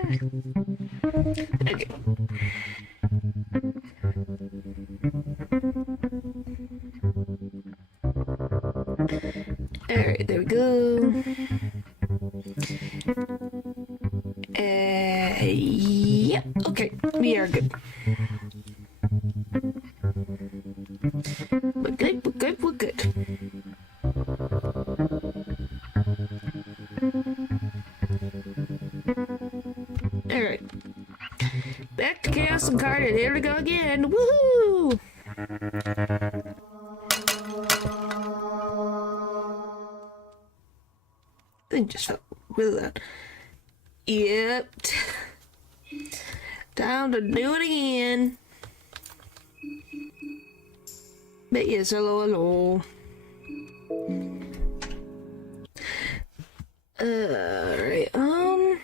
Okay. Alright, there we go. Yep, okay, we are good. We're good, we're good, we're good. Alright. Back to Chaos and Carter. Here we go again. Woohoo! Thing just felt really loud. Yep. Time to do it again. But yes, hello, hello. Alright, hello.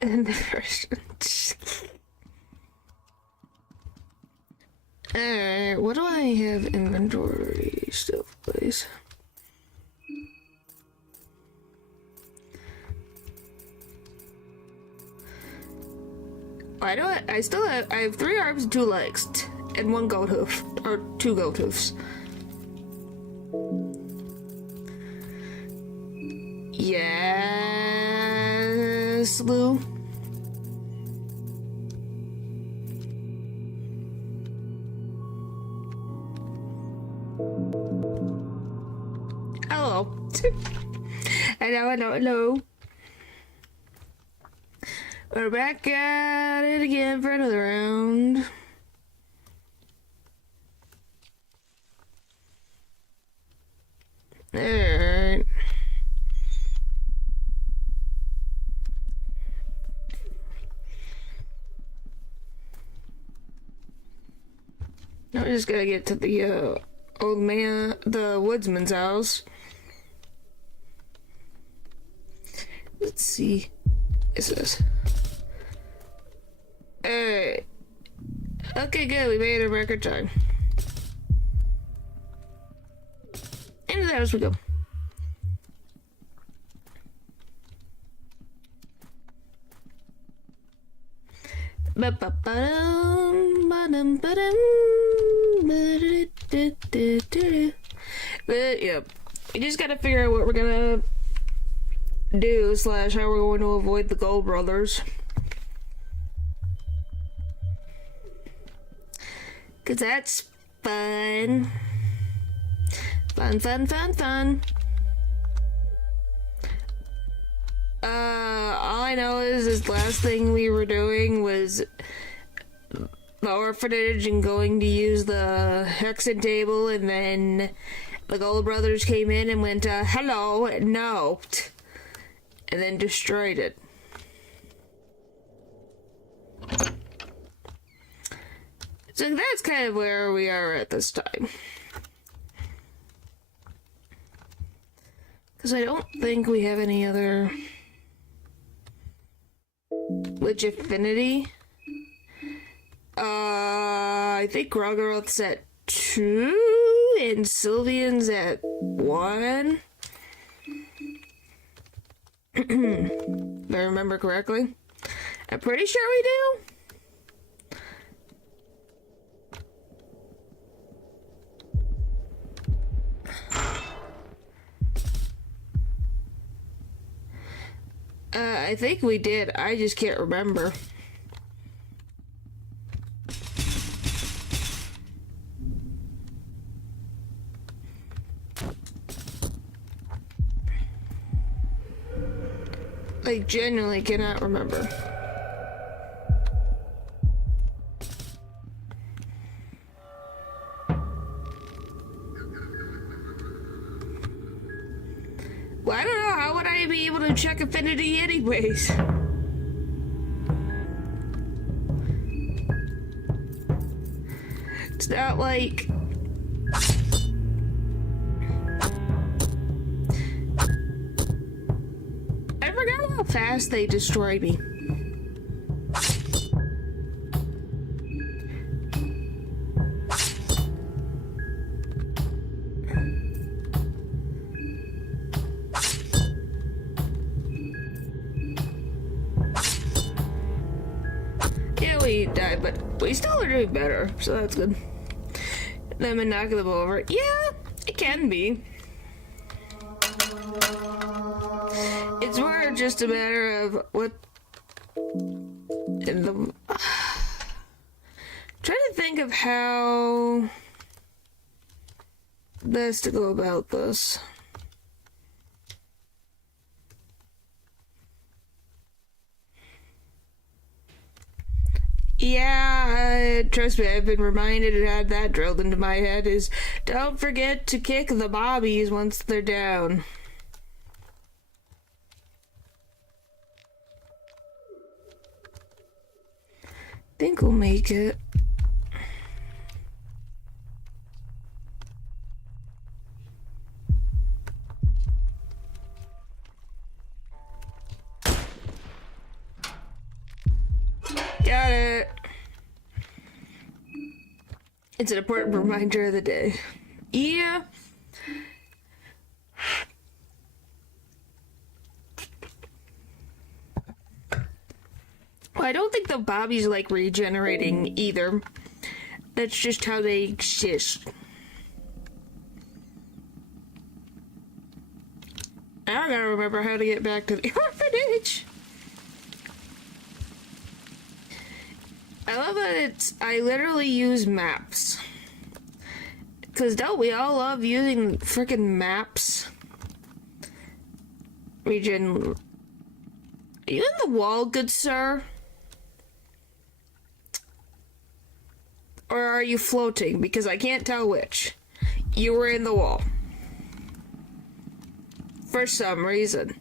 And the first Alright, what do I have inventory stuff, please? I don't. I still have. I have 3 arms and 2 legs, and 1 goat hoof, or 2 goat hoofs. Yes, Lou. Hello. Hello, hello, hello. We're back at it again for another round. Alright. Now we're just gotta get to the old man, the woodsman's house. Let's see. Is this? Alright. Okay, good. We made it in record time. Into the house we go. But yeah, we just gotta figure out what we're gonna do / how we're going to avoid the Gull brothers. Cause that's fun. Fun, fun, fun, fun. All I know is this last thing we were doing was the orphanage and going to use the hexen table, and then the Gull brothers came in and went, hello, no, and then destroyed it. So that's kind of where we are at this time. Because I don't think we have any other legitimacy. I think Rogaroth's at 2 and Sylvian's at 1. If I remember correctly. I'm pretty sure we do. I think we did. I just can't remember. I genuinely cannot remember. Well, I don't know. How would I be able to check affinity anyways? It's not like... I forgot how fast they destroyed me. he died, but we still are doing better, so that's good. Them and knocking them over. Yeah, it can be. It's more just a matter of what in the trying to think of how best to go about this. Yeah, trust me, I've been reminded and had that drilled into my head is don't forget to kick the bobbies once they're down. Think we'll make it. Got it. It's an important reminder of the day. Yeah. Well, I don't think the bobbies like regenerating either. That's just how they exist. Now I gotta remember how to get back to the orphanage. I love that I literally use maps. Because don't we all love using freaking maps? Region. Are you in the wall, good sir? Or are you floating? Because I can't tell which. You were in the wall. For some reason.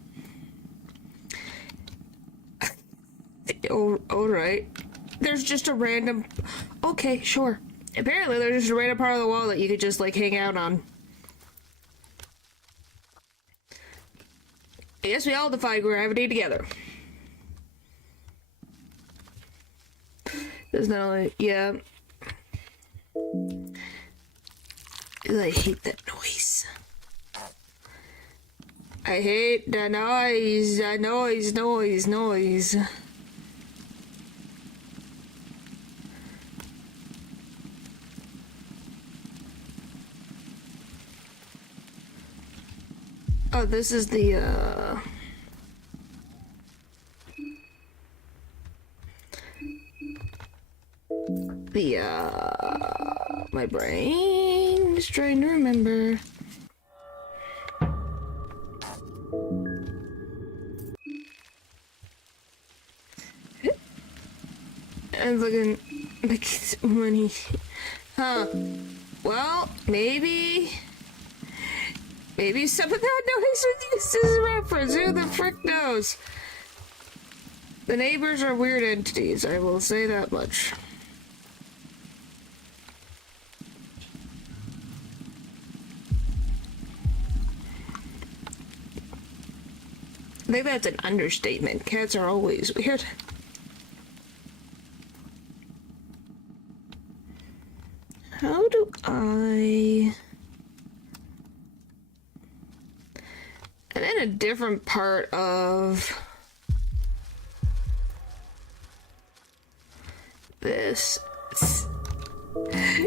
Oh, alright. There's just a random... Okay, sure. Apparently there's just a random part of the wall that you could just, like, hang out on. I guess we all defy gravity together. There's not only... Yeah. I hate that noise. I hate the noise. Noise. Oh, this is the, my brain is trying to remember. I'm looking like money. Huh. Well, maybe some of that noise was used as a reference. Who the frick knows? The neighbors are weird entities, I will say that much. I think that's an understatement. Cats are always weird. How do I... I'm in a different part of this.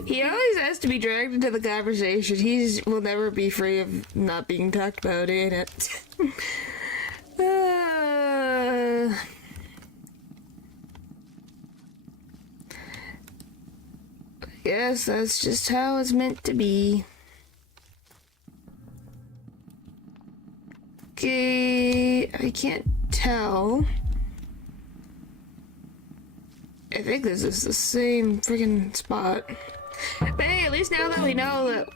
He always has to be dragged into the conversation. He will never be free of not being talked about in it. Yes, that's just how it's meant to be. Okay, I can't tell. I think this is the same freaking spot. But hey, at least now that we know that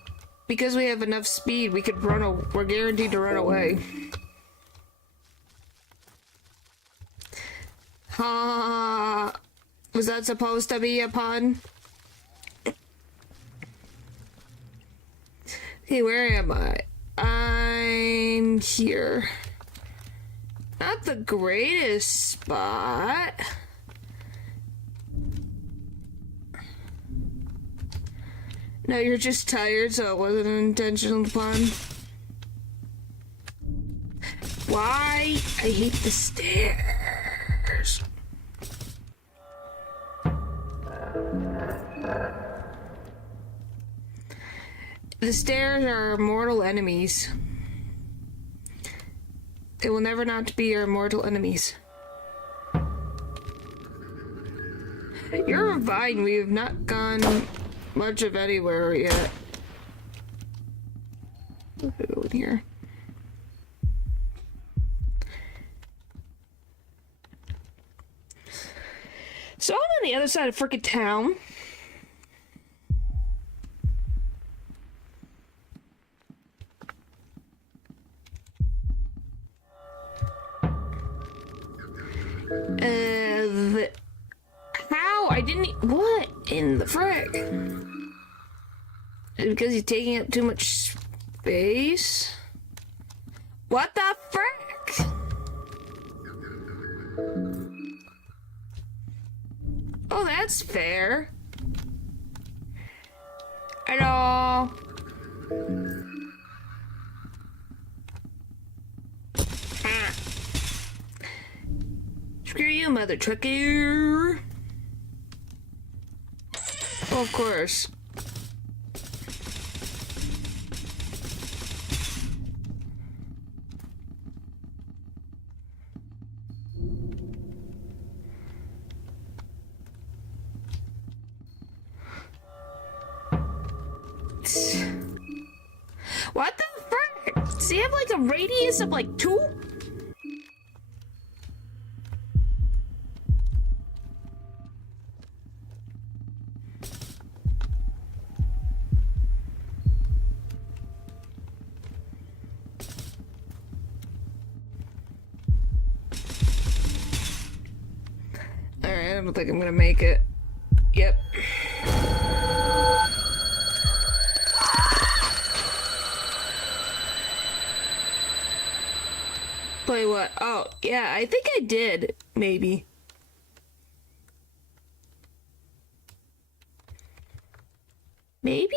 because we have enough speed, we could we're guaranteed to run away. Was that supposed to be a pun? Hey, where am I? I'm here. Not the greatest spot. No, you're just tired, so it wasn't an intentional pun. Why? I hate the stairs. The stairs are mortal enemies. They will never not be your mortal enemies. You're fine. We have not gone much of anywhere yet. Let's go in here. So I'm on the other side of frickin' town. How? I didn't. What in the frick? Is it because he's taking up too much space? What the frick? Oh, that's fair. Hello. Ah. Screw you, mother trucker. Oh, of course. What the frick? Does he have like a radius of like 2? Alright, I don't think I'm gonna make it. Yep. Play what? Oh, yeah, I think I did. Maybe. Maybe?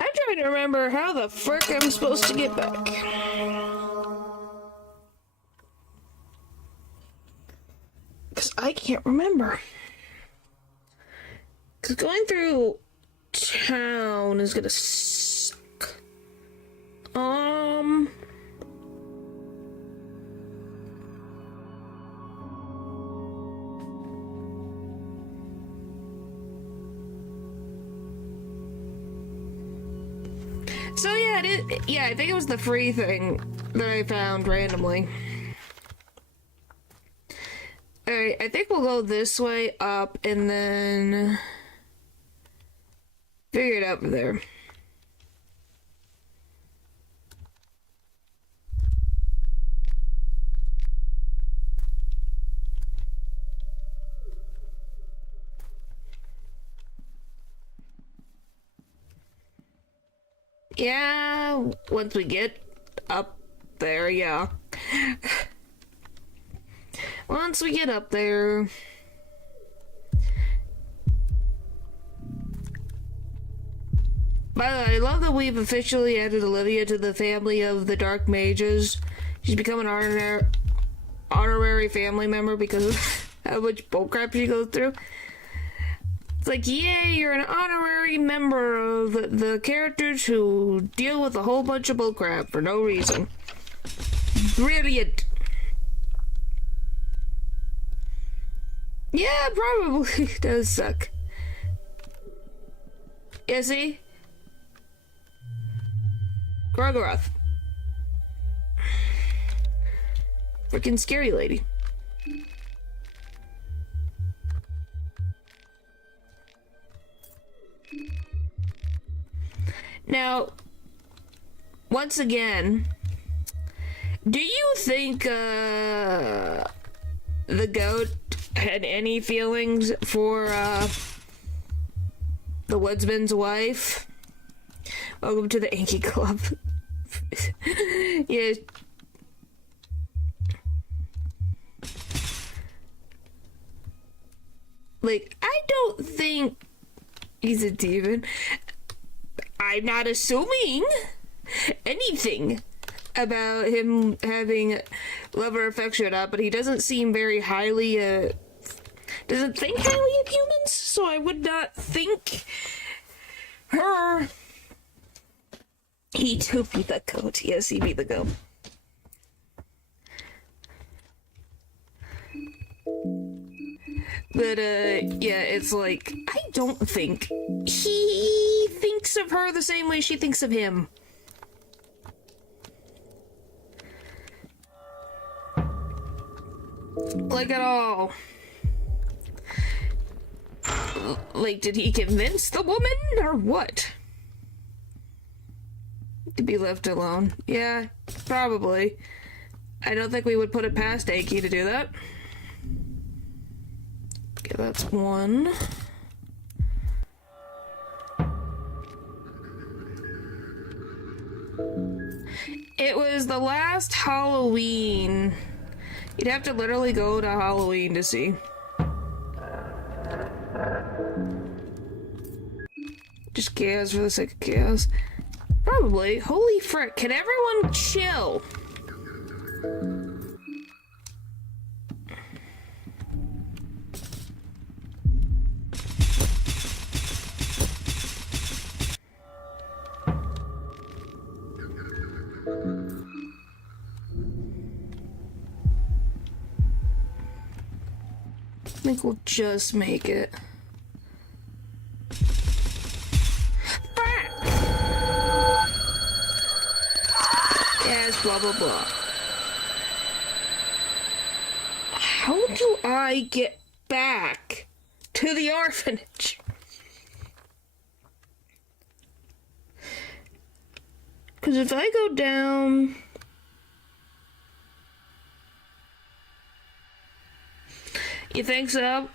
I'm trying to remember how the frick I'm supposed to get back. Because I can't remember. Because going through town is gonna suck. So yeah, yeah, I think it was the free thing that I found randomly. Alright, I think we'll go this way up and then figure it out from there. Yeah, once we get up there, yeah. Once we get up there. By the way, I love that we've officially added Olivia to the family of the Dark Mages. She's become an honorary family member because of how much bullcrap she goes through. It's like, yay, you're an honorary member of the characters who deal with a whole bunch of bullcrap for no reason. Brilliant. Yeah, probably does suck. Yeah, see? Grogorath. Freaking scary lady. Now, once again, do you think the goat had any feelings for the woodsman's wife? Welcome to the Yankee Club. Yeah. Like, I don't think he's a demon. I'm not assuming anything about him having love or affection or not, but he doesn't seem very highly doesn't think highly of humans, so I would not think her. He too be the goat. Yes, he be the goat. But, yeah, it's like, I don't think he thinks of her the same way she thinks of him. Like, at all. Like, did he convince the woman, or what? To be left alone. Yeah, probably. I don't think we would put it past Aki to do that. Okay, that's one. It was the last Halloween. You'd have to literally go to Halloween to see. Just chaos for the sake of chaos. Probably. Holy frick, can everyone chill? I think we'll just make it. Yes, blah blah blah. How do I get back to the orphanage? Because if I go down... You think so?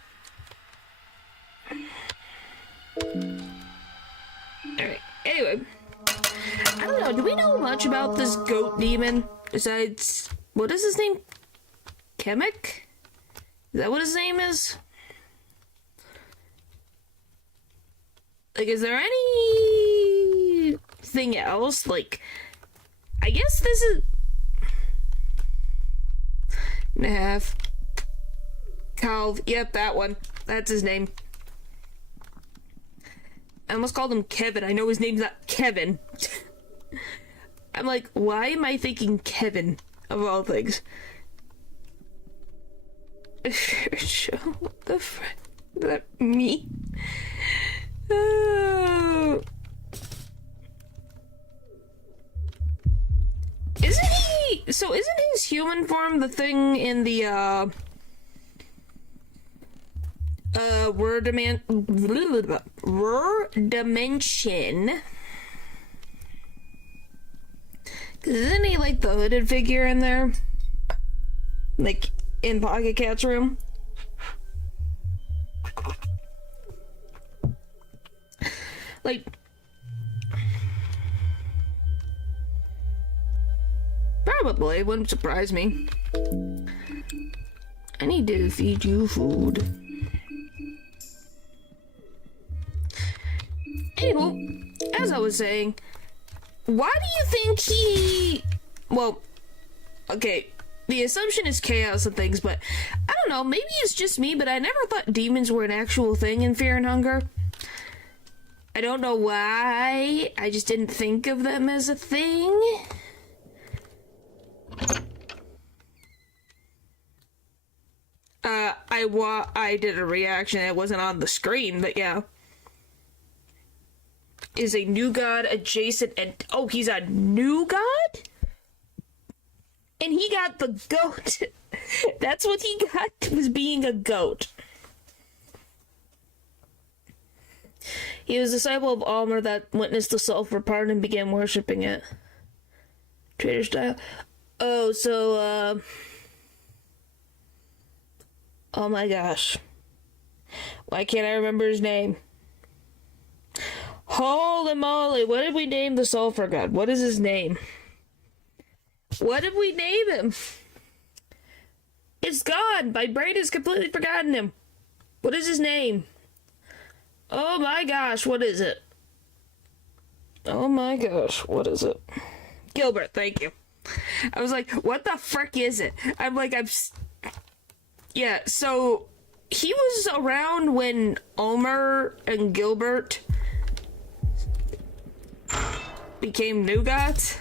Alright, anyway. I don't know, do we know much about this goat demon? Besides, what is his name? Kemek? Is that what his name is? Like, is there anything else? Like, I guess this is... Nav. Calv. Yep, that one. That's his name. I almost called him Kevin. I know his name's not Kevin. I'm like, why am I thinking Kevin, of all things? What the frick? Is that me? Isn't he... So isn't his human form the thing in the, word dimension? Cause isn't he like the hooded figure in there? Like, in Pocket Cat's room? Like... Probably, wouldn't surprise me. I need to feed you food. Anywho, as I was saying, why do you think he... Well, okay, the assumption is chaos and things, but I don't know, maybe it's just me, but I never thought demons were an actual thing in Fear and Hunger. I don't know why, I just didn't think of them as a thing. I did a reaction, it wasn't on the screen, but yeah. Is a new god adjacent and... Oh, he's a new god? And he got the goat. That's what he got, was being a goat. He was a disciple of Almer that witnessed the sulfur part and began worshipping it. Trader style. Oh, so, oh my gosh. Why can't I remember his name? Holy moly, what did we name the sulfur god? What is his name? What did we name him? It's gone. My brain has completely forgotten him. What is his name? Oh my gosh, what is it? Oh my gosh, what is it? Gilbert, thank you. I was like, what the frick is it? I'm like, yeah, so he was around when Ulmer and Gilbert became new gods?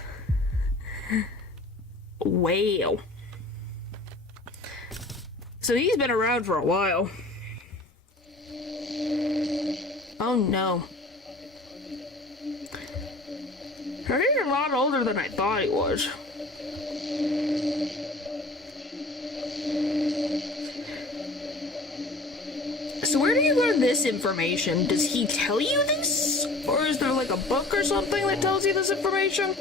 Wow. So he's been around for a while. Oh no. He's a lot older than I thought he was. So where do you learn this information? Does he tell you this? Or is there like a book or something that tells you this information?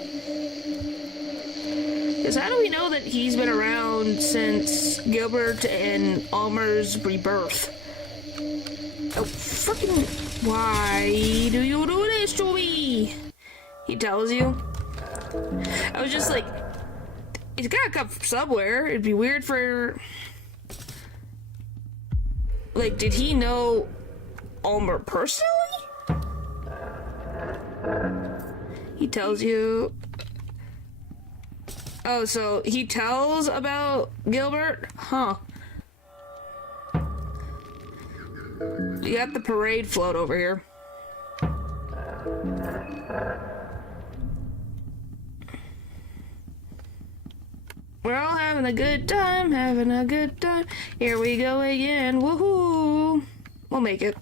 Because how do we know that he's been around since Gilbert and Ulmer's rebirth? Oh, fucking... Why do you do this to me? He tells you. I was just like, he's gotta come from somewhere. It'd be weird for... Like, did he know Ulmer personally? He tells you... Oh, so he tells about Gilbert? Huh. You got the parade float over here. We're all having a good time, having a good time. Here we go again, woohoo! We'll make it.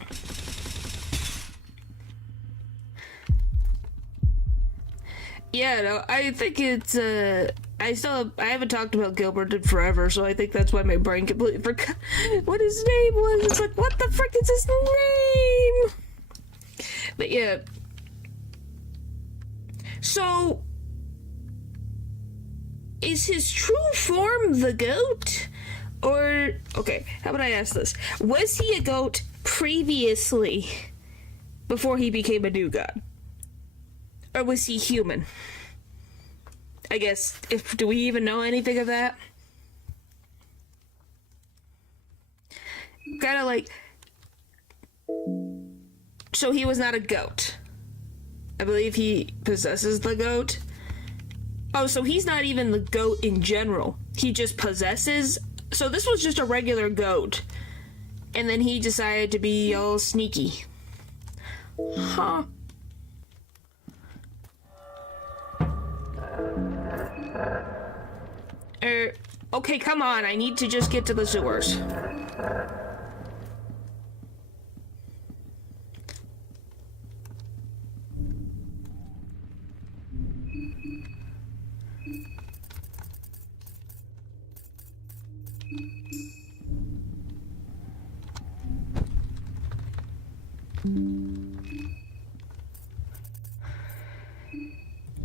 Yeah, no, I think it's, I haven't talked about Gilbert in forever, so I think that's why my brain completely forgot what his name was. It's like, what the frick is his name? But yeah. So, is his true form the goat? Or, okay, how about I ask this? Was he a goat previously, before he became a new god? Or was he human? I guess, do we even know anything of that? Kinda like... So he was not a goat. I believe he possesses the goat. Oh, so he's not even the goat in general. He just possesses... So this was just a regular goat. And then he decided to be all sneaky. Huh. Okay, come on. I need to just get to the sewers.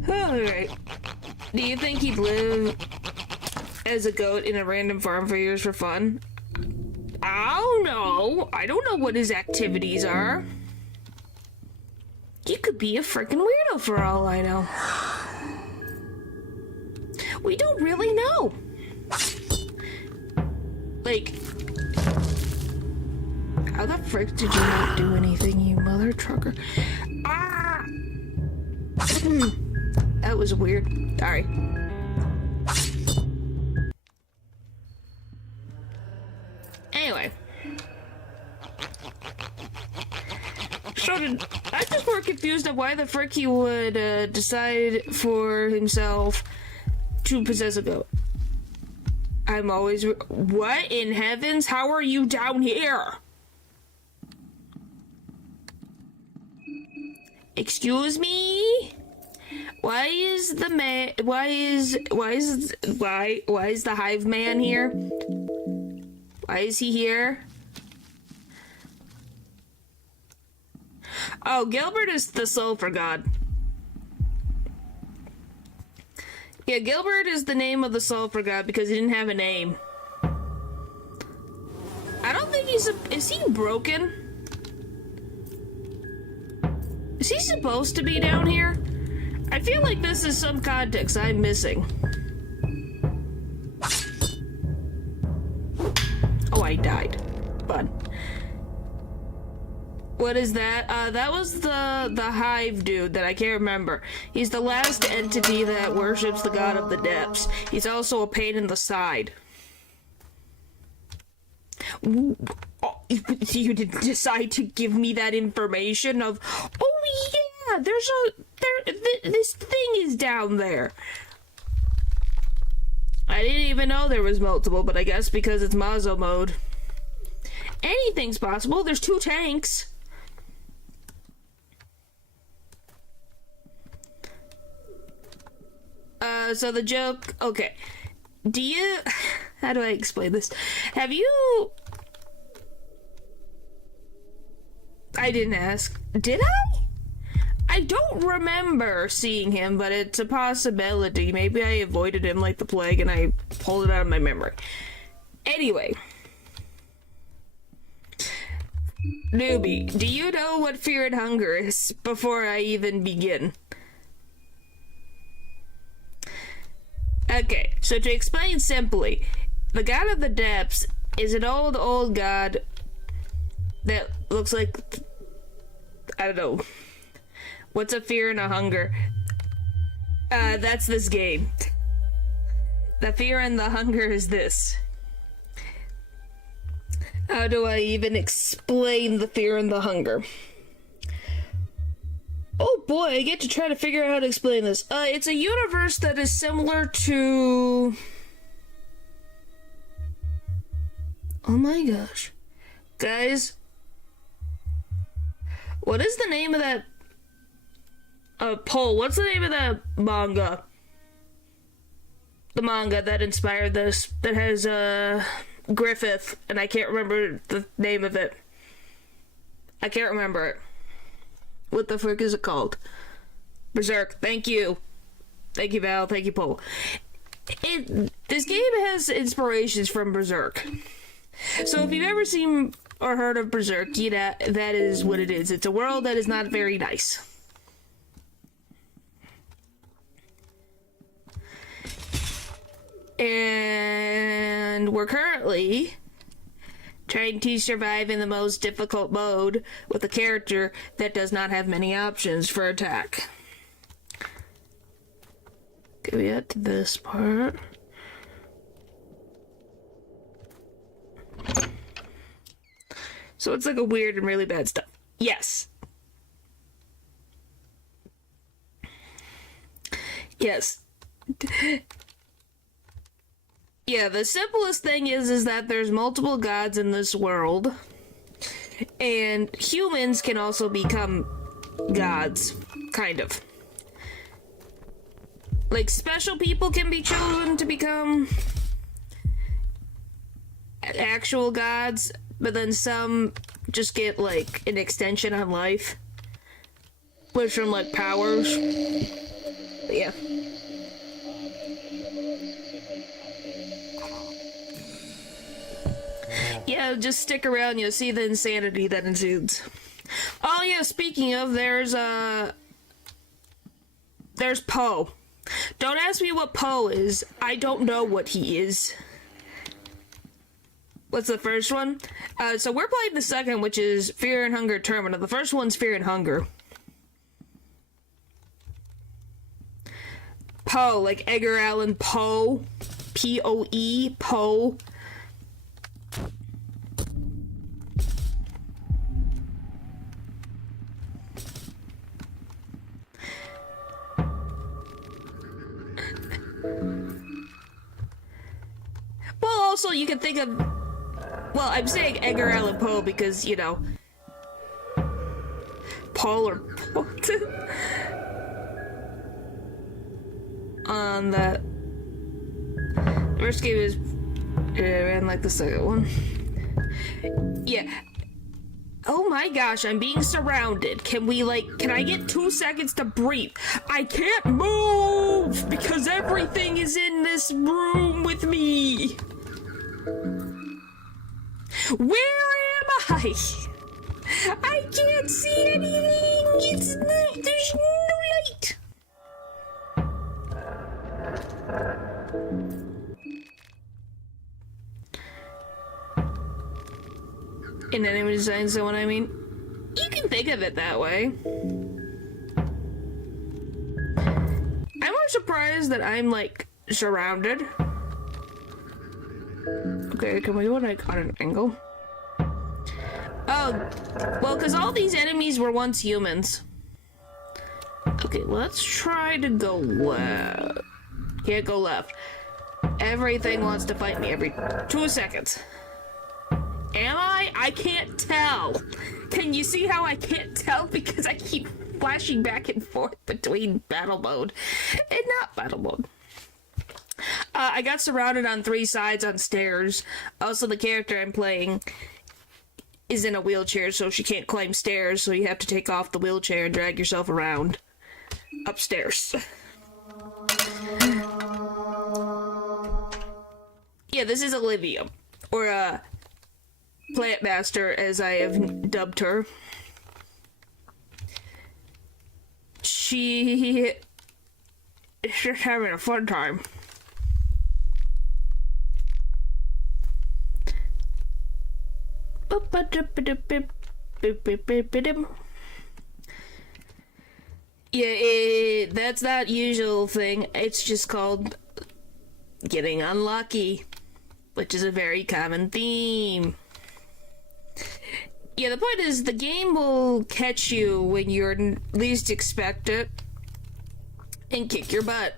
Alright. Do you think he'd live as a goat in a random farm for years for fun? I don't know. I don't know what his activities are. He could be a freaking weirdo for all I know. We don't really know. Like, how the frick did you not do anything, you mother trucker? Ah! That was weird. Sorry. Anyway. So I'm just more confused of why the frick he would decide for himself to possess a goat. I'm always... What in heavens? How are you down here? Excuse me? Why is the man... Why is the hive man here? Why is he here? Oh, Gilbert is the sulfur god. Yeah, Gilbert is the name of the sulfur god because he didn't have a name. I don't think he's is he broken? Is he supposed to be down here? I feel like this is some context I'm missing. Oh, I died. Fun. What is that? That was the hive dude that I can't remember. He's the last entity that worships the god of the depths. He's also a pain in the side. Oh, you did decide to give me that information of, oh yeah, this thing is down there. I didn't even know there was multiple, but I guess because it's Mazo mode, anything's possible. There's 2 tanks. So the joke, okay. Do you, how do I explain this? Have you, I didn't ask, did I? I don't remember seeing him, but it's a possibility. Maybe I avoided him like the plague and I pulled it out of my memory. Anyway. Newbie, do you know what fear and hunger is before I even begin? Okay, so to explain simply, the god of the depths is an old god that looks like, I don't know, what's a fear and a hunger? That's this game. The fear and the hunger is this. How do I even explain the fear and the hunger? Oh boy, I get to try to figure out how to explain this. It's a universe that is similar to... Oh my gosh. Guys. What is the name of that... Paul, what's the name of that manga? The manga that inspired this, that has, Griffith, and I can't remember the name of it. I can't remember it. What the frick is it called? Berserk. Thank you. Thank you, Val. Thank you, Paul. This game has inspirations from Berserk. So if you've ever seen or heard of Berserk, you know, that is what it is. It's a world that is not very nice. And we're currently trying to survive in the most difficult mode with a character that does not have many options for attack. Okay, we get to this part. So it's like a weird and really bad stuff. Yes. Yes. Yeah, the simplest thing is that there's multiple gods in this world, and humans can also become gods, kind of. Like, special people can be chosen to become actual gods, but then some just get, like, an extension on life. Which from, like, powers. But yeah. Yeah, just stick around, you'll see the insanity that ensues. Oh yeah, speaking of, there's Poe. Don't ask me what Poe is. I don't know what he is. What's the first one? So we're playing the second, which is Fear and Hunger Termina. The first one's Fear and Hunger. Poe, like Edgar Allan Poe. P-O-E, Poe. Well, also, you can think of... Well, I'm saying Edgar Allan Poe because, you know... Paul or Polton? On that... First game is... I ran like the second one. Yeah. Oh my gosh, I'm being surrounded. Can I get 2 seconds to breathe? I can't move because everything is in this room with me. Where am I? I can't see anything. There's no light. In enemy design zone, I mean. You can think of it that way. I'm more surprised that I'm, like, surrounded. Okay, can we go, like, on an angle? well, because all these enemies were once humans. Okay, let's try to go left. Can't go left. Everything wants to fight me every 2 seconds. Am I? I can't tell. Can you see how I can't tell? Because I keep flashing back and forth between battle mode and not battle mode. I got surrounded on 3 sides on stairs. Also, the character I'm playing is in a wheelchair, so she can't climb stairs, so you have to take off the wheelchair and drag yourself around upstairs. Yeah, this is Olivia, or Plant Master, as I have dubbed her. She is just having a fun time. Yeah, that's that usual thing. It's just called getting unlucky, which is a very common theme. Yeah, the point is the game will catch you when you're least expect it and kick your butt.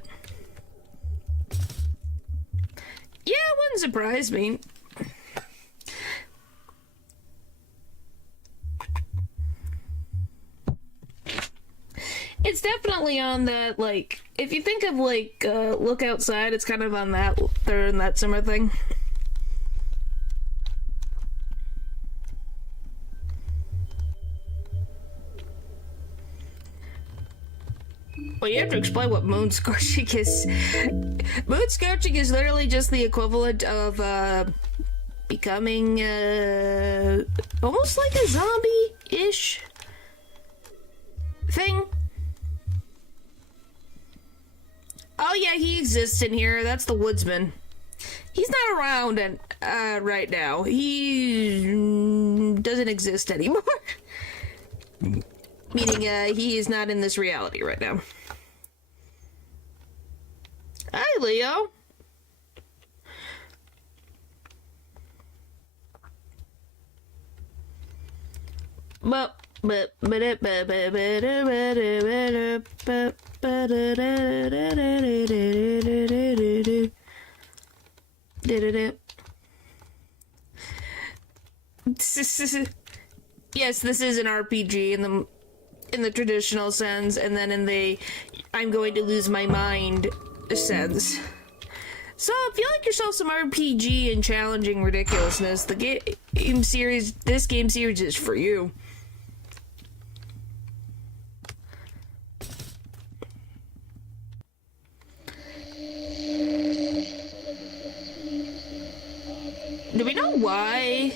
Yeah, it wouldn't surprise me. It's definitely on that, like, if you think of, like, Look Outside, it's kind of on that, they're in that summer thing. Well, you have to explain what moon scorching is. Moon scorching is literally just the equivalent of, becoming, almost like a zombie-ish thing. Oh yeah, he exists in here. That's the woodsman. He's not around and right now. He doesn't exist anymore. Meaning, he is not in this reality right now. Hi, Leo. Yes, this is an RPG in the traditional sense, and then in the I'm going to lose my mind sense. So, if you like yourself some RPG and challenging ridiculousness, the game series, this game series is for you. Do we know why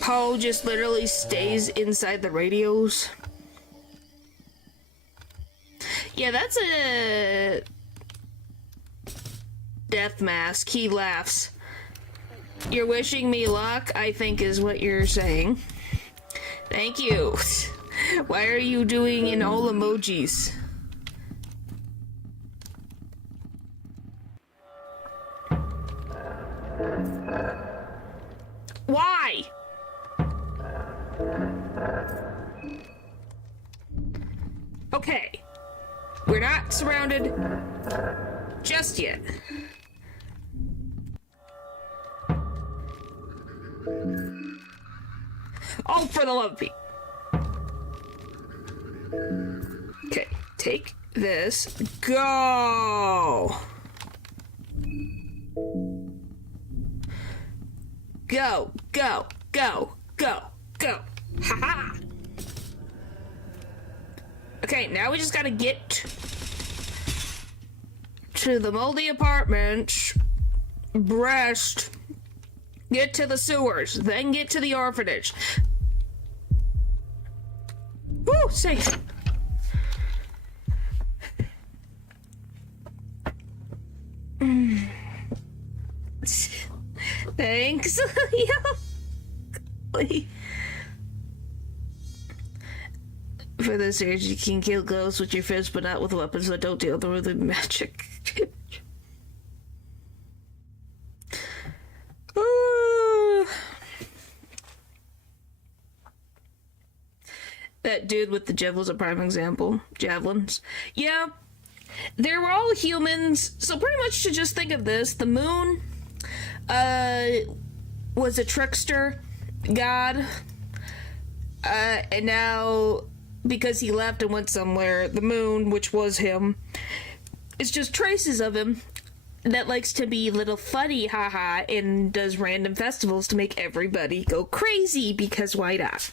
Poe just literally stays inside the radios? Yeah, that's a death mask. He laughs. You're wishing me luck, I think is what you're saying. Thank you. Why are you doing in all emojis? Why? Okay. We're not surrounded just yet. Oh, for the love of Pete. Okay, take this. Go! Go, go, go, go, go. Ha-ha! Okay, now we just gotta get to the moldy apartment, breast, get to the sewers, then get to the orphanage. Woo, safe. Thanks, Leo. For this age, you can kill ghosts with your fists, but not with weapons that don't deal with the magic. That dude with the javelins a prime example. Javelins. Yeah. They were all humans, so pretty much to just think of this, the moon, was a trickster god, and now, because he left and went somewhere, the moon, which was him, is just traces of him that likes to be little funny, haha, and does random festivals to make everybody go crazy, because why not?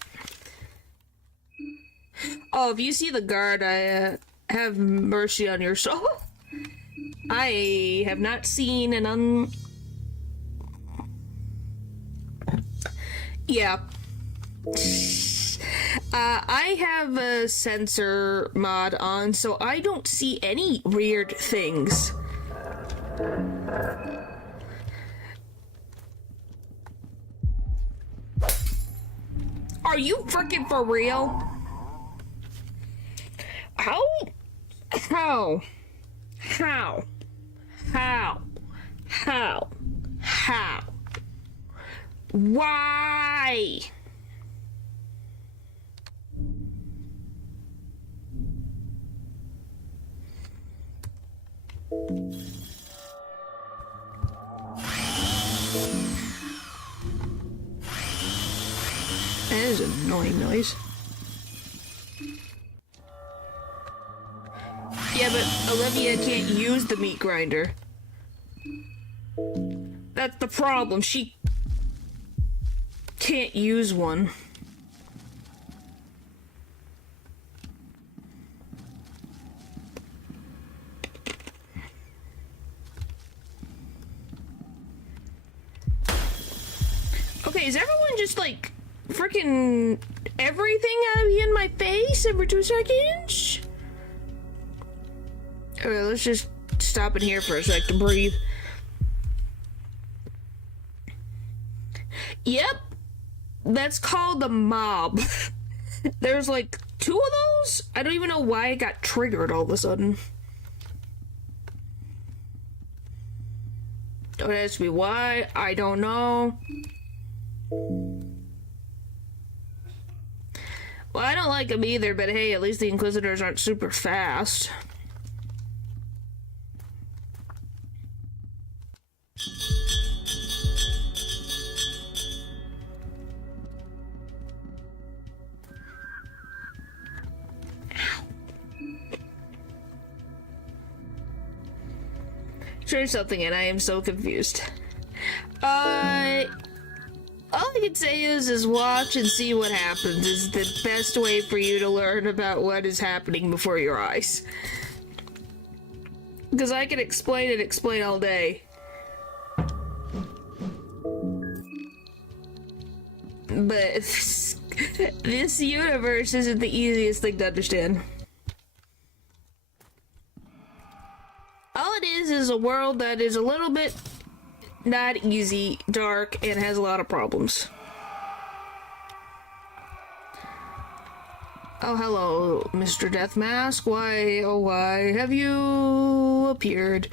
Oh, if you see the guard, I have mercy on your soul. I have not seen an Yeah. I have a censor mod on, so I don't see any weird things. Are you freaking for real? How? How? How? How? How? How? Why? That is an annoying noise. Yeah, but Olivia can't use the meat grinder. That's the problem. She can't use one. Okay, is everyone just like freaking everything gotta be in my face every 2 seconds? Okay, let's just stop in here for a sec to breathe. Yep, that's called the mob. There's like 2 of those? I don't even know why it got triggered all of a sudden. Don't ask me why, I don't know. Well, I don't like them either, but hey, at least the Inquisitors aren't super fast. Try something and I am so confused. All I can say is watch and see what happens is the best way for you to learn about what is happening before your eyes. Because I can explain and explain all day. But this universe isn't the easiest thing to understand. All it is a world that is a little bit not easy, dark, and has a lot of problems. Oh, hello, Mr. Death Mask. Why, oh why have you appeared?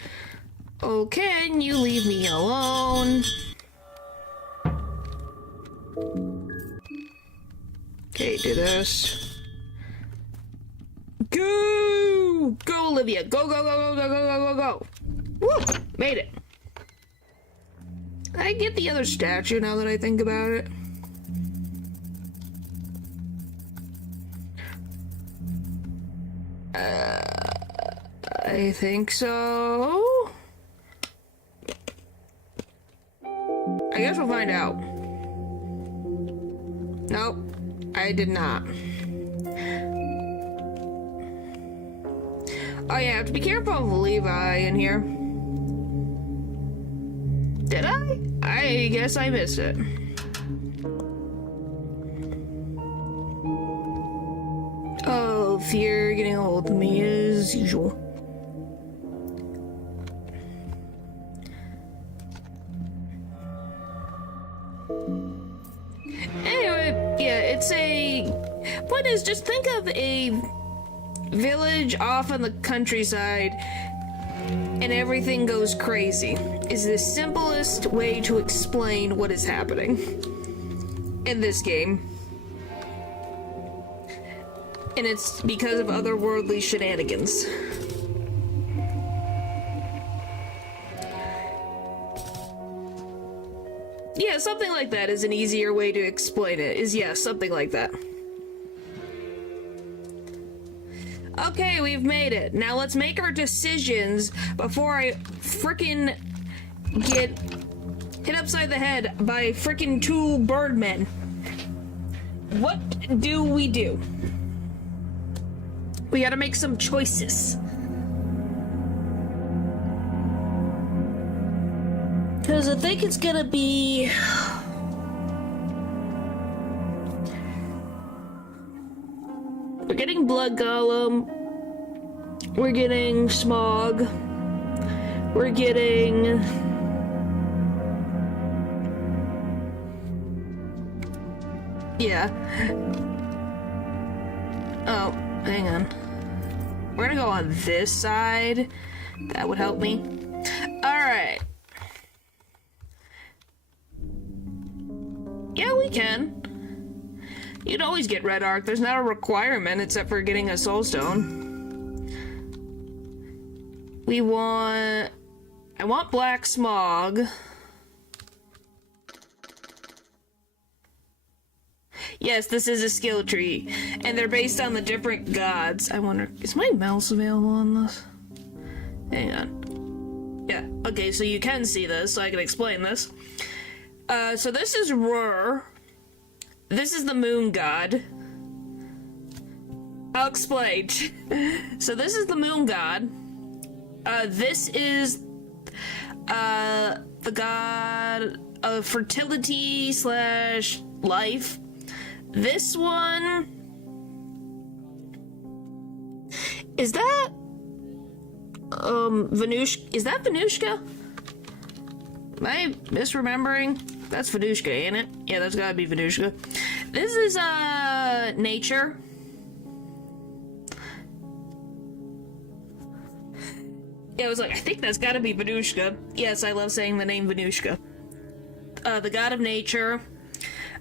Oh, can you leave me alone? Okay, do this. Go! Go, Olivia! Go, go, go, go, go, go, go, go, go! Woo! Made it. I get the other statue now that I think about it. I think so. I guess we'll find out. Nope, I did not. Oh yeah, I have to be careful of Levi in here. Did I? I guess I missed it. Oh, fear getting a hold of me as usual. Anyway, yeah, it's a... Point is, just think of a village off on the countryside and everything goes crazy. Is the simplest way to explain what is happening in this game. And it's because of otherworldly shenanigans. Yeah, something like that is an easier way to explain it. Something like that. Okay, we've made it. Now let's make our decisions before I frickin' get hit upside the head by frickin' 2 birdmen. What do? We gotta make some choices. Because I think it's gonna be... We're getting Blood Golem. We're getting Smog. We're getting... Yeah. Oh, hang on. We're gonna go on this side. That would help me. Alright. Yeah, we can. You'd always get Red Arc. There's not a requirement except for getting a Soulstone. I want Black Smog. Yes, this is a skill tree. And they're based on the different gods. I wonder, is my mouse available on this? Hang on. Yeah, okay, so you can see this, so I can explain this. So this is Rur. This is the moon god. I'll explain. So this is the moon god. This is the god of fertility / life. This one is that Venushka? Is that Venushka? Am I misremembering? That's Venushka, ain't it? Yeah, that's gotta be Venushka. This is nature. Yeah, I was like, I think that's gotta be Venushka. Yes, I love saying the name Venushka. The god of nature.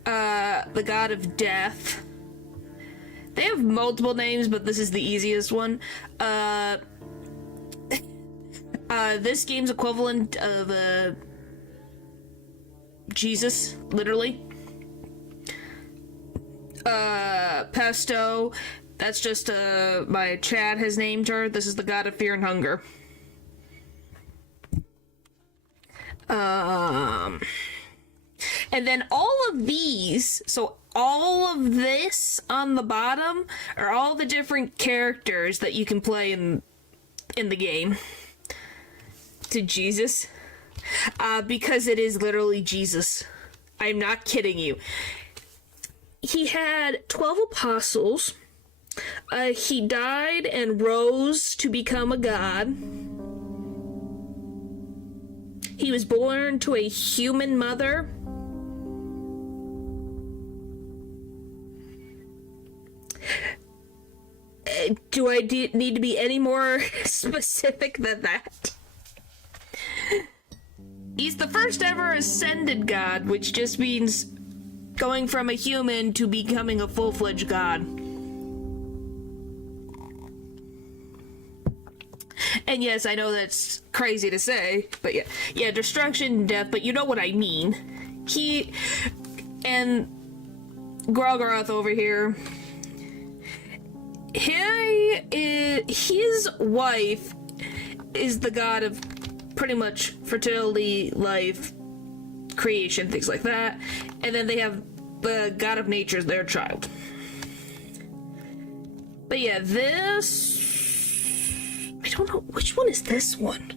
The god of death. They have multiple names, but this is the easiest one. This game's equivalent of, Jesus, literally. Pesto, that's just, my chat has named her. This is the god of fear and hunger. And then all of these, so all of this on the bottom are all the different characters that you can play in the game. To Jesus. Because it is literally Jesus. I'm not kidding you. He had 12 apostles. He died and rose to become a god. He was born to a human mother. Do I need to be any more specific than that? He's the first ever ascended god, which just means going from a human to becoming a full-fledged god. And yes, I know that's crazy to say, but yeah, destruction and death, but you know what I mean. He and Grogoroth over here, his wife is the god of pretty much fertility, life, creation, things like that. And then they have the god of nature as their child. But yeah, this... I don't know, which one is this one?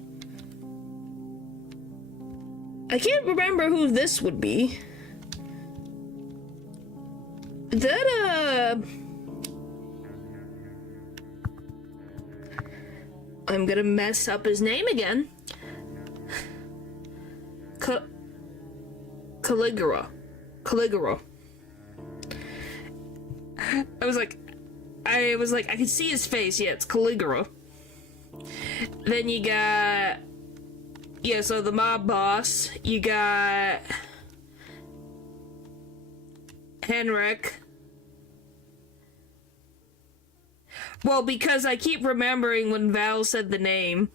I can't remember who this would be. Is that, I'm gonna mess up his name again. Caligula. I was like, I can see his face. Yeah, it's Caligula. Then you got, yeah, so the mob boss. You got Henrik. Well, because I keep remembering when Val said the name.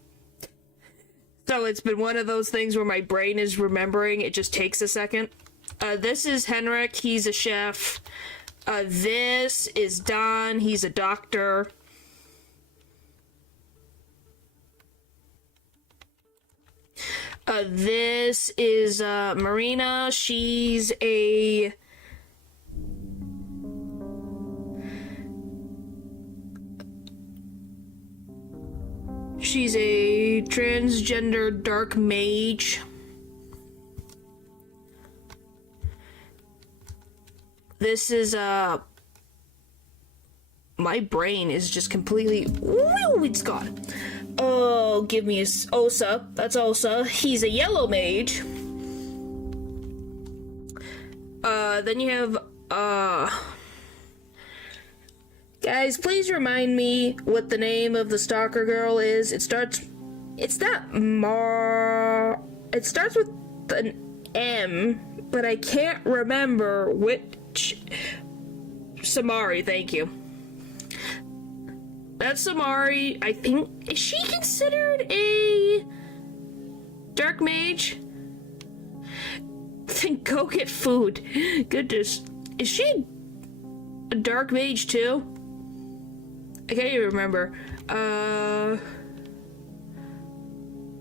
So it's been one of those things where my brain is remembering. It just takes a second. This is Henrik. He's a chef. This is Don. He's a doctor. This is Marina. She's a transgender dark mage. This is my brain is just completely it's gone. Oh, give me Osa. That's Osa. He's a yellow mage. Then you have guys, please remind me what the name of the stalker girl is. It starts with an M, but I can't remember which. Samari, thank you. That's Samari. I think, is she considered a dark mage? Then go get food. Goodness. Is she a dark mage too? I can't even remember.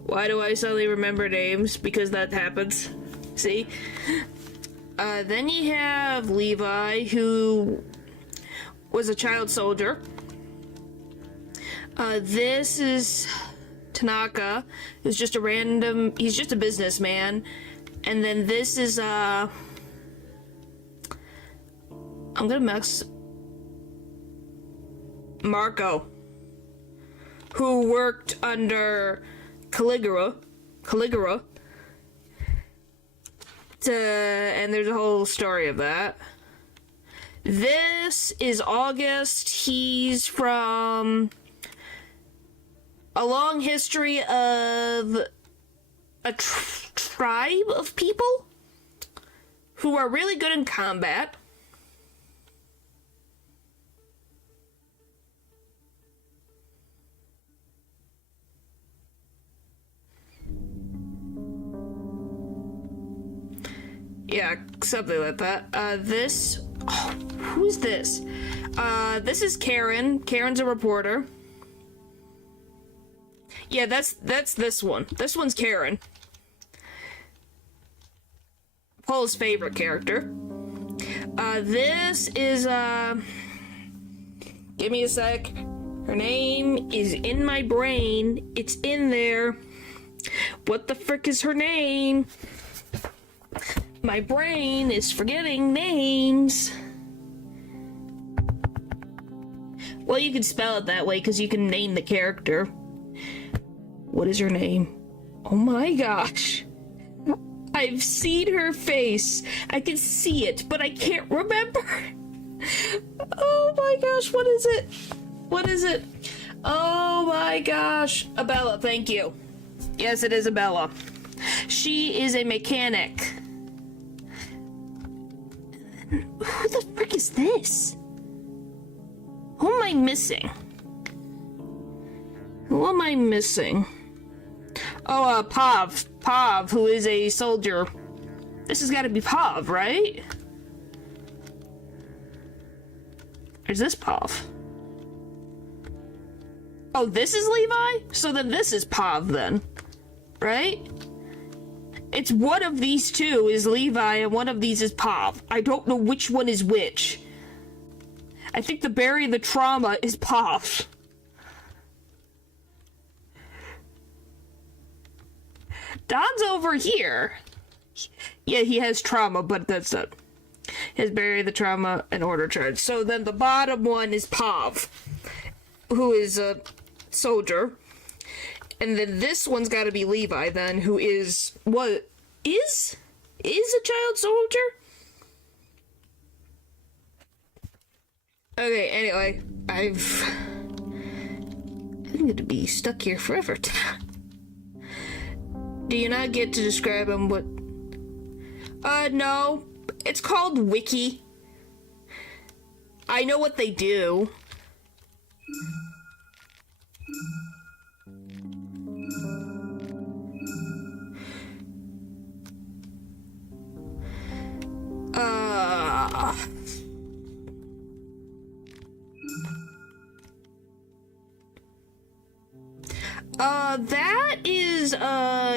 Why do I suddenly remember names? Because that happens. See? Then you have Levi, who was a child soldier. This is Tanaka, who's just he's just a businessman. And then this is, I'm gonna mess, Marco, who worked under Caligula, and there's a whole story of that. This is August. He's from a long history of a tribe of people who are really good in combat. Yeah, something like that. Who's this? This is Karen. Karen's a reporter. Yeah, that's this one. This one's Karen. Paul's favorite character. This is, give me a sec. Her name is in my brain. It's in there. What the frick is her name? My brain is forgetting names. Well, you can spell it that way because you can name the character. What is her name? Oh my gosh. I've seen her face. I can see it, but I can't remember. Oh my gosh, what is it? What is it? Oh my gosh. Abella, thank you. Yes, it is Abella. She is a mechanic. Who the frick is this? Who am I missing? Who am I missing? Oh, Pav, who is a soldier. This has got to be Pav, right? Or is this Pav? Oh, this is Levi? So then this is Pav then, right? It's one of these two is Levi and one of these is Pav. I don't know which one is which. I think the Bury the Trauma is Pav. Don's over here. Yeah, he has trauma, but that's it. His Bury the Trauma and Order Charge. So then the bottom one is Pav, who is a soldier. And then this one's got to be Levi then, who is what is a child soldier? Okay, anyway, I'm gonna be stuck here forever. Do you not get to describe them? What? No. It's called Wiki. I know what they do. That is,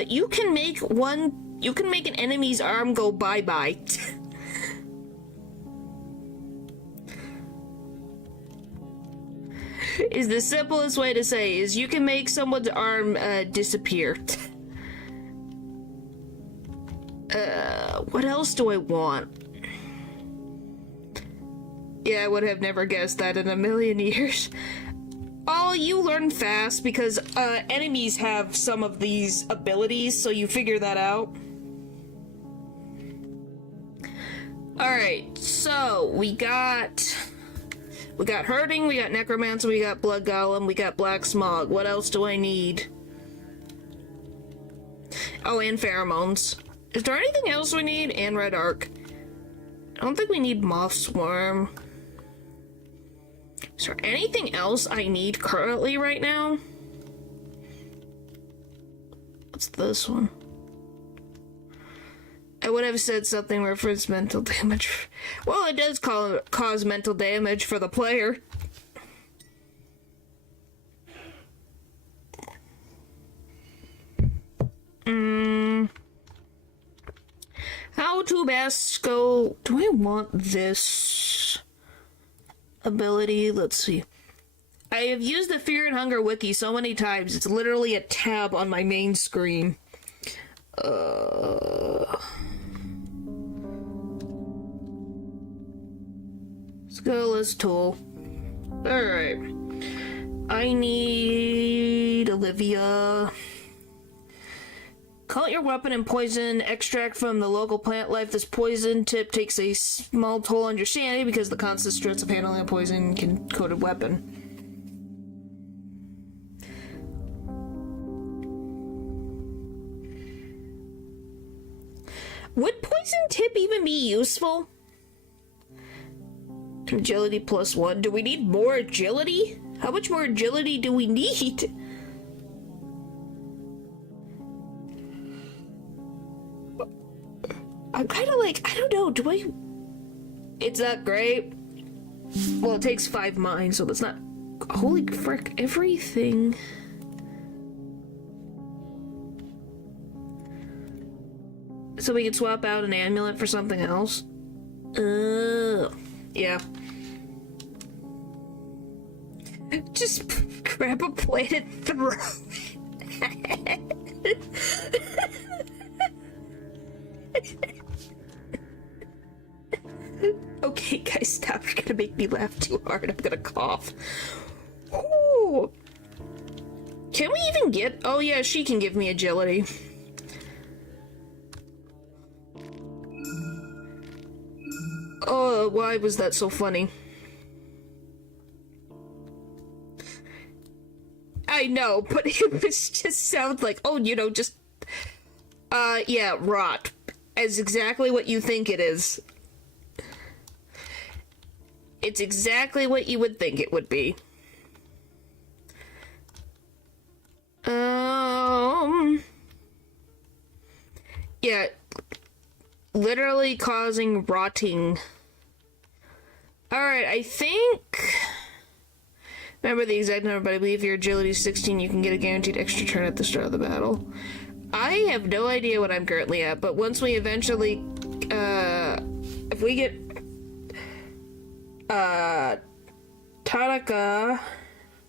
you can make an enemy's arm go bye-bye. Is the simplest way to say is you can make someone's arm, disappear. What else do I want? Yeah, I would have never guessed that in a million years. Oh, you learn fast because enemies have some of these abilities, so you figure that out. Alright, so we got hurting, we got necromancer, we got blood golem, we got black smog. What else do I need? Oh, and pheromones. Is there anything else we need? And red arc. I don't think we need moth swarm. Is there anything else I need currently right now? What's this one? I would have said something reference mental damage. Well, it does cause mental damage for the player. How to best go... Do I want this ability? Let's see. I have used the Fear and Hunger wiki so many times, it's literally a tab on my main screen. Skillless tool. Alright. I need Olivia. Call your weapon and poison extract from the local plant life. This poison tip takes a small toll on your sanity because the constant stress of handling a poison-coated weapon. Would poison tip even be useful? Agility +1. Do we need more agility? How much more agility do we need? I'm kind of like, I don't know, it's not great. Well, it takes 5 mines, so that's not, holy frick, everything. So we can swap out an amulet for something else? Yeah. Just grab a plate and throw it. Okay, guys, stop. You're gonna make me laugh too hard. I'm gonna cough. Ooh. Can we even get... Oh, yeah, she can give me agility. Oh, why was that so funny? I know, but it was just sounds like, oh, you know, just... yeah, rot. As exactly what you think it is. It's exactly what you would think it would be. Yeah. Literally causing rotting. Alright, I think... Remember the exact number, but I believe your agility is 16, you can get a guaranteed extra turn at the start of the battle. I have no idea what I'm currently at, but once we eventually, if we get, Tanaka,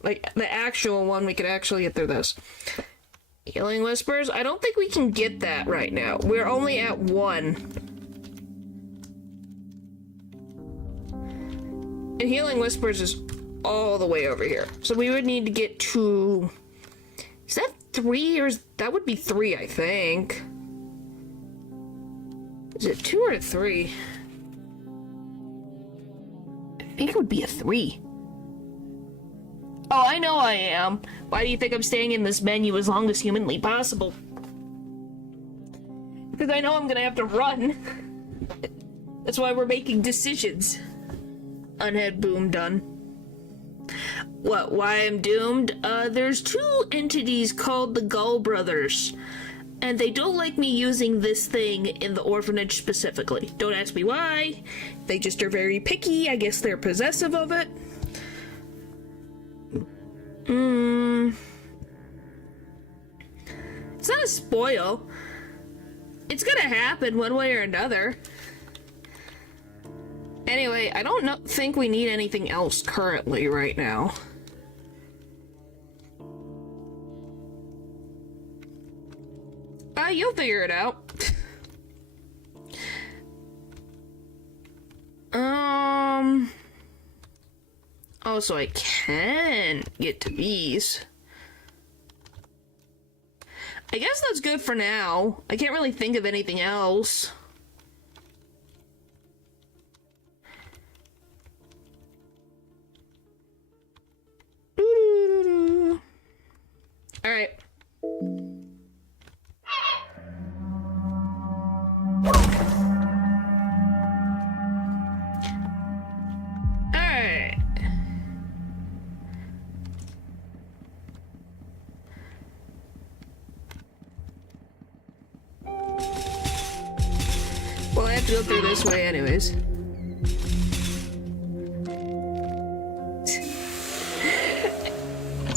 like, the actual one, we could actually get through this. Healing Whispers? I don't think we can get that right now. We're only at 1. And Healing Whispers is all the way over here. So we would need to get to... Is that 3 or that would be 3, I think. Is it 2 or 3? I think it would be a 3. Oh, I know I am. Why do you think I'm staying in this menu as long as humanly possible? Because I know I'm gonna have to run. That's why we're making decisions. Unhead boom done. What, why I'm doomed? There's two entities called the Gull brothers, and they don't like me using this thing in the orphanage specifically. Don't ask me why. They just are very picky. I guess they're possessive of it. It's not a spoil. It's gonna happen one way or another. Anyway, I don't think we need anything else currently right now. You'll figure it out. Oh, so I can get to bees. I guess that's good for now. I can't really think of anything else. Alright. Alright. Well, I have to go through this way anyways.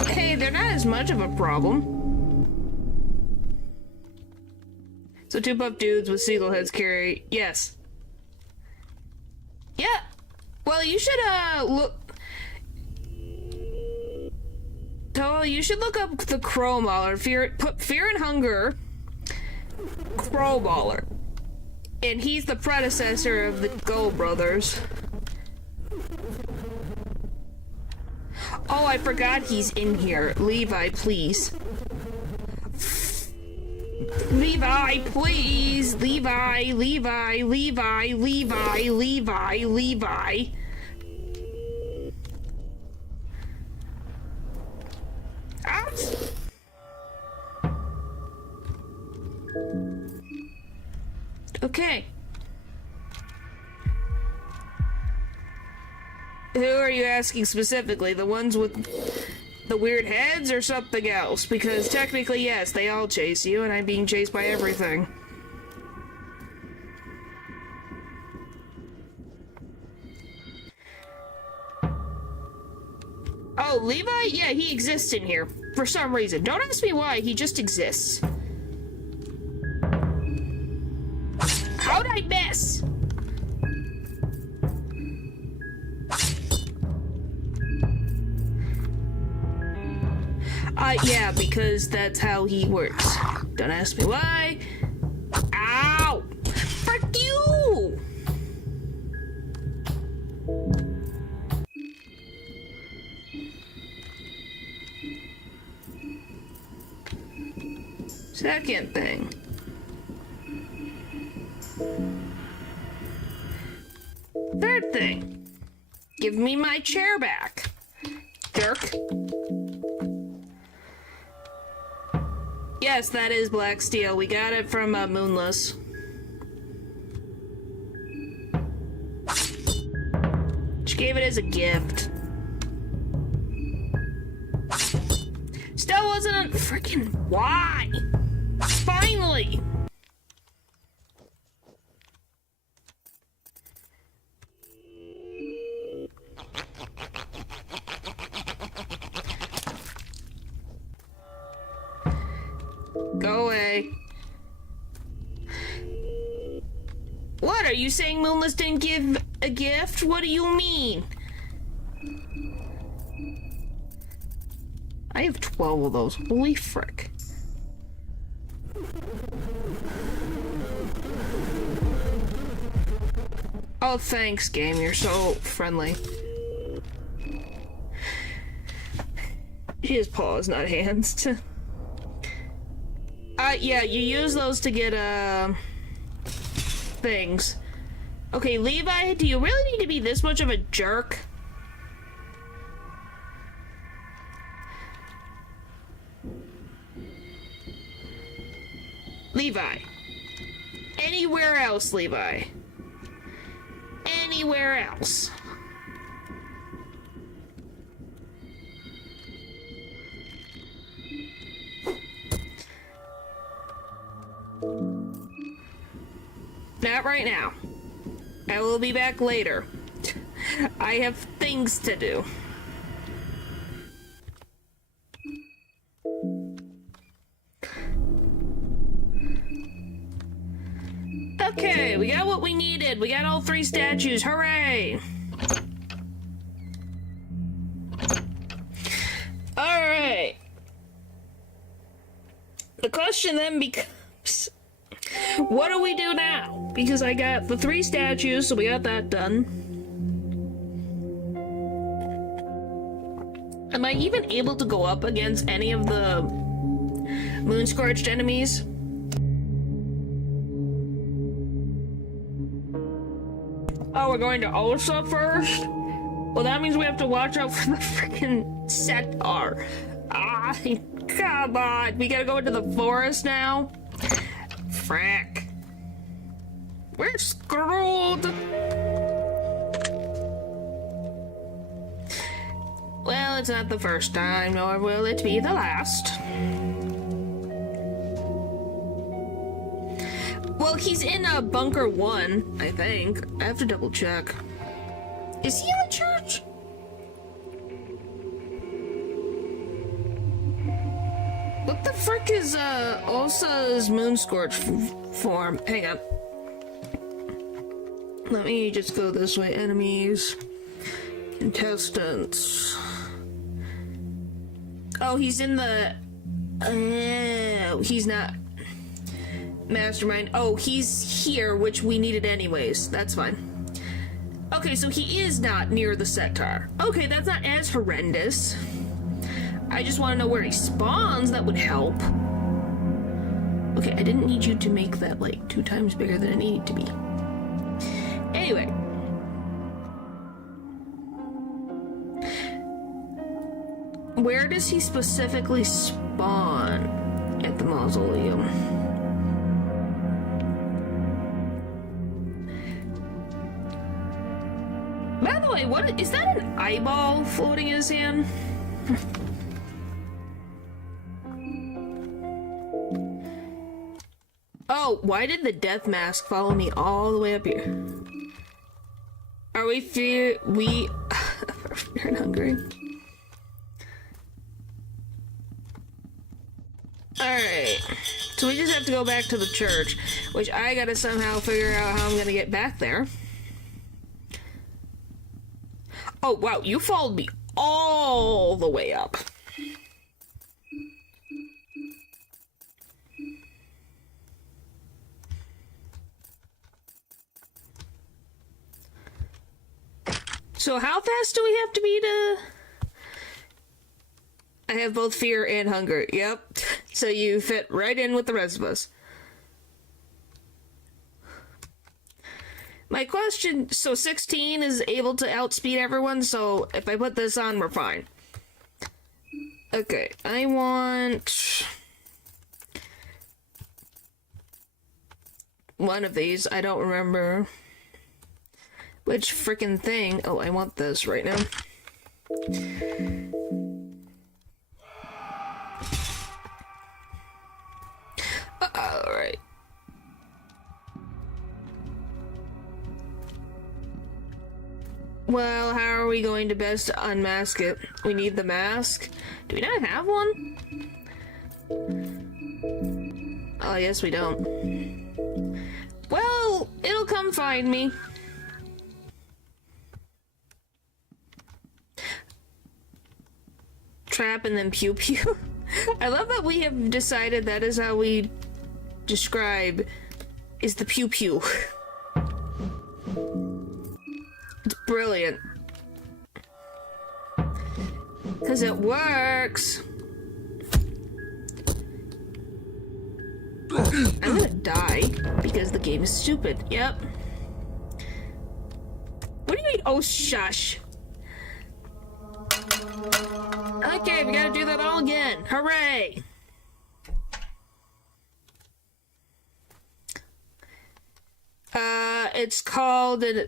Hey, they're not as much of a problem. So two buff dudes with seagull heads carry... Yes. Yeah. Well, you should, look... Well, you should look up the Crow Mauler. Put Fear and Hunger... Crow Mauler. And he's the predecessor of the Gull brothers. Oh, I forgot he's in here. Levi, please. Levi, please! Levi, Levi, Levi, Levi, Levi, Levi. Ouch! Okay. Who are you asking specifically? The ones with the weird heads or something else? Because technically, yes, they all chase you, and I'm being chased by everything. Oh, Levi? Yeah, he exists in here. For some reason. Don't ask me why, he just exists. How'd I miss? Yeah, because that's how he works. Don't ask me why. Ow! Frick you! Second thing. Third thing. Give me my chair back. Jerk. Yes, that is black steel. We got it from Moonless. She gave it as a gift. Still wasn't a freaking why? Finally! Go away. What, are you saying Moonless didn't give a gift? What do you mean? I have 12 of those. Holy frick. Oh, thanks, game. You're so friendly. She has paws, not hands. Yeah, you use those to get, things. Okay, Levi, do you really need to be this much of a jerk? Levi. Anywhere else, Levi. Anywhere else. not right now. I will be back later. I have things to do. Okay, we got what we needed. We got all 3 statues. Hooray! Alright. The question then becomes, what do we do now? Because I got the 3 statues, so we got that done. Am I even able to go up against any of the moon-scorched enemies? Oh, we're going to Osa first? Well, that means we have to watch out for the freaking centaur. Ah, come on. We gotta go into the forest now? Frack. We're screwed. Well, it's not the first time, nor will it be the last. Well, he's in bunker 1, I think. I have to double check. Is he in the church? What the frick is Ulsa's moonscorch form? Hang on. Let me just go this way. Enemies. Contestants. Oh, he's in the... he's not... Mastermind. Oh, he's here, which we needed anyways. That's fine. Okay, so he is not near the centaur. Okay, that's not as horrendous. I just want to know where he spawns. That would help. Okay, I didn't need you to make that, like, 2 times bigger than it needed to be. Anyway. Where does he specifically spawn at the mausoleum? By the way, what is that, an eyeball floating in his hand? Oh, why did the death mask follow me all the way up here? Are we fear and hungry? Alright. So we just have to go back to the church, which I gotta somehow figure out how I'm gonna get back there. Oh, wow, you followed me all the way up. So how fast do we have to be to... I have both fear and hunger. Yep. So you fit right in with the rest of us. My question, so 16 is able to outspeed everyone, so if I put this on, we're fine. Okay, I want... one of these. I don't remember which freaking thing. Oh, I want this right now. Alright. Well, how are we going to best unmask it? We need the mask. Do we not have one? Oh, yes, we don't. Well, it'll come find me. Trap and then pew pew. I love that we have decided that is how we describe is the pew pew. It's brilliant. Because it works. I'm gonna die because the game is stupid. Yep. What do you mean? Oh, shush. Okay, we gotta do that all again. Hooray! It's called an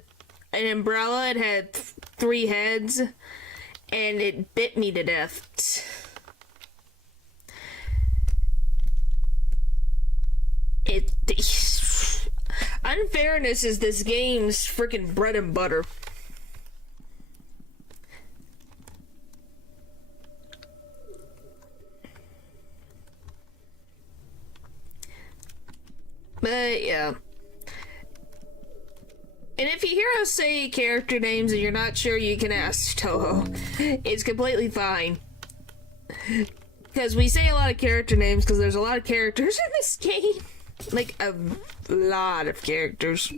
umbrella. It had 3 heads, and it bit me to death. Unfairness is this game's freaking bread and butter. But yeah. And if you hear us say character names and you're not sure, you can ask Toho. It's completely fine. Because we say a lot of character names because there's a lot of characters in this game. Like, a lot of characters.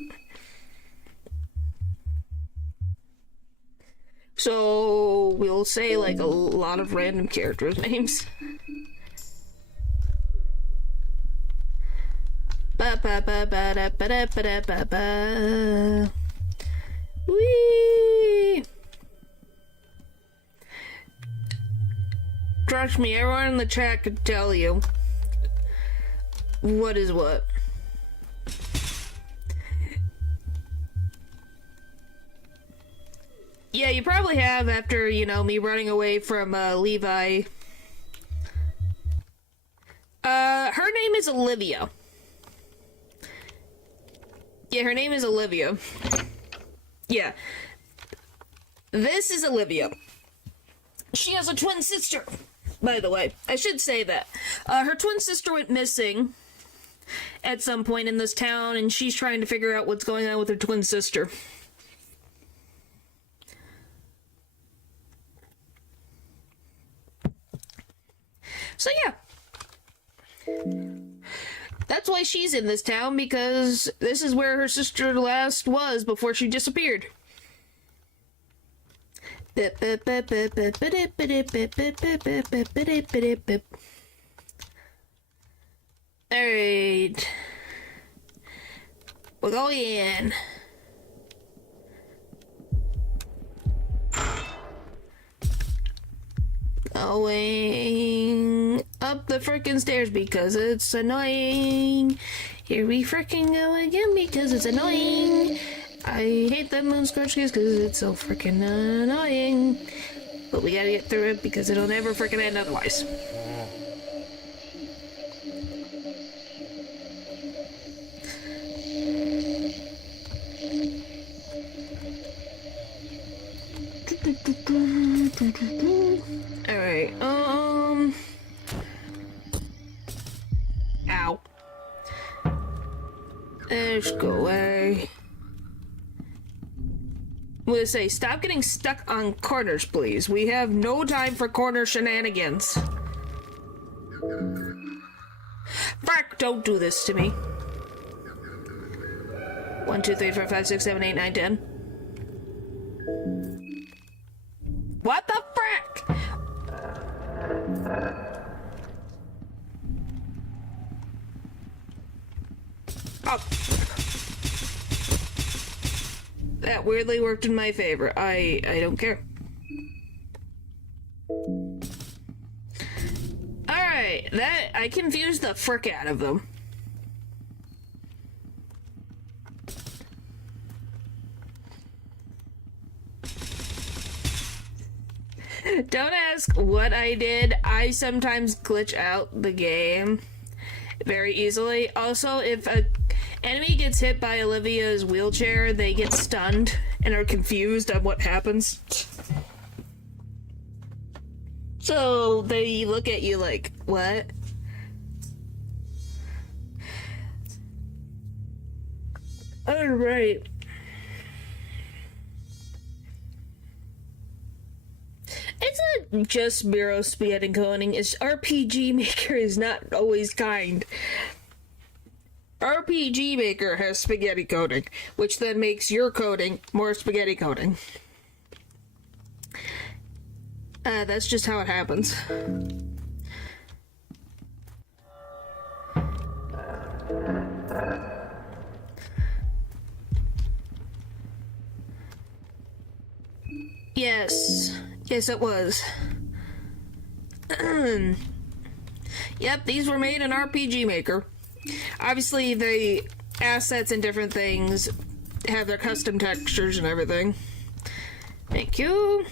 So, we'll say, like, a lot of random characters' names. Ba-ba-ba-ba-da-ba-da-ba-da-ba-ba. Whee! Trust me, everyone in the chat could tell you what is what. Yeah, you probably have after, you know, me running away from Levi. Her name is Olivia. Yeah, her name is Olivia. Yeah. This is Olivia. She has a twin sister, by the way. I should say that. Her twin sister went missing at some point in this town, and she's trying to figure out what's going on with her twin sister. So yeah. That's why she's in this town, because this is where her sister last was before she disappeared. Alright. We're going in. Going up the frickin' stairs because it's annoying. Here we frickin' go again because it's annoying. I hate that moon scorch because it's so frickin' annoying. But we gotta get through it because it'll never frickin' end otherwise. Alright, ow. Let's go away. I'm gonna say, stop getting stuck on corners, please. We have no time for corner shenanigans. Fuck, don't do this to me. 1, 2, 3, 4, 5, 6, 7, 8, 9, 10. What the frick? Oh. That weirdly worked in my favor. I don't care. Alright, that I confused the frick out of them. Don't ask what I did. I sometimes glitch out the game very easily. Also, if a enemy gets hit by Olivia's wheelchair, they get stunned and are confused on what happens. So they look at you like, what? Alright. It's not just Miro spaghetti coding, it's RPG Maker is not always kind. RPG Maker has spaghetti coding, which then makes your coding more spaghetti coding. That's just how it happens. Yes. Yes, it was. Yep, these were made in RPG Maker. Obviously, the assets and different things have their custom textures and everything. Thank you.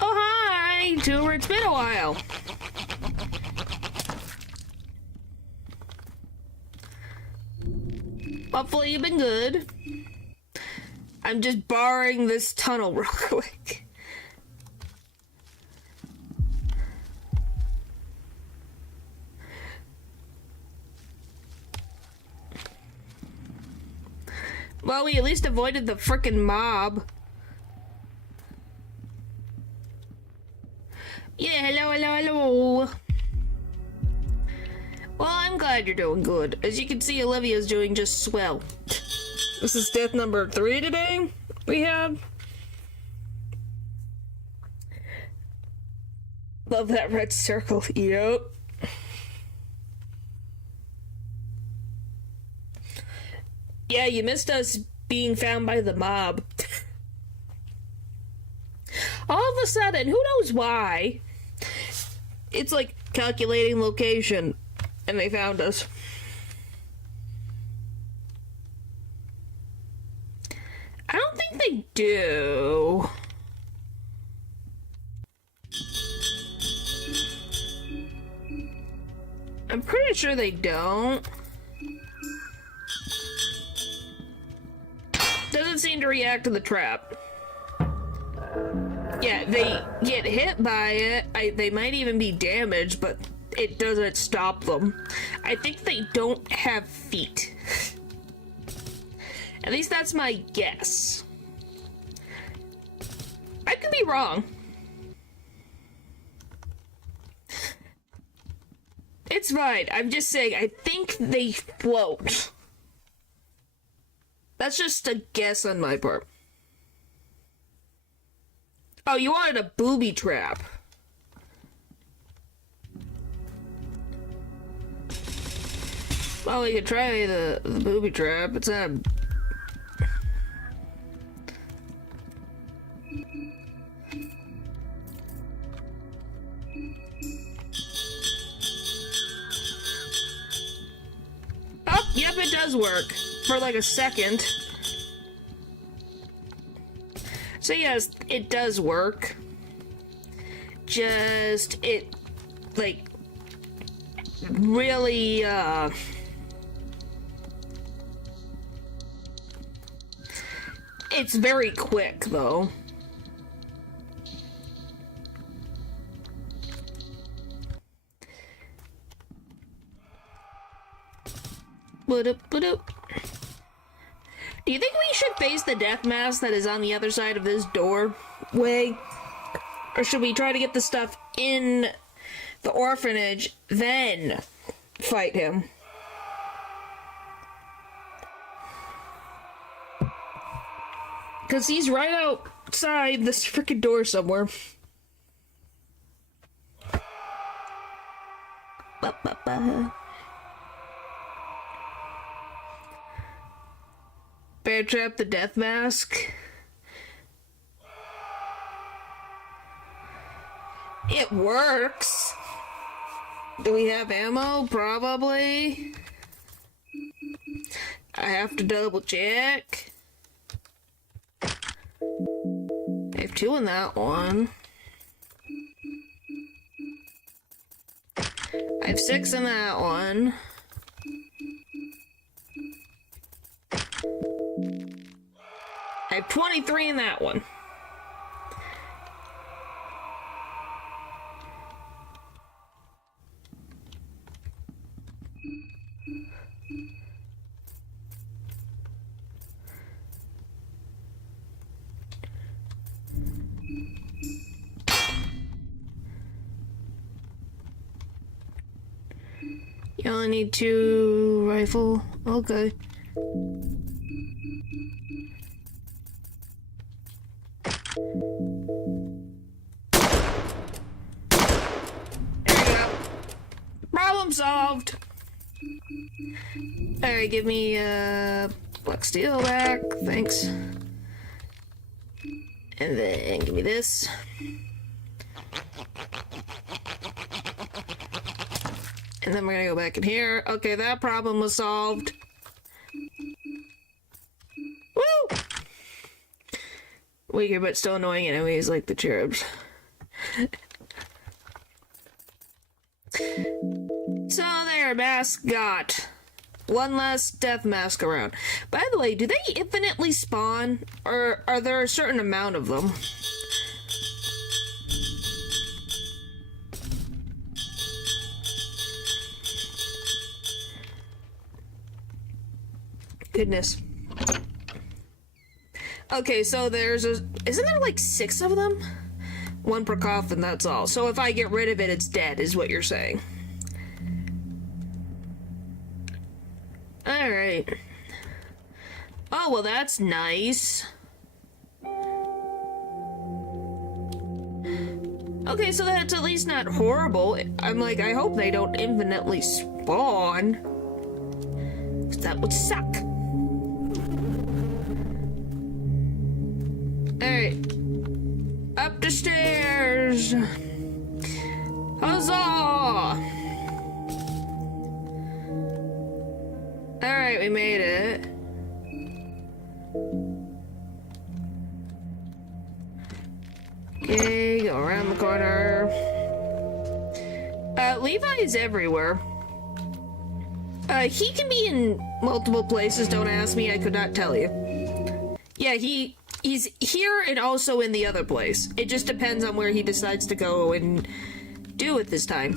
Oh, hi! Tour, it's been a while. Hopefully you've been good. I'm just barring this tunnel real quick. Well, we at least avoided the frickin' mob. Yeah, hello. Well, I'm glad you're doing good. As you can see, Olivia's doing just swell. This is death number 3 today we had. Love that red circle. Yep. Yeah, you missed us being found by the mob. All of a sudden, who knows why, it's like calculating location, and they found us. I don't think they do. I'm pretty sure they don't. Doesn't seem to react to the trap. Yeah, they get hit by it. They might even be damaged, but it doesn't stop them. I think they don't have feet. At least that's my guess. I could be wrong. It's fine. I'm just saying, I think they float. That's just a guess on my part. Oh, you wanted a booby trap. Well, we could try the booby trap. It's not a... Oh, yep, it does work. For like a second. So yes, it does work. Just, it, like, really, it's very quick, though. Do you think we should face the death mask that is on the other side of this doorway? Or should we try to get the stuff in the orphanage, then fight him? Because he's right outside this freaking door somewhere. Bear trap the death mask. It works. Do we have ammo? Probably. I have to double check. I have 2 in that one. I have 6 in that one. I have 23 in that one. You only need 2 rifle. Okay. There we go. Problem solved. Alright, give me black steel back. Thanks. And then give me this. And then we're gonna go back in here. Okay, that problem was solved. Woo! Weaker but still annoying enemies like the cherubs. So there, mascot. One last death mask around. By the way, do they infinitely spawn? Or are there a certain amount of them? Goodness. Okay, so isn't there like 6 of them? 1 per coffin, that's all. So if I get rid of it, it's dead, is what you're saying. Alright. Oh, well, that's nice. Okay, so that's at least not horrible. I'm like, I hope they don't infinitely spawn. 'Cause that would suck. Alright. Up the stairs! Huzzah! Alright, we made it. Okay, go around the corner. Levi is everywhere. He can be in multiple places, don't ask me, I could not tell you. Yeah, he's here and also in the other place. It just depends on where he decides to go and do it this time.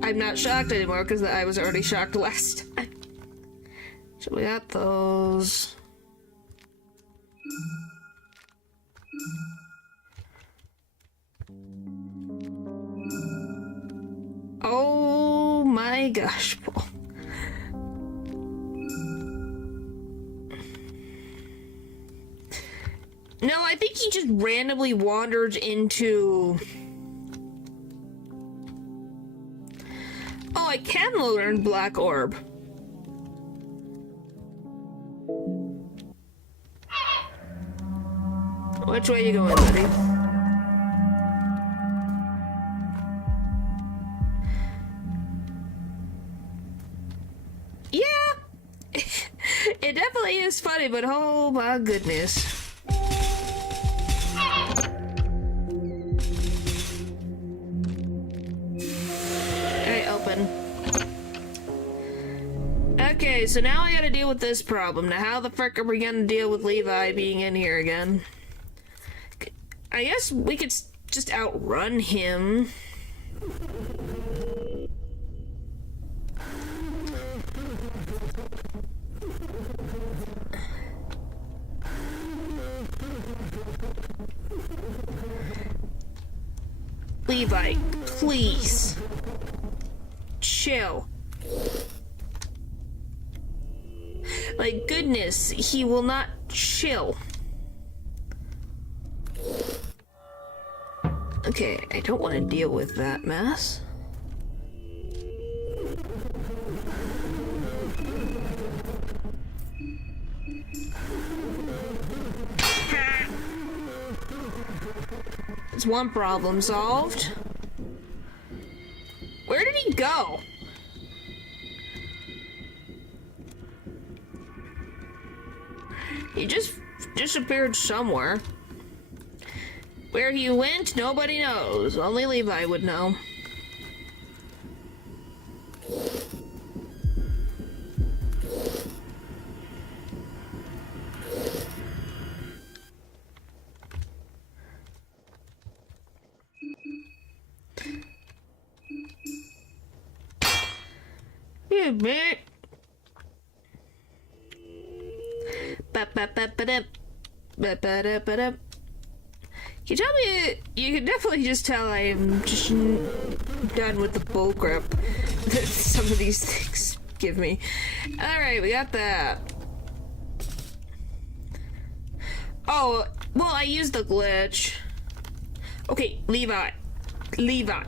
I'm not shocked anymore because I was already shocked last time. So we got those. Oh my gosh, Paul. No, I think he just randomly wandered into... Oh, I can learn Black Orb. Which way you going, buddy? Yeah! It definitely is funny, but oh my goodness. Okay, so now I gotta deal with this problem. Now how the frick are we gonna deal with Levi being in here again? I guess we could just outrun him. Levi, please. Chill. Like, goodness, he will not chill. Okay, I don't want to deal with that mess. It's one problem solved. Where did he go? He just disappeared somewhere. Where he went, nobody knows. Only Levi would know. Yeah, man. You tell me, you can definitely just tell I am just done with the bullcrap that some of these things give me. Alright, we got that. Oh, well, I used the glitch. Okay, Levi. Levi.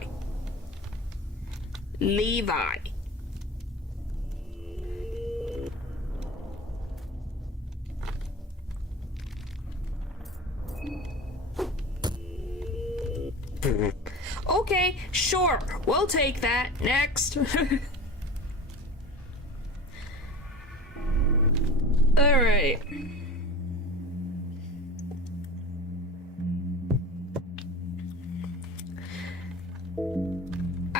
Levi. Okay, sure. We'll take that. Next. Alright.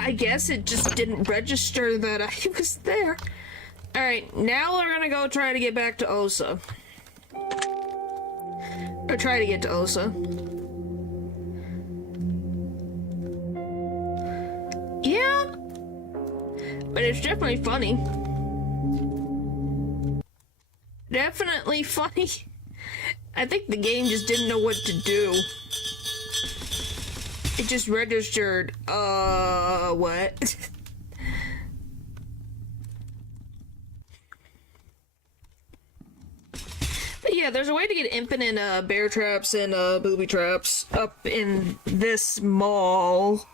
I guess it just didn't register that I was there. Alright, now we're gonna go try to get back to Osa. Or try to get to Osa. Yeah. But it's definitely funny. Definitely funny. I think the game just didn't know what to do. It just registered, what? But yeah, there's a way to get infinite, bear traps and, booby traps up in this mall.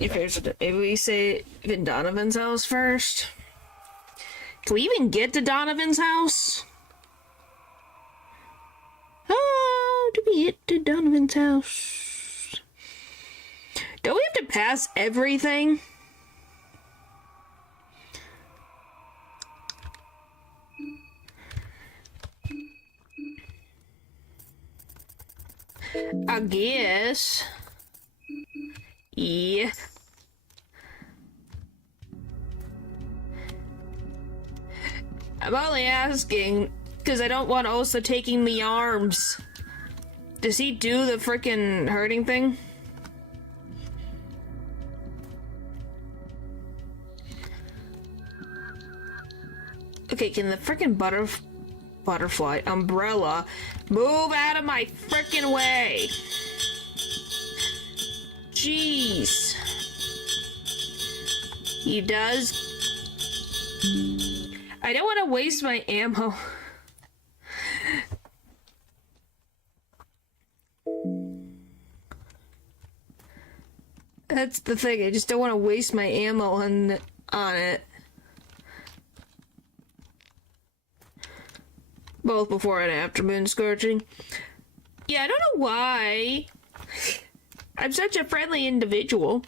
Maybe we say in Donovan's house first. Can we even get to Donovan's house? How do we get to Donovan's house? Don't we have to pass everything? I guess. Yeah. I'm only asking because I don't want Osa taking the arms. Does he do the frickin' hurting thing? Okay, can the frickin' butterfly umbrella move out of my frickin' way? Jeez. He does. I don't want to waste my ammo. That's the thing, I just don't want to waste my ammo on it. Both before and after moon scorching. Yeah, I don't know why. I'm such a friendly individual.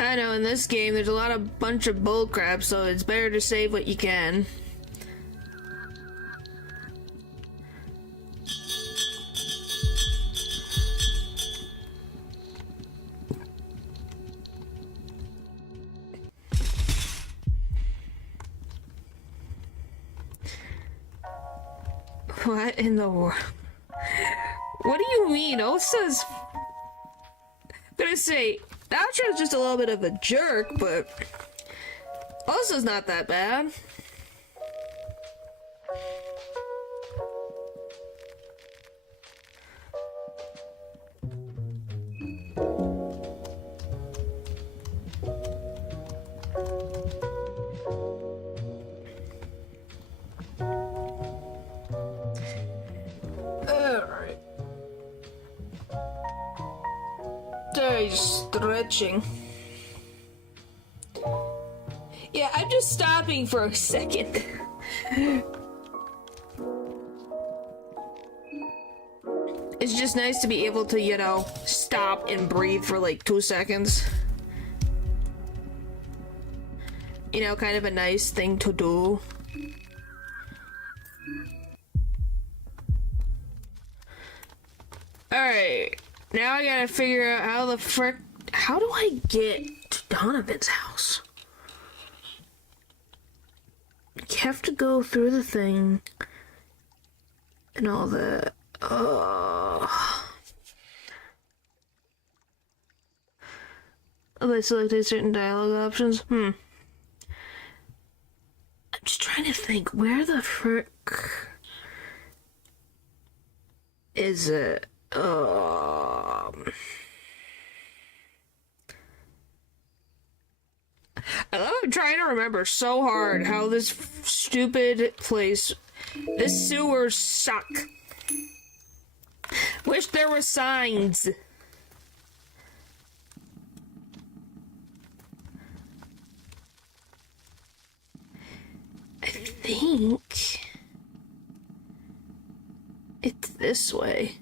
I know, in this game, there's a bunch of bullcrap, so it's better to save what you can. What in the world? What do you mean? Osa's... I'm gonna say, Nacho's just a little bit of a jerk, but Osa's not that bad. Alright. Stretching. Yeah, I'm just stopping for a second. It's just nice to be able to, you know, stop and breathe for like 2 seconds. You know, kind of a nice thing to do. Alright. Now I gotta figure out how the frick... How do I get to Donovan's house? You have to go through the thing and all that. I selected certain dialogue options. I'm just trying to think, where the frick is it? I'm trying to remember so hard how this stupid place, this sewers suck. Wish there were signs. I think it's this way.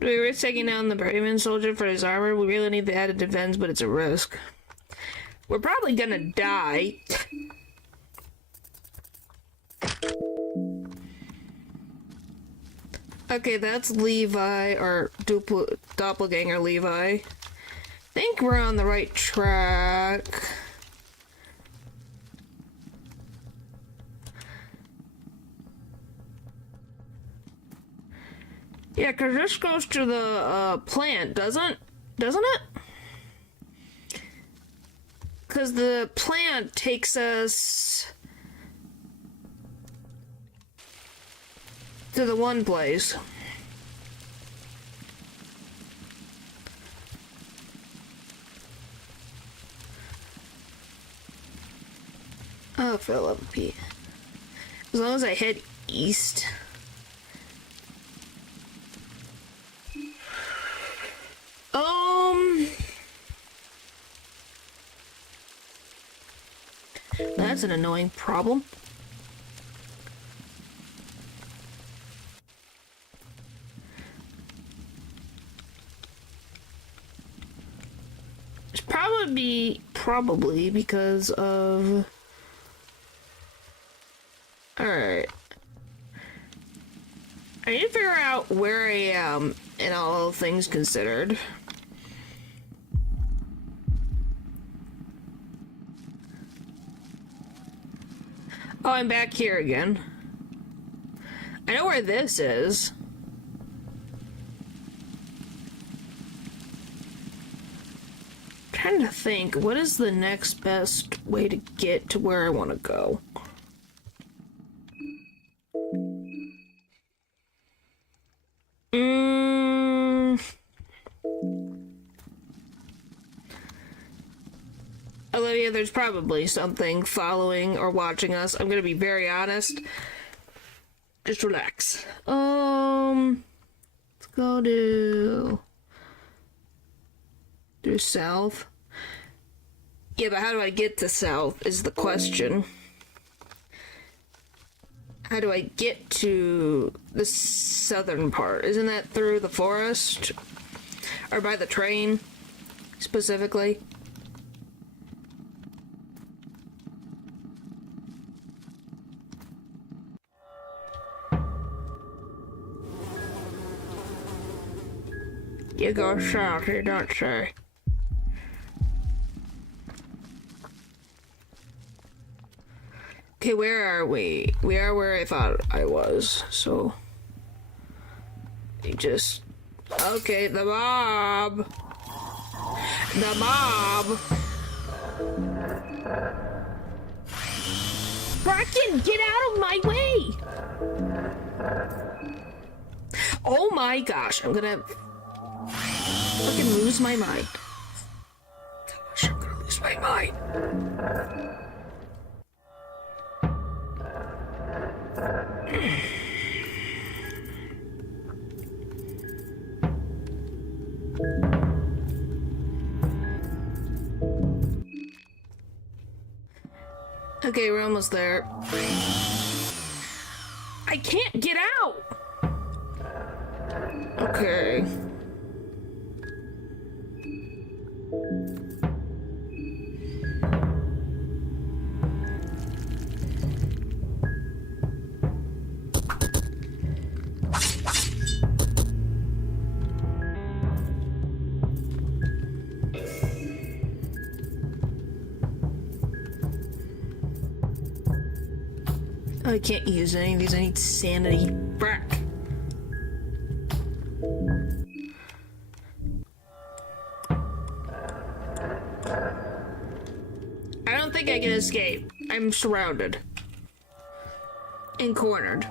We were taking down the Brayman soldier for his armor. We really need the added defense, but it's a risk. We're probably gonna die. Okay, that's Levi, or Doppelganger Levi. I think we're on the right track. Yeah, because this goes to the plant, doesn't it? Because the plant takes us to the one place. Oh, Philip. As long as I head east. That's an annoying problem. It's probably because of... Alright. I need to figure out where I am in all things considered. Oh, I'm back here again. I know where this is. I'm trying to think, what is the next best way to get to where I want to go? Olivia, there's probably something following or watching us. I'm gonna be very honest. Just relax. Let's go to south. Yeah, but how do I get to south is the question. How do I get to the southern part? Isn't that through the forest? Or by the train, specifically? You go south, you don't say. Okay, where are we? We are where I thought I was, so... just... Okay, the mob! The mob! Bracken, get out of my way! Oh my gosh, I'm gonna... fucking lose my mind. Gosh, I'm gonna lose my mind. Okay, we're almost there. I can't get out! Okay. I can't use any of these. I need sanity. Brack. I don't think I can escape. I'm surrounded. And cornered.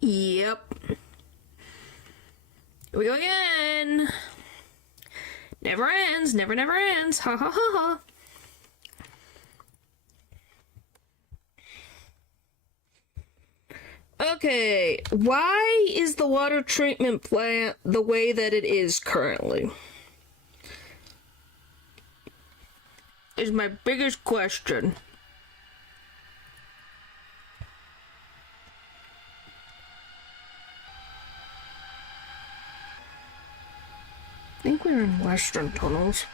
Yep. Here we go again. Never ends, never ends. Ha ha ha ha. Okay, why is the water treatment plant the way that it is currently? Is my biggest question. I think we're in western tunnels.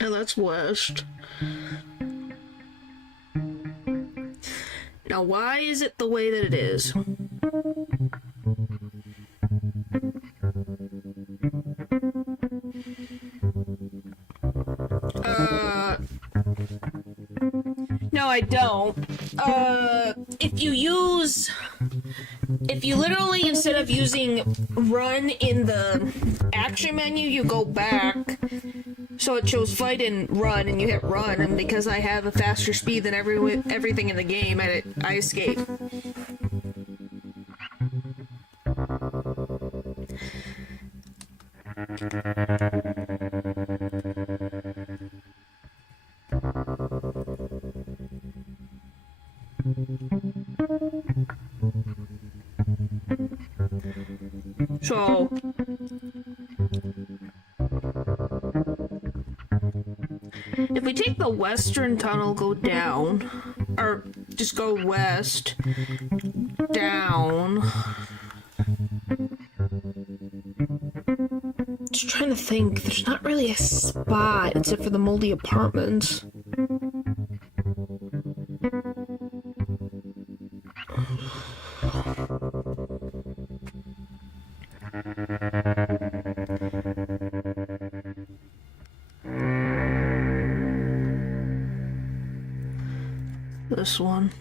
And that's west. Now, why is it the way that it is? No, I don't. If you literally, instead of using run in the action menu, you go back. So it shows fight and run, and you hit run, and because I have a faster speed than everything in the game, I escape. So if we take the western tunnel, go down, or just go west, down. Just trying to think, there's not really a spot except for the moldy apartments. This one.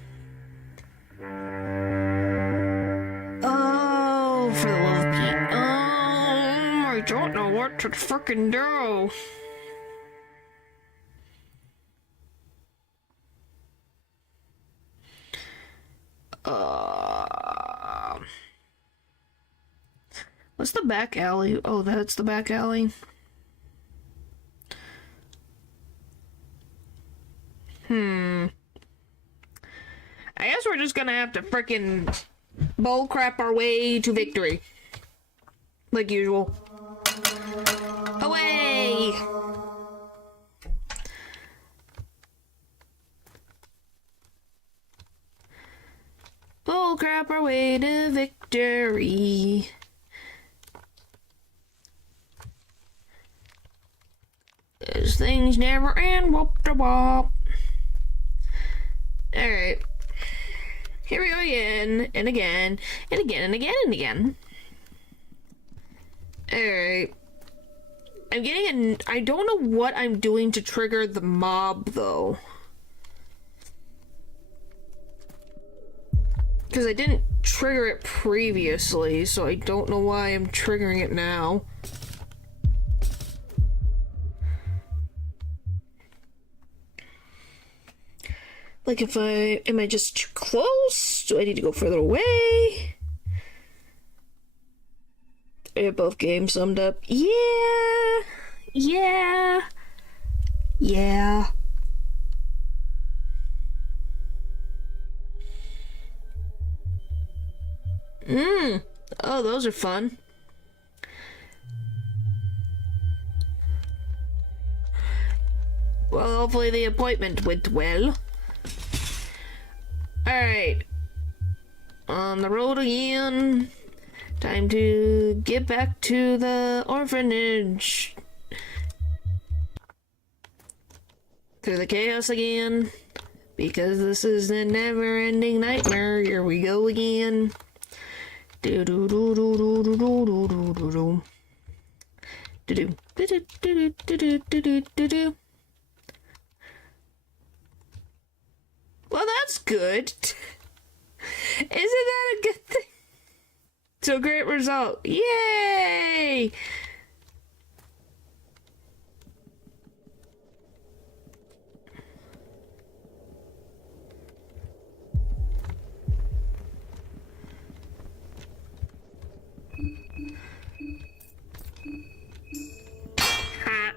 Oh, for the love of Pete. I don't know what to frickin' do. What's the back alley? Oh, that's the back alley. I guess we're just gonna have to frickin' bullcrap our way to victory. Like usual. Away! Bullcrap our way to victory. Those things never end. Whoop da wop. Alright. Here we go again, and again, and again, and again, and again. Alright. I'm getting I don't know what I'm doing to trigger the mob, though. Because I didn't trigger it previously, so I don't know why I'm triggering it now. Like, am I just too close? Do I need to go further away? I have both games summed up. Yeah. Oh, those are fun. Well, hopefully the appointment went well. Alright. On the road again. Time to get back to the orphanage. Through the chaos again. Because this is a never-ending nightmare. Here we go again. Do do do do do do do do do do do. Do do do do do do do do do. Well, that's good. Isn't that a good thing? So great result. Yay! Ha.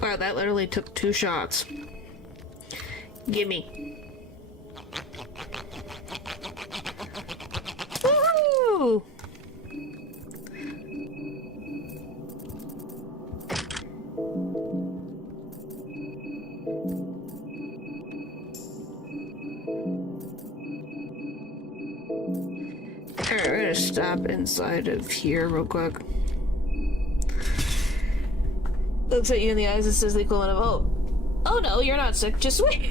Wow, that literally took 2 shots. Gimme. Woohoo! gonna stop inside of here real quick. Looks at you in the eyes and says the equivalent of, oh no, you're not sick, just wait.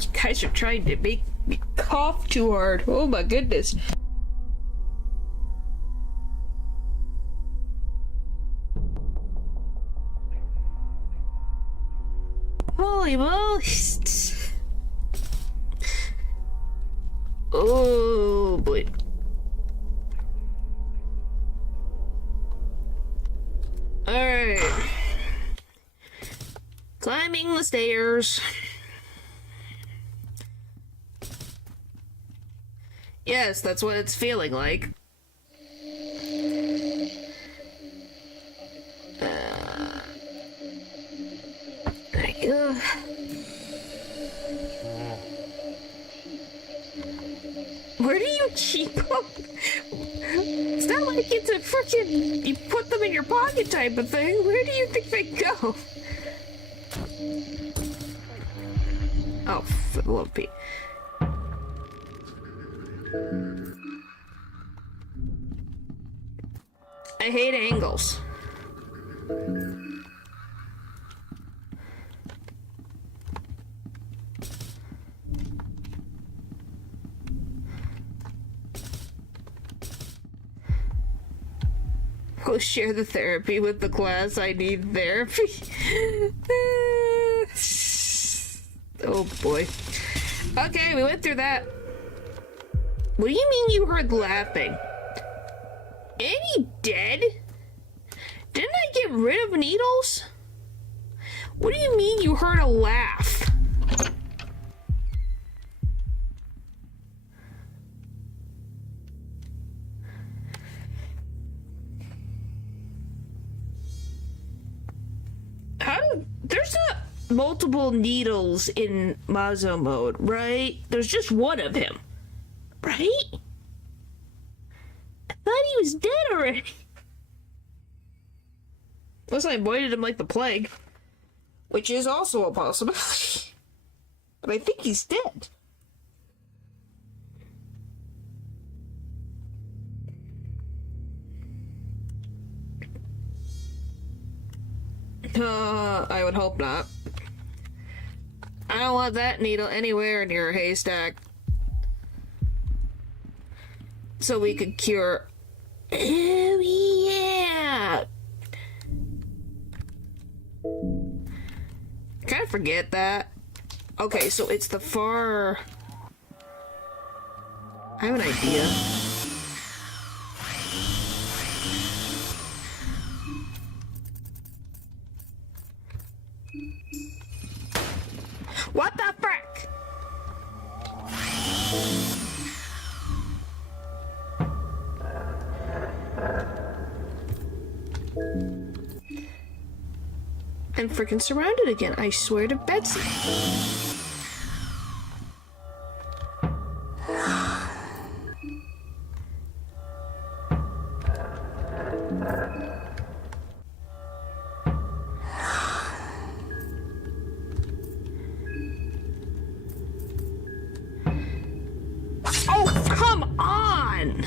You guys are trying to make me cough too hard. Oh my goodness. Holy moly. Oh boy. Alright. Climbing the stairs. Yes, that's what it's feeling like. Where do you keep them? It's not like it's a freaking you put them in your pocket type of thing. Where do you think they go? Oh, for the love of Pete. I hate angles. Go share the therapy with the class. I need therapy. Oh boy. Okay, we went through that. What do you mean you heard laughing? Any dead? Didn't I get rid of needles? What do you mean you heard a laugh? There's not multiple needles in Mazo mode, right? There's just one of him, right? I thought he was dead already. Unless I avoided him like the plague, which is also a possibility. But I think he's dead. I would hope not. I don't want that needle anywhere near a haystack. So we could cure... Oh, yeah! Kind of forget that. Okay, so it's the far... I have an idea. What the frick? I'm freaking surrounded again. I swear to Betsy. Oh, come on!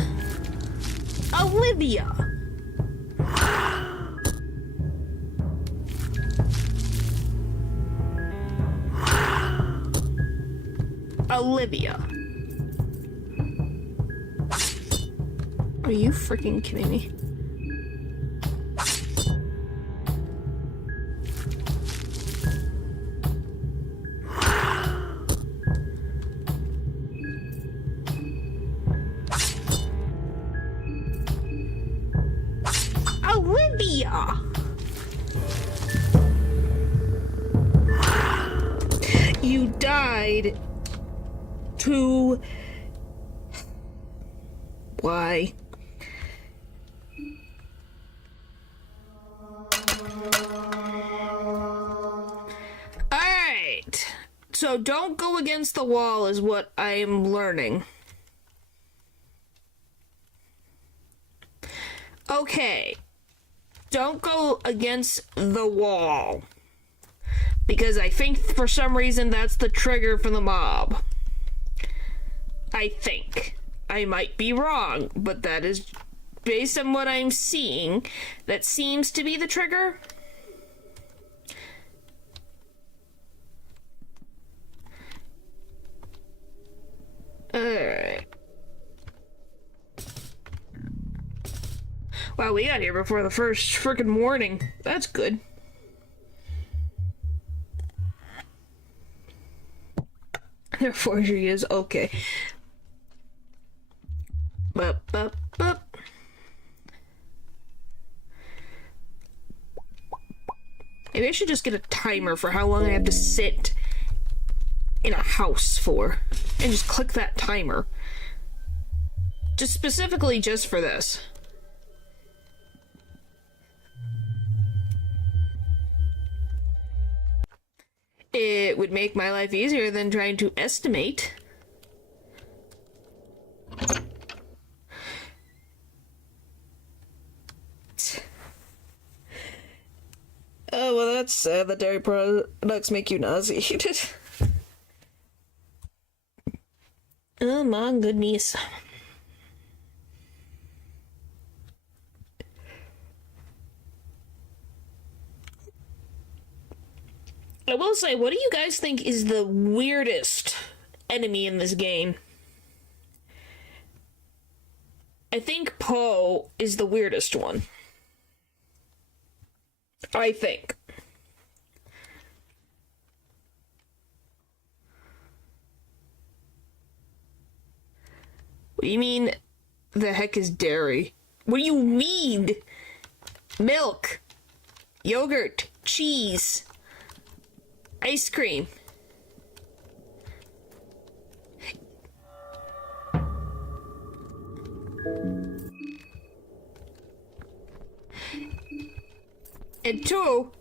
Olivia! Olivia. Are you freaking kidding me? Olivia! You died to... Why? Alright. So don't go against the wall is what I am learning. Okay. Don't go against the wall. Because I think for some reason that's the trigger for the mob. I think. I might be wrong, but that is based on what I'm seeing. That seems to be the trigger. Alright. Wow, we got here before the first frickin' morning. That's good. Therefore she is okay. Bup, bup, bup. Maybe I should just get a timer for how long I have to sit in a house for. And just click that timer. Just specifically just for this. It would make my life easier than trying to estimate. Oh, well, that's sad that dairy products make you nauseated. Oh my goodness. I will say, what do you guys think is the weirdest enemy in this game? I think Poe is the weirdest one. I think. What do you mean, the heck is dairy? What do you mean? Milk, yogurt, cheese, ice cream. And two,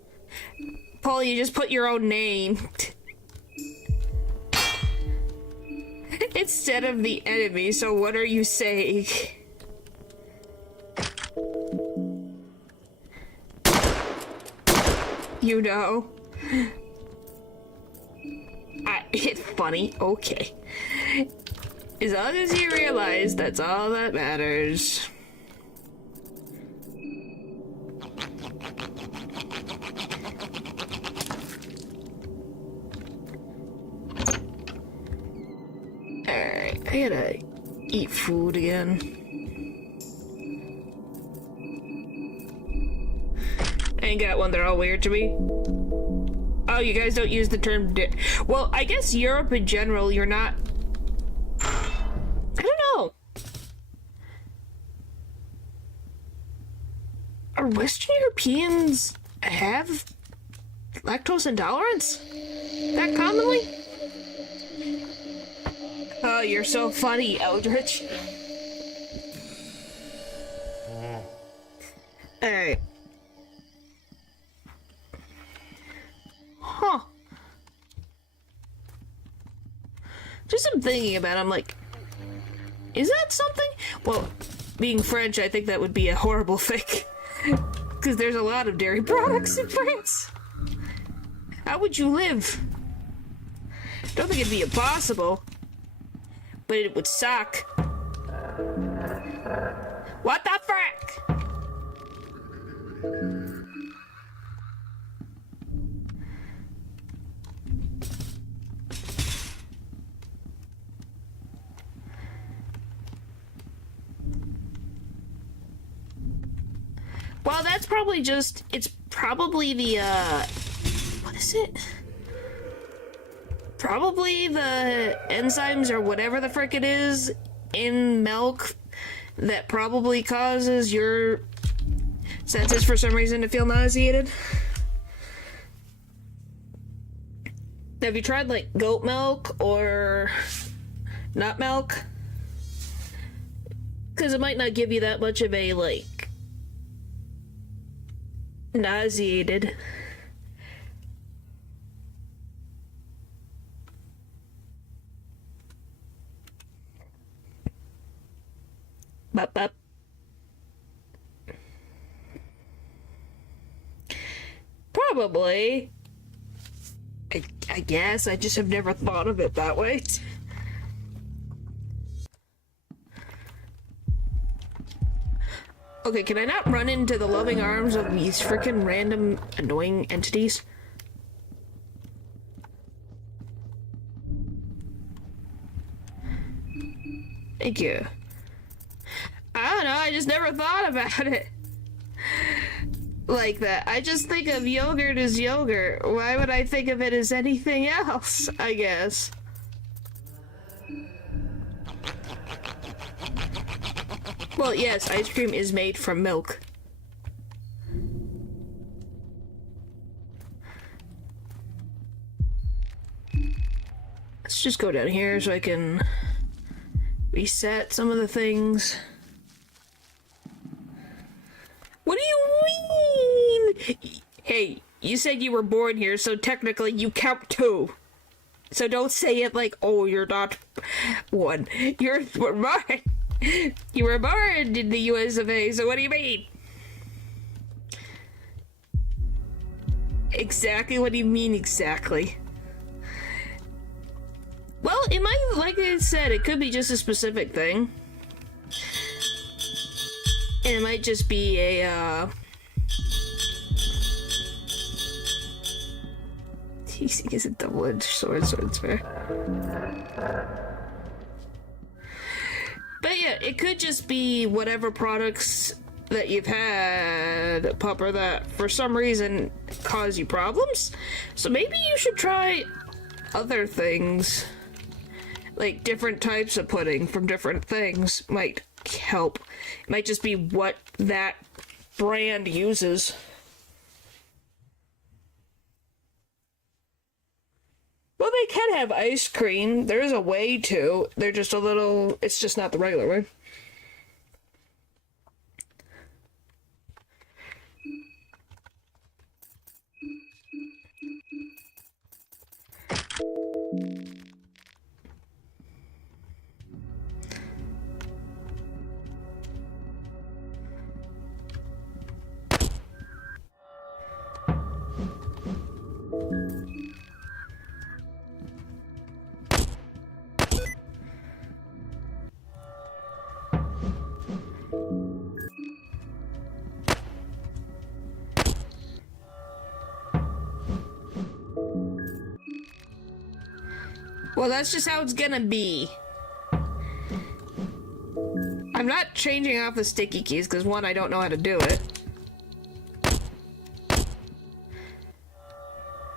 Paul, you just put your own name instead of the enemy, so what are you saying? You know? It's funny, okay. As long as you realize that's all that matters. Alright, I gotta eat food again. I ain't got one, they're all weird to me. Oh, you guys don't use the term well, I guess Europe in general, you're not... I don't know. Are Western Europeans have lactose intolerance that commonly? Oh, you're so funny, Eldritch. Alright. Huh. Just I'm thinking about it, I'm like, is that something? Well, being French, I think that would be a horrible thing. Because there's a lot of dairy products in France. How would you live? I don't think it'd be impossible. But it would suck. What the frick? Well, that's probably just, it's probably the, what is it? Probably the enzymes or whatever the frick it is in milk that probably causes your senses for some reason to feel nauseated. Have you tried like goat milk or nut milk? Because it might not give you that much of a like nauseated. Bup, bup. Probably. I guess. I just have never thought of it that way. Okay, can I not run into the loving arms of these freaking random annoying entities? Thank you. I don't know, I just never thought about it like that. I just think of yogurt as yogurt. Why would I think of it as anything else, I guess? Well, yes, ice cream is made from milk. Let's just go down here so I can reset some of the things. What do you mean? Hey, you said you were born here, so technically you count too. So don't say it like, oh, you're not one. You were born in the US of A, so what do you mean? Exactly, what do you mean exactly? Well, it might, like I said, it could be just a specific thing. And it might just be a, teasing is a double-edged sword, so it's fair. But yeah, it could just be whatever products that you've had, Pupper, that for some reason cause you problems. So maybe you should try other things. Like different types of pudding from different things might help. It might just be what that brand uses. Well, they can have ice cream. There's a way to. They're just a little... It's just not the regular way. Well, that's just how it's gonna be. I'm not changing off the sticky keys because, one, I don't know how to do it.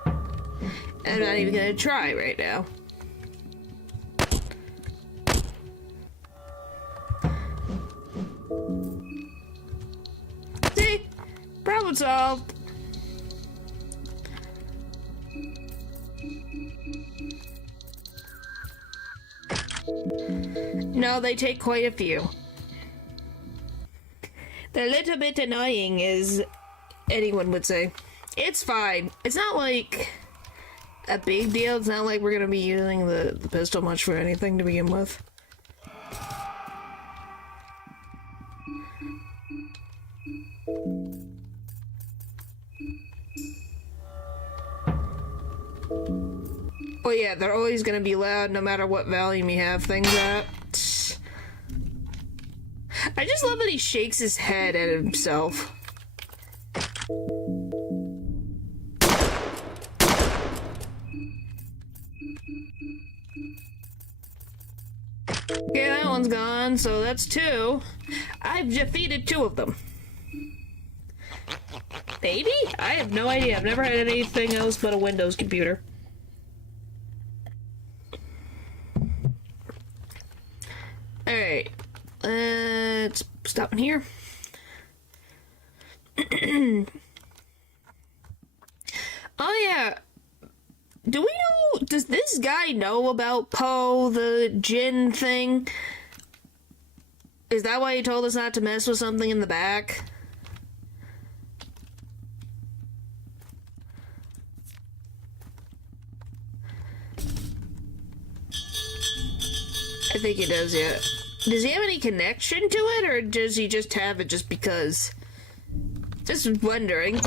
And I'm not even gonna try right now. See? Problem solved. No, they take quite a few. They're a little bit annoying, as anyone would say. It's fine. It's not like a big deal. It's not like we're gonna be using the pistol much for anything to begin with. Well, yeah, they're always gonna be loud no matter what volume you have things at. I just love that he shakes his head at himself. Okay, that one's gone, so that's two. I've defeated two of them. Maybe? I have no idea. I've never had anything else but a Windows computer. Alright. Let's stop in here. Oh yeah. Do we know, does this guy know about Poe, the Jinn thing? Is that why he told us not to mess with something in the back? I think he does, yeah. Does he have any connection to it, or does he just have it just because? Just wondering.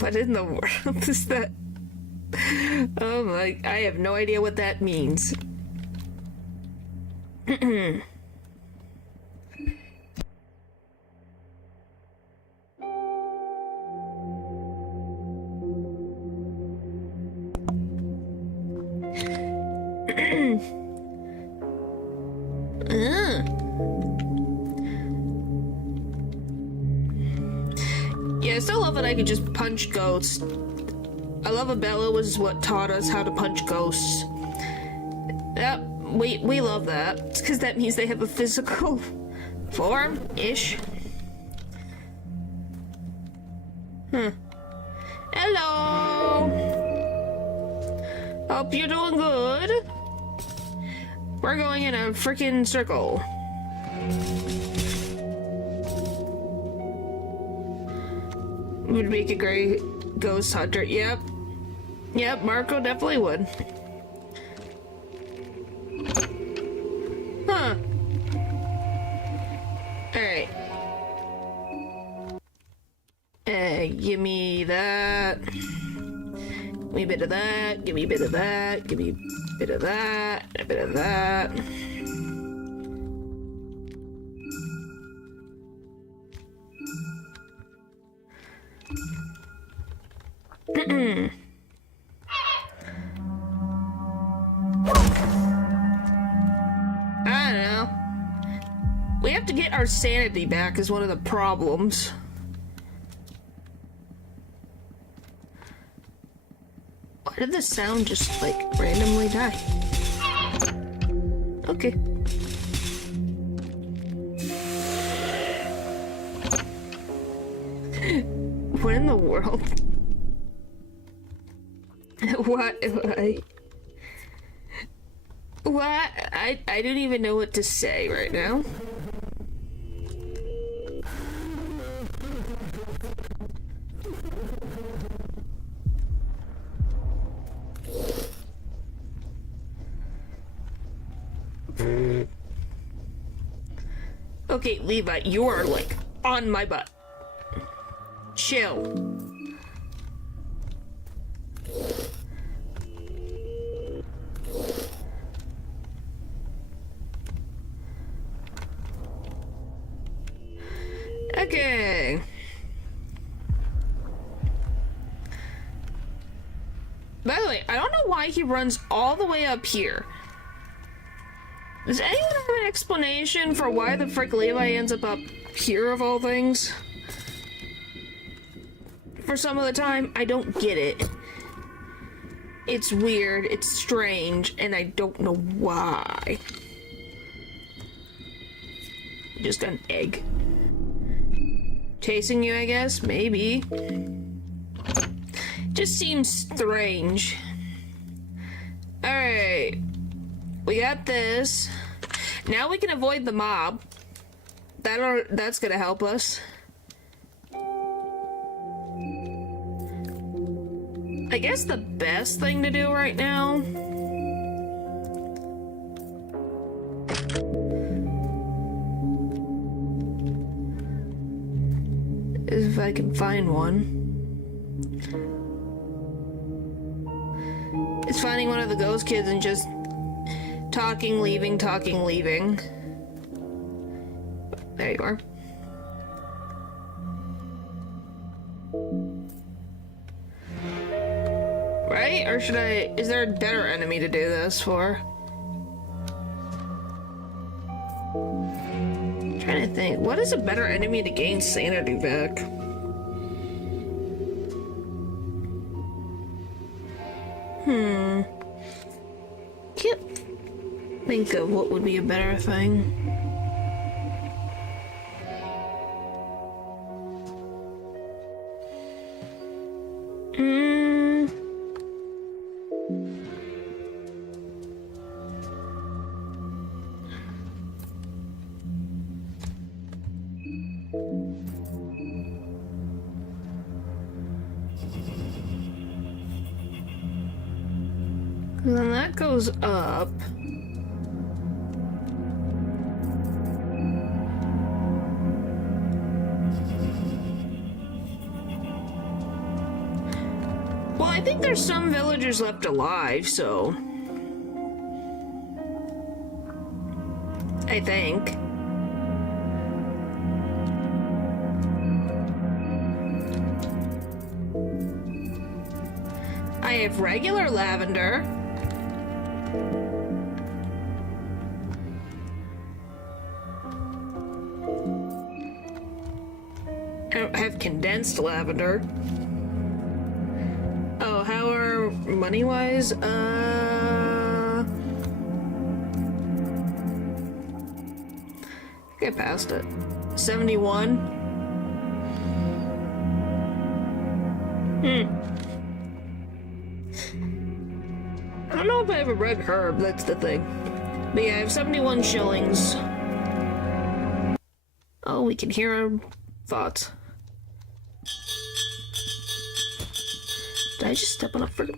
What in the world is that? Oh my, I have no idea what that means. Yeah, I still love that I could just punch ghosts. I love Abella was what taught us how to punch ghosts. Yep, we love that. Because that means they have a physical form-ish. Hello! Hope you're doing good. We're going in a freaking circle. Would make a great ghost hunter. Yep. Yep, Marco definitely would. Huh. Alright. Give me that. Give me a bit of that. Give me a bit of that. Give me a bit of that. A bit of that. I don't know. We have to get our sanity back is one of the problems. Why did the sound just, like, randomly die? Okay. What in the world? What? I don't even know what to say right now. Okay, Levi, you are, like, on my butt. Chill. Okay. By the way, I don't know why he runs all the way up here. Does anyone have an explanation for why the frick Levi ends up here of all things? For some of the time, I don't get it. It's weird, it's strange, and I don't know why. Just an egg. Chasing you, I guess? Maybe. Just seems strange. Alright. We got this. Now we can avoid the mob. That's gonna help us. I guess the best thing to do right now is if I can find one. It's finding one of the ghost kids and just talking, leaving, talking, leaving. There you are. Right? Or should I... Is there a better enemy to do this for? I'm trying to think. What is a better enemy to gain sanity back? Can't think of what would be a better thing. Then that goes up. think there's some villagers left alive, so... I think. I have regular lavender. I don't have condensed lavender. Oh, how are money-wise? I think I passed it. 71. I don't know if I have a red herb, that's the thing. But yeah, I have 71 shillings. Oh, we can hear our thoughts. Did I just step on a friggin'...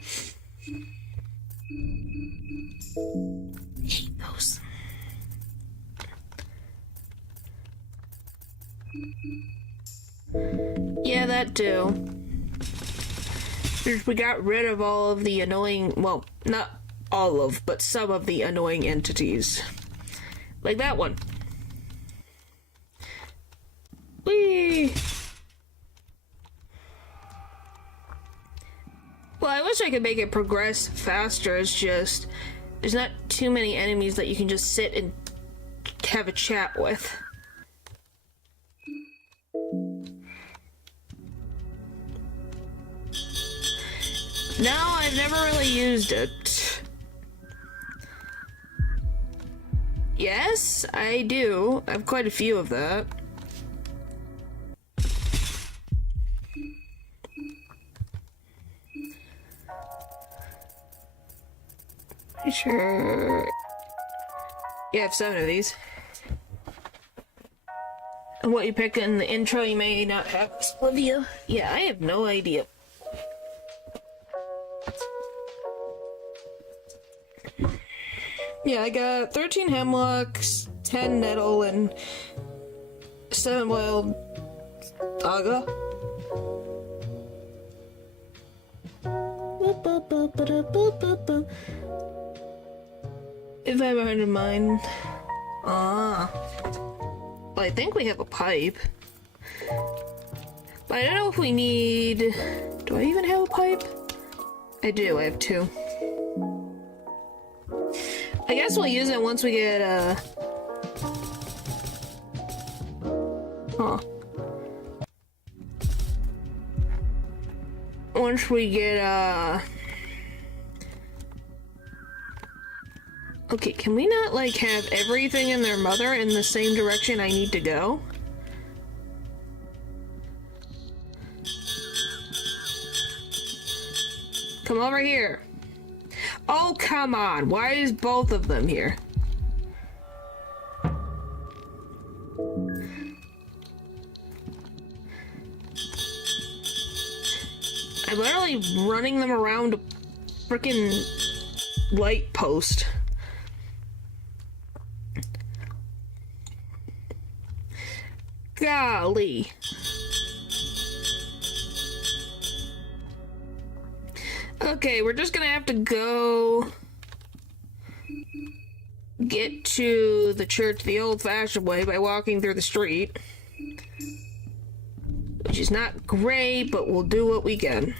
I hate those. Yeah, that too. We got rid of all of the annoying, well, not all of, but some of the annoying entities. Like that one. Whee! Well, I wish I could make it progress faster. It's just, there's not too many enemies that you can just sit and have a chat with. No, I've never really used it. Yes, I do. I have quite a few of that. Pretty sure... Yeah, I have 7 of these. And what you pick in the intro, you may not have Olivia. Yeah, I have no idea. Yeah, I got 13 hemlocks, 10 nettle, and 7 wild daga. If I have 100 mine. Ah. Well, I think we have a pipe. But I don't know if we need... Do I even have a pipe? I do, I have 2. I guess we'll use it once we get, Once we get, Okay, can we not, like, have everything and their mother in the same direction I need to go? Come over here. Oh, come on. Why is both of them here? I'm literally running them around a freaking light post. Golly. Okay, we're just gonna have to go get to the church the old-fashioned way by walking through the street. Which is not great, but we'll do what we can.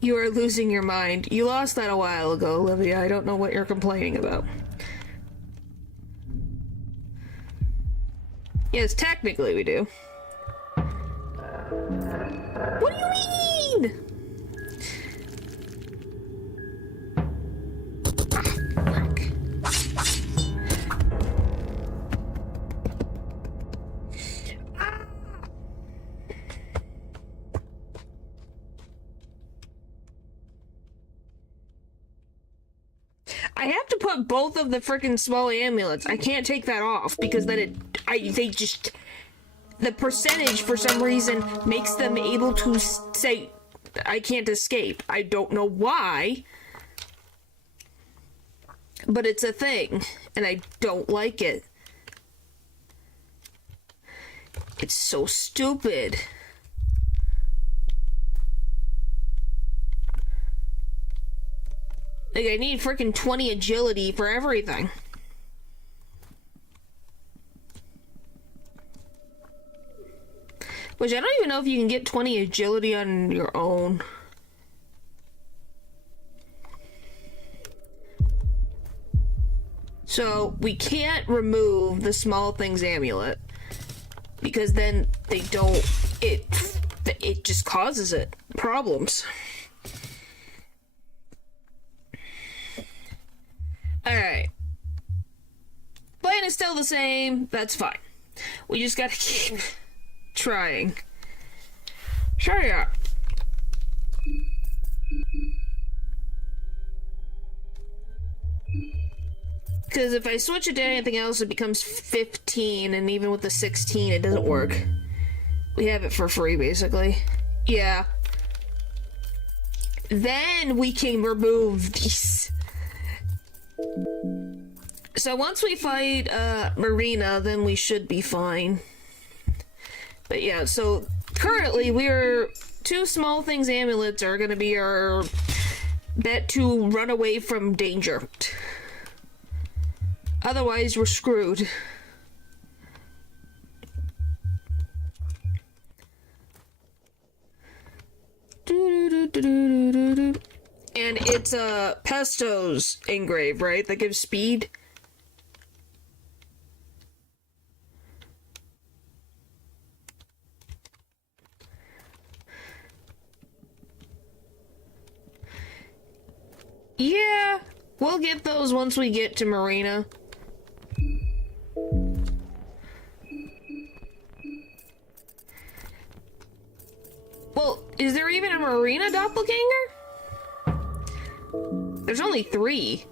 You are losing your mind. You lost that a while ago, Olivia. I don't know what you're complaining about. Yes, technically we do. What do you mean? I have to put both of the freaking small amulets. I can't take that off because then the percentage for some reason makes them able to say I can't escape. I don't know why. But it's a thing, and I don't like it. It's so stupid. Like, I need freaking 20 agility for everything. Which I don't even know if you can get 20 agility on your own. So, we can't remove the small things amulet. Because then they don't... It just causes it problems. Alright. Plan is still the same. That's fine. We just gotta keep trying. Sure, yeah. Because if I switch it to anything else, it becomes 15, and even with the 16, it doesn't work. We have it for free, basically. Yeah. Then we can remove these. So once we fight Marina, then we should be fine. But yeah, so currently we're... 2 small things amulets are gonna be our bet to run away from danger. Otherwise, we're screwed. And it's Pesto's engrave, right? That gives speed. Yeah, we'll get those once we get to Marina. Well, is there even a Marina doppelganger? There's only 3.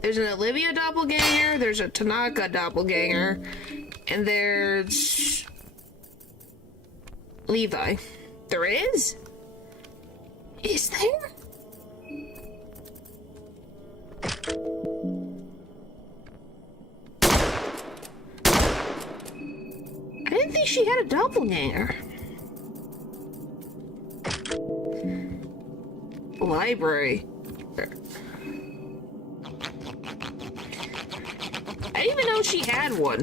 There's an Olivia doppelganger, there's a Tanaka doppelganger, and there's... Levi. There is? Is there? I didn't think she had a doppelganger. Library. I didn't even know she had one.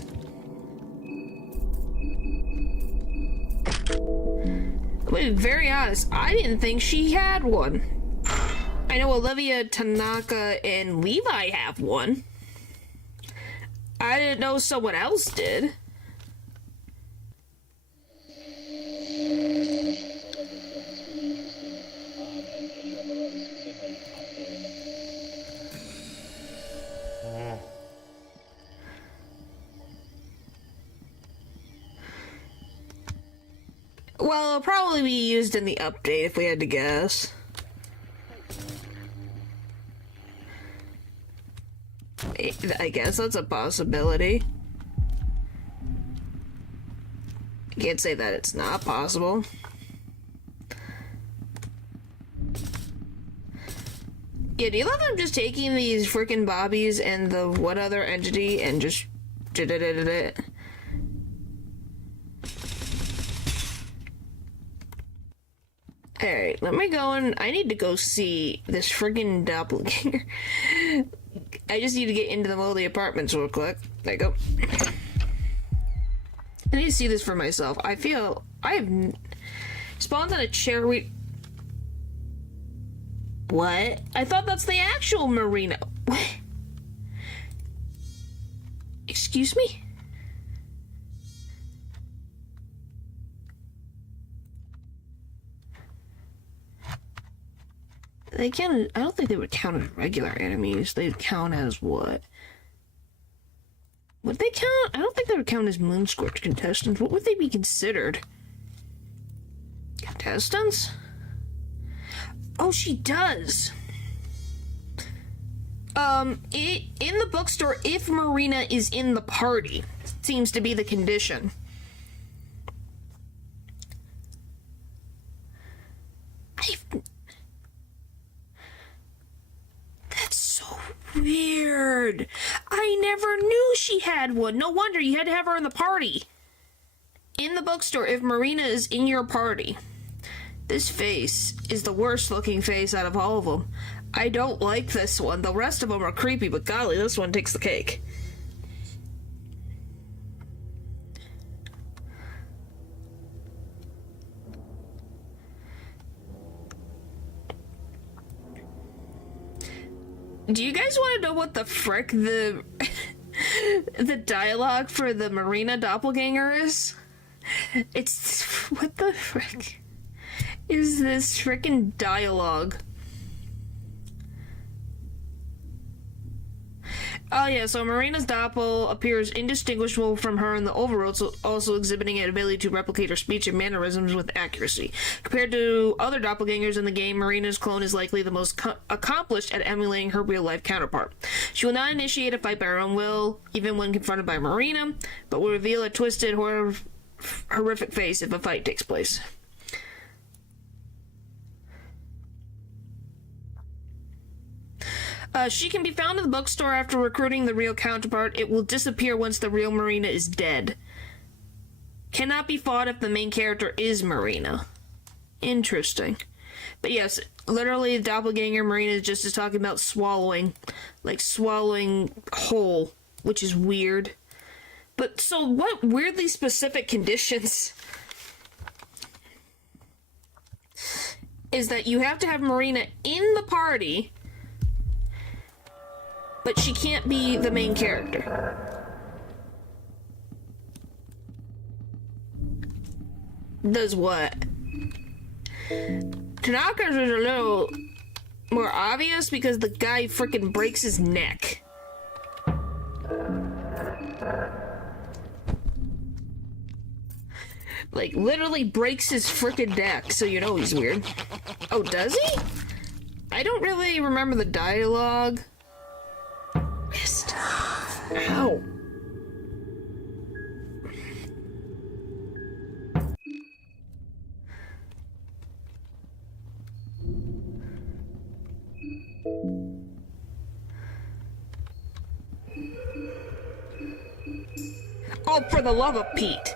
I'm being very honest, I didn't think she had one. I know Olivia, Tanaka, and Levi have one. I didn't know someone else did. Well, it'll probably be used in the update if we had to guess. I guess that's a possibility. I can't say that it's not possible. Yeah, do you love them just taking these freaking bobbies and the what other entity and just did it? Alright, let me go and I need to go see this friggin' doppelganger. I just need to get into the moldy apartments real quick. There you go. I need to see this for myself. I feel I have spawned on a chair. What? I thought that's the actual Marina. What? Excuse me? They count. I don't think they would count as regular enemies. They'd count as what? Would they count? I don't think they would count as Moonscorch contestants. What would they be considered? Contestants? Oh, she does. In the bookstore, if Marina is in the party, seems to be the condition. That's so Weird. I never knew she had one. No wonder you had to have her in the party. In the bookstore, if Marina is in your party. This face is the worst looking face out of all of them. I don't like this one. The rest of them are creepy, but golly, this one takes the cake. Do you guys want to know what the frick the dialogue for the Marina doppelganger is? It's... what the frick is this frickin' dialogue? Oh yeah, so Marina's doppel appears indistinguishable from her in the overworld, so also exhibiting an ability to replicate her speech and mannerisms with accuracy. Compared to other doppelgangers in the game, Marina's clone is likely the most accomplished at emulating her real-life counterpart. She will not initiate a fight by her own will, even when confronted by Marina, but will reveal a twisted, horrific face if a fight takes place. She can be found in the bookstore after recruiting the real counterpart. It will disappear once the real Marina is dead. Cannot be fought if the main character is Marina. Interesting. But yes, literally the doppelganger Marina is just talking about swallowing. Like swallowing whole, which is weird. But so what weirdly specific conditions is that you have to have Marina in the party, but she can't be the main character. Does what? Tanaka's is a little more obvious because the guy frickin' breaks his neck. Like, literally breaks his frickin' neck, so you know he's weird. Oh, does he? I don't really remember the dialogue. Wrist. Ow. Oh, for the love of Pete.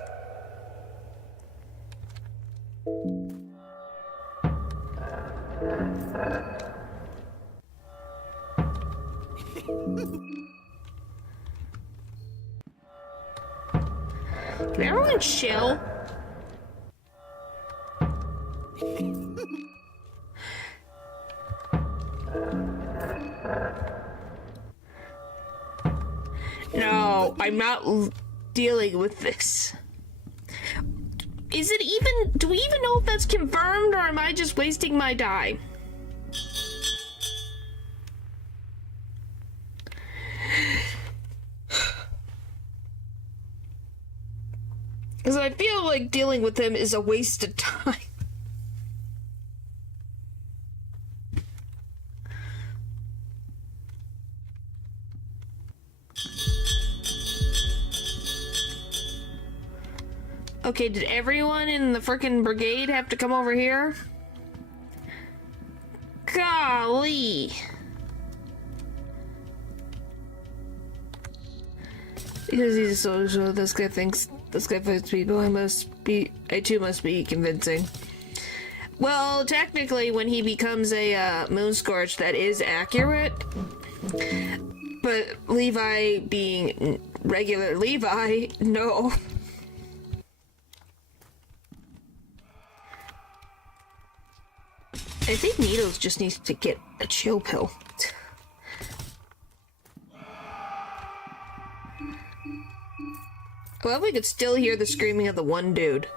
Can everyone chill? No, I'm not dealing with this. Is it even... do we even know if that's confirmed, or am I just wasting my die? Because I feel like dealing with him is a waste of time. Okay, did everyone in the frickin' brigade have to come over here? Golly. Because he's a social, this guy thinks, this guy fights people, I too must be convincing. Well, technically, when he becomes a moon scorch, that is accurate. But Levi being regular Levi, no. I think Needles just needs to get a chill pill. Well, we could still hear the screaming of the one dude.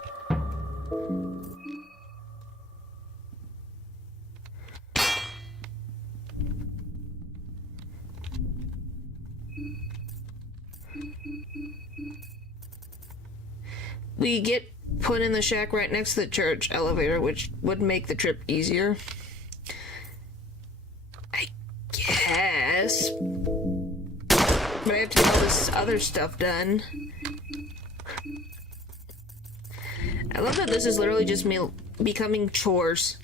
We get put in the shack right next to the church elevator, which would make the trip easier. I guess. But I have to get all this other stuff done. I love that this is literally just me becoming chores.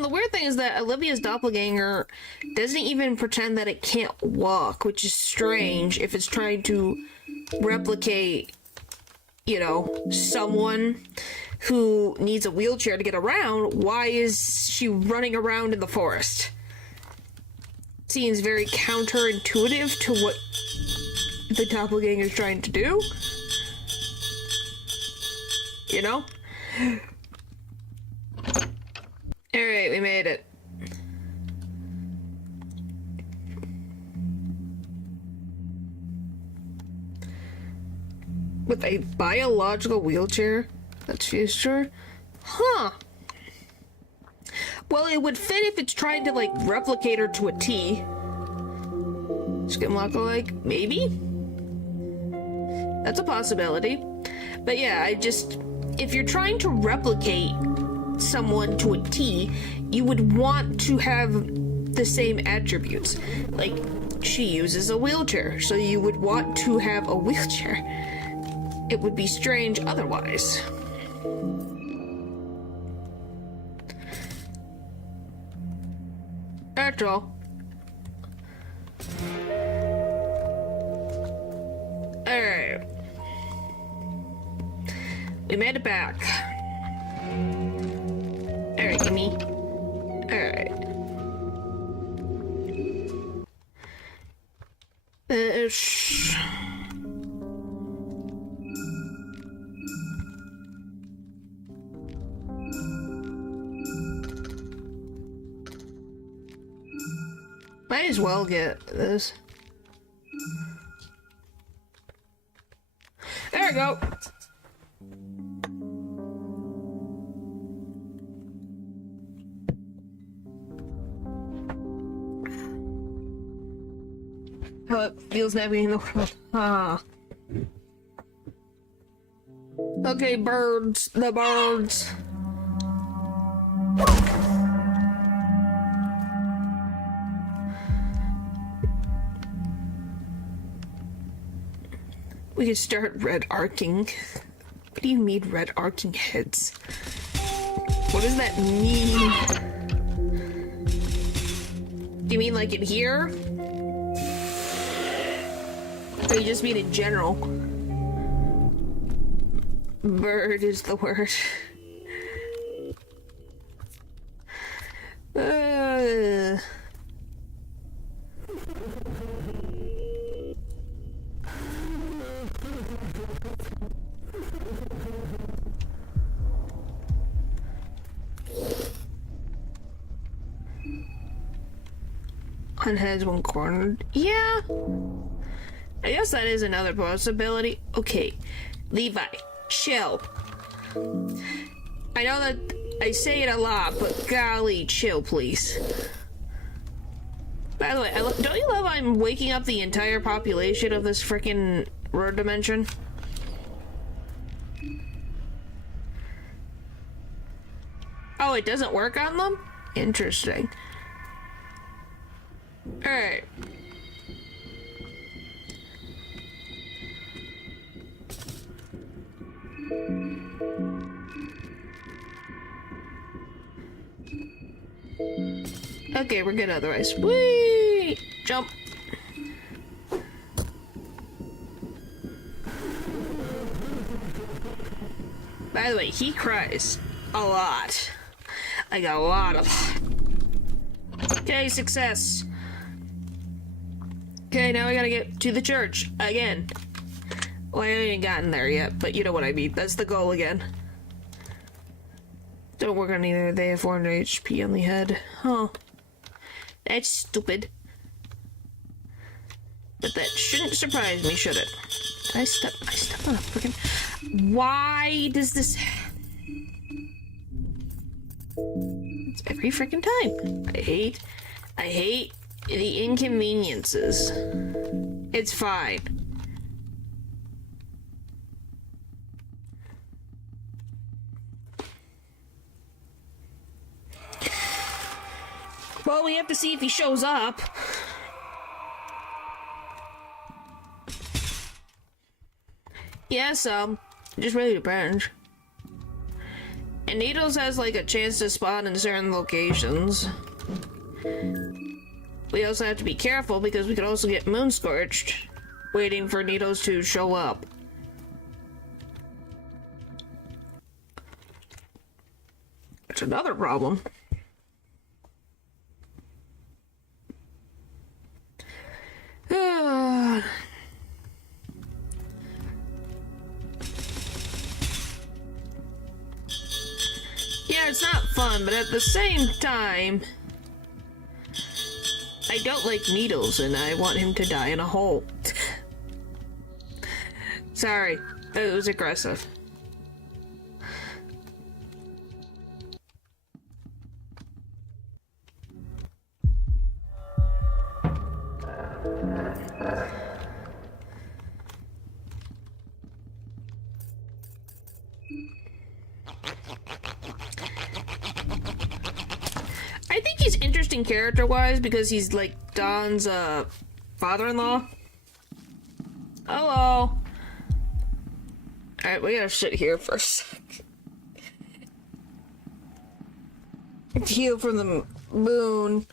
and the weird thing is that Olivia's doppelganger doesn't even pretend that it can't walk, which is strange if it's trying to replicate, you know, someone who needs a wheelchair to get around. Why is she running around in the forest? Seems very counterintuitive to what the doppelganger is trying to do. You know? Alright, we made it. With a biological wheelchair? That's future? Huh. Well, it would fit if it's trying to, like, replicate her to a T. Skin look-alike? Maybe? That's a possibility. But yeah, if you're trying to replicate someone to a T, you would want to have the same attributes. Like, she uses a wheelchair, so you would want to have a wheelchair. It would be strange otherwise. After all. Alright. We made it back. Alright, gimme. Alright. Might as well get this. There we go. How it feels navigating the world. Ah. Okay, birds. The birds. We could start red arcing. What do you mean red arcing heads? What does that mean? Do you mean like in here? Or you just mean in general? Bird is the word. One heads, one cornered. Yeah. I guess that is another possibility. Okay. Levi, chill. I know that I say it a lot, but golly, chill, please. By the way, don't you love I'm waking up the entire population of this frickin' road dimension? Oh, it doesn't work on them? Interesting. Alright. Okay, we're good otherwise. Whee! Jump. By the way, he cries a lot. Like a lot of. Okay, success. Okay, now we gotta get to the church again. Well, I ain't gotten there yet, but you know what I mean. That's the goal again. Don't work on either. They have 400 HP on the head. Huh. That's stupid. But that shouldn't surprise me, should it? I step on a freaking. Why does this? It's every freaking time. I hate the inconveniences. It's fine. Well, we have to see if he shows up. Yeah, so just really depends. And Needles has like a chance to spawn in certain locations. We also have to be careful because we could also get moon scorched waiting for Needles to show up. That's another problem. Yeah, it's not fun, but at the same time, I don't like Needles and I want him to die in a hole. Sorry, it was aggressive. I think he's interesting character-wise because he's like Don's father-in-law. Hello. Alright, we gotta sit here for a second. Heal from the moon.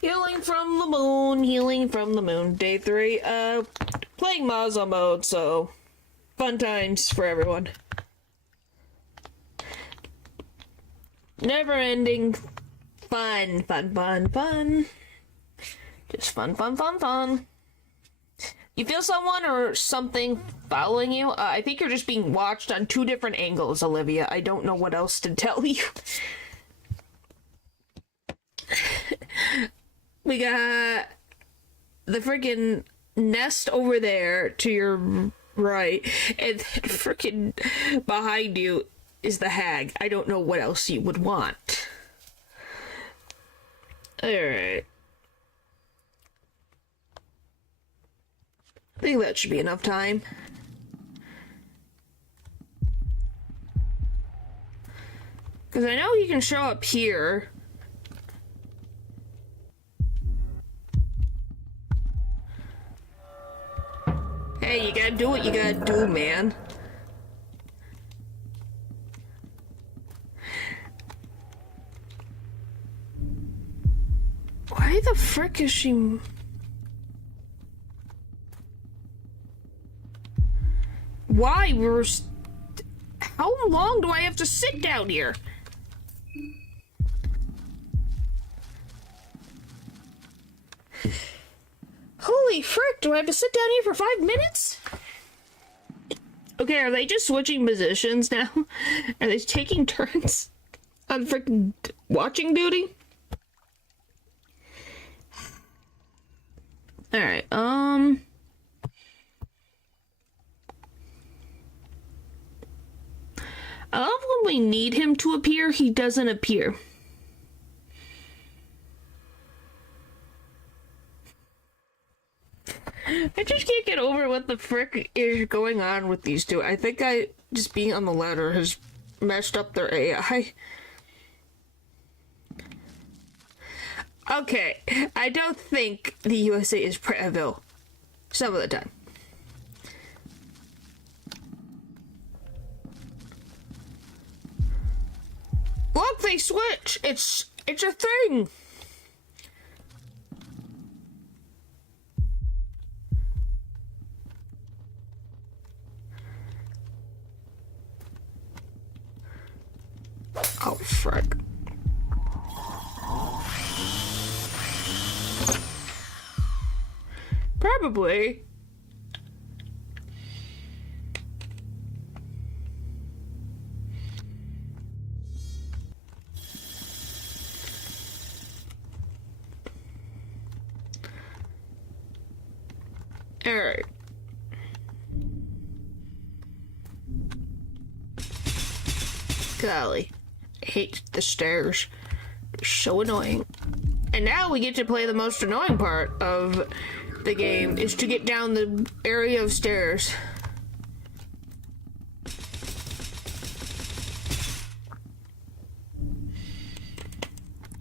Healing from the moon, healing from the moon. Day 3, playing Mazda mode, so fun times for everyone. Never ending fun, fun, fun, fun. Just fun, fun, fun, fun. You feel someone or something following you? I think you're just being watched on 2 different angles, Olivia. I don't know what else to tell you. We got the freaking nest over there to your right, and then freaking behind you is the hag. I don't know what else you would want. Alright. I think that should be enough time. Because I know he can show up here. Hey, you gotta do what you gotta do, man. Why the frick is she... Why? How long do I have to sit down here? Holy frick, do I have to sit down here for 5 minutes? Okay, are they just switching positions now? Are they taking turns on freaking watching duty? Alright, I love when we need him to appear, he doesn't appear. I just can't get over what the frick is going on with these two. I think just being on the ladder has messed up their AI. Okay, I don't think the USA is Pretteville some of the time. Look, they switch. It's a thing. Oh, frick. Probably. Alright. Golly. I hate the stairs. They're so annoying. And now we get to play the most annoying part of the game, is to get down the area of stairs.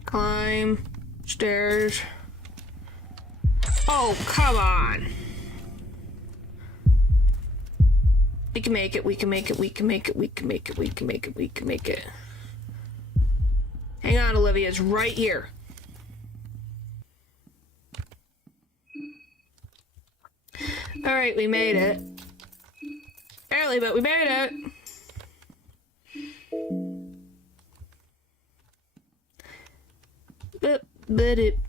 Climb. Stairs. Oh, come on. We can make it, we can make it, we can make it, we can make it, we can make it, we can make it. Hang on, Olivia, it's right here. Alright, we made it. Barely, but we made it.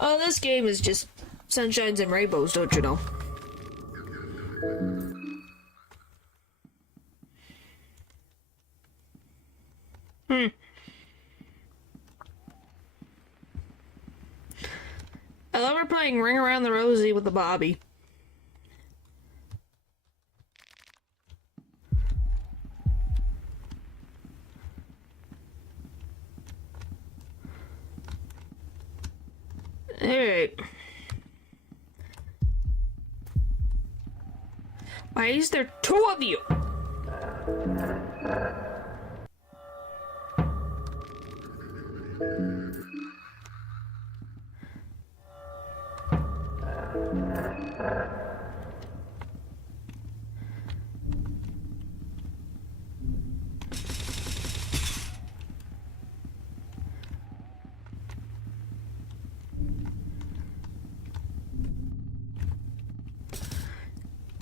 Oh, this game is just sunshines and rainbows, don't you know? I love her playing Ring Around the Rosie with the Bobby. Alright. Why is there two of you?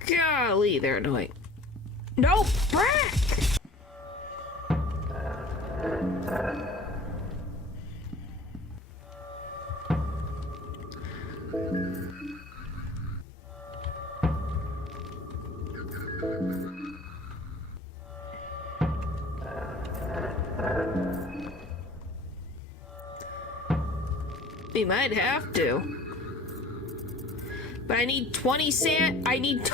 Golly, they're annoying. No, Brack! We might have to. But I need 20 sand. I need.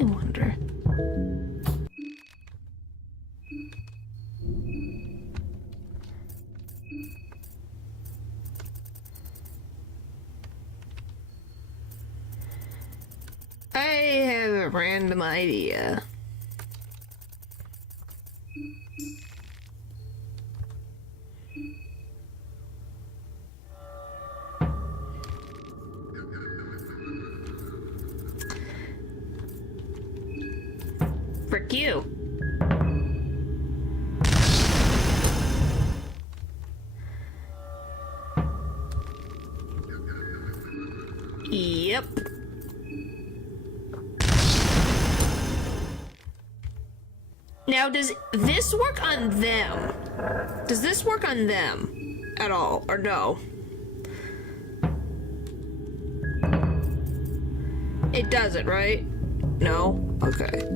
I wonder. I have a random idea. Frick you. Yep. Now, does this work on them? Does this work on them at all, or no? It doesn't, right? No? Okay.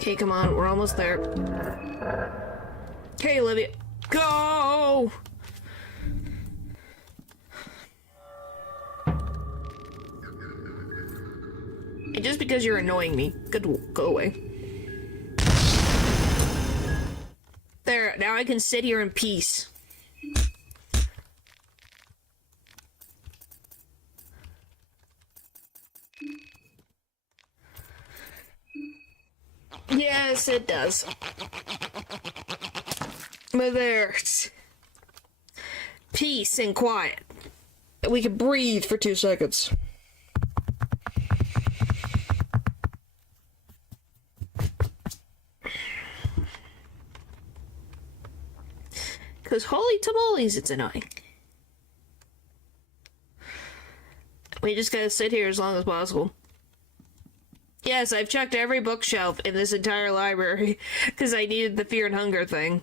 Okay, come on, we're almost there. Okay, Olivia, go! And just because you're annoying me, go away. There, now I can sit here in peace. Yes, it does. But there's peace and quiet. We can breathe for 2 seconds. Because holy tamales, it's annoying. We just gotta sit here as long as possible. Yes, I've checked every bookshelf in this entire library because I needed the fear and hunger thing.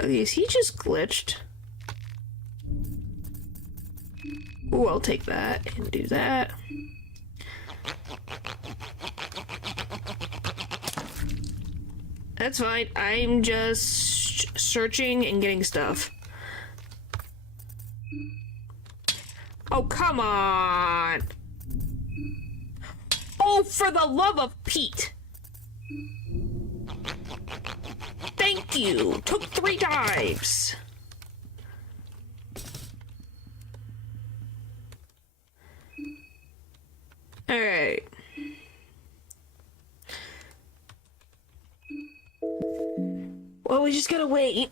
Okay, is he just glitched? Ooh, I'll take that and do that. That's fine. I'm just searching and getting stuff. Oh, come on! Oh, for the love of Pete! Thank you! Took 3 dives! Alright. Well, we just gotta wait.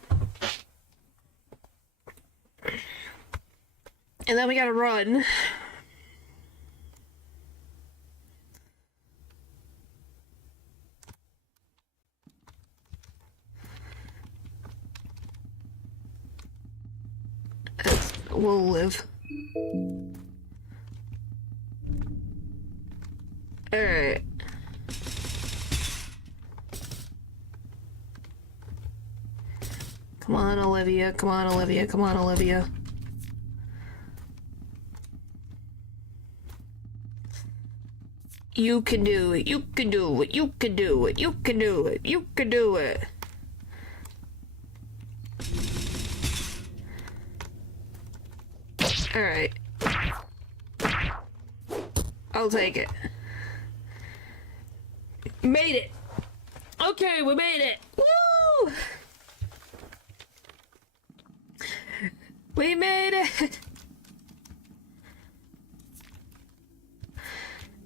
And then we gotta run. We'll live. Alright. Come on, Olivia. Come on, Olivia. Come on, Olivia. You can do it. You can do it. You can do it. You can do it. You can do it. Alright. I'll take it. Made it. Okay, we made it. Woo! We made it.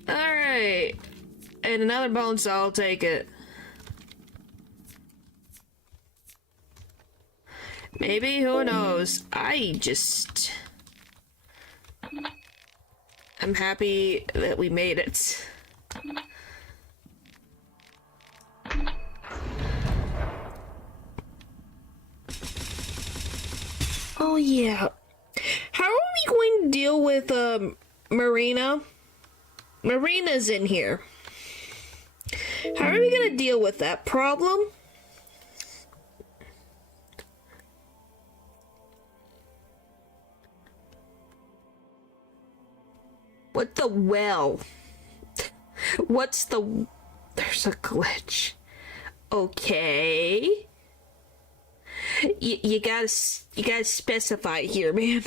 Alright. And another bone saw, I'll take it. Maybe, who knows? I'm happy that we made it. Oh yeah. How are we going to deal with Marina? Marina's in here. How are we going to deal with that problem? What the well? What's the... There's a glitch. Okay. You gotta specify here, man.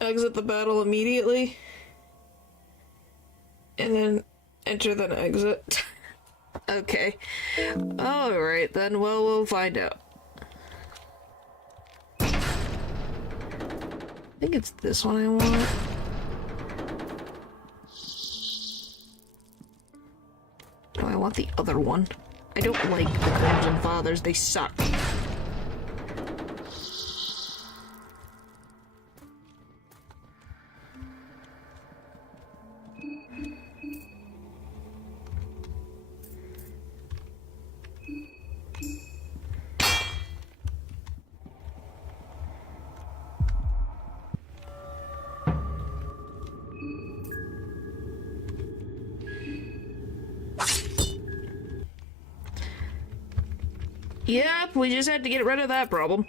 Exit the battle immediately. And then enter then exit. Okay. Alright then, well, we'll find out. I think it's this one I want. No, I want the other one. I don't like the Crimson Fathers, they suck. Yep, we just had to get rid of that problem.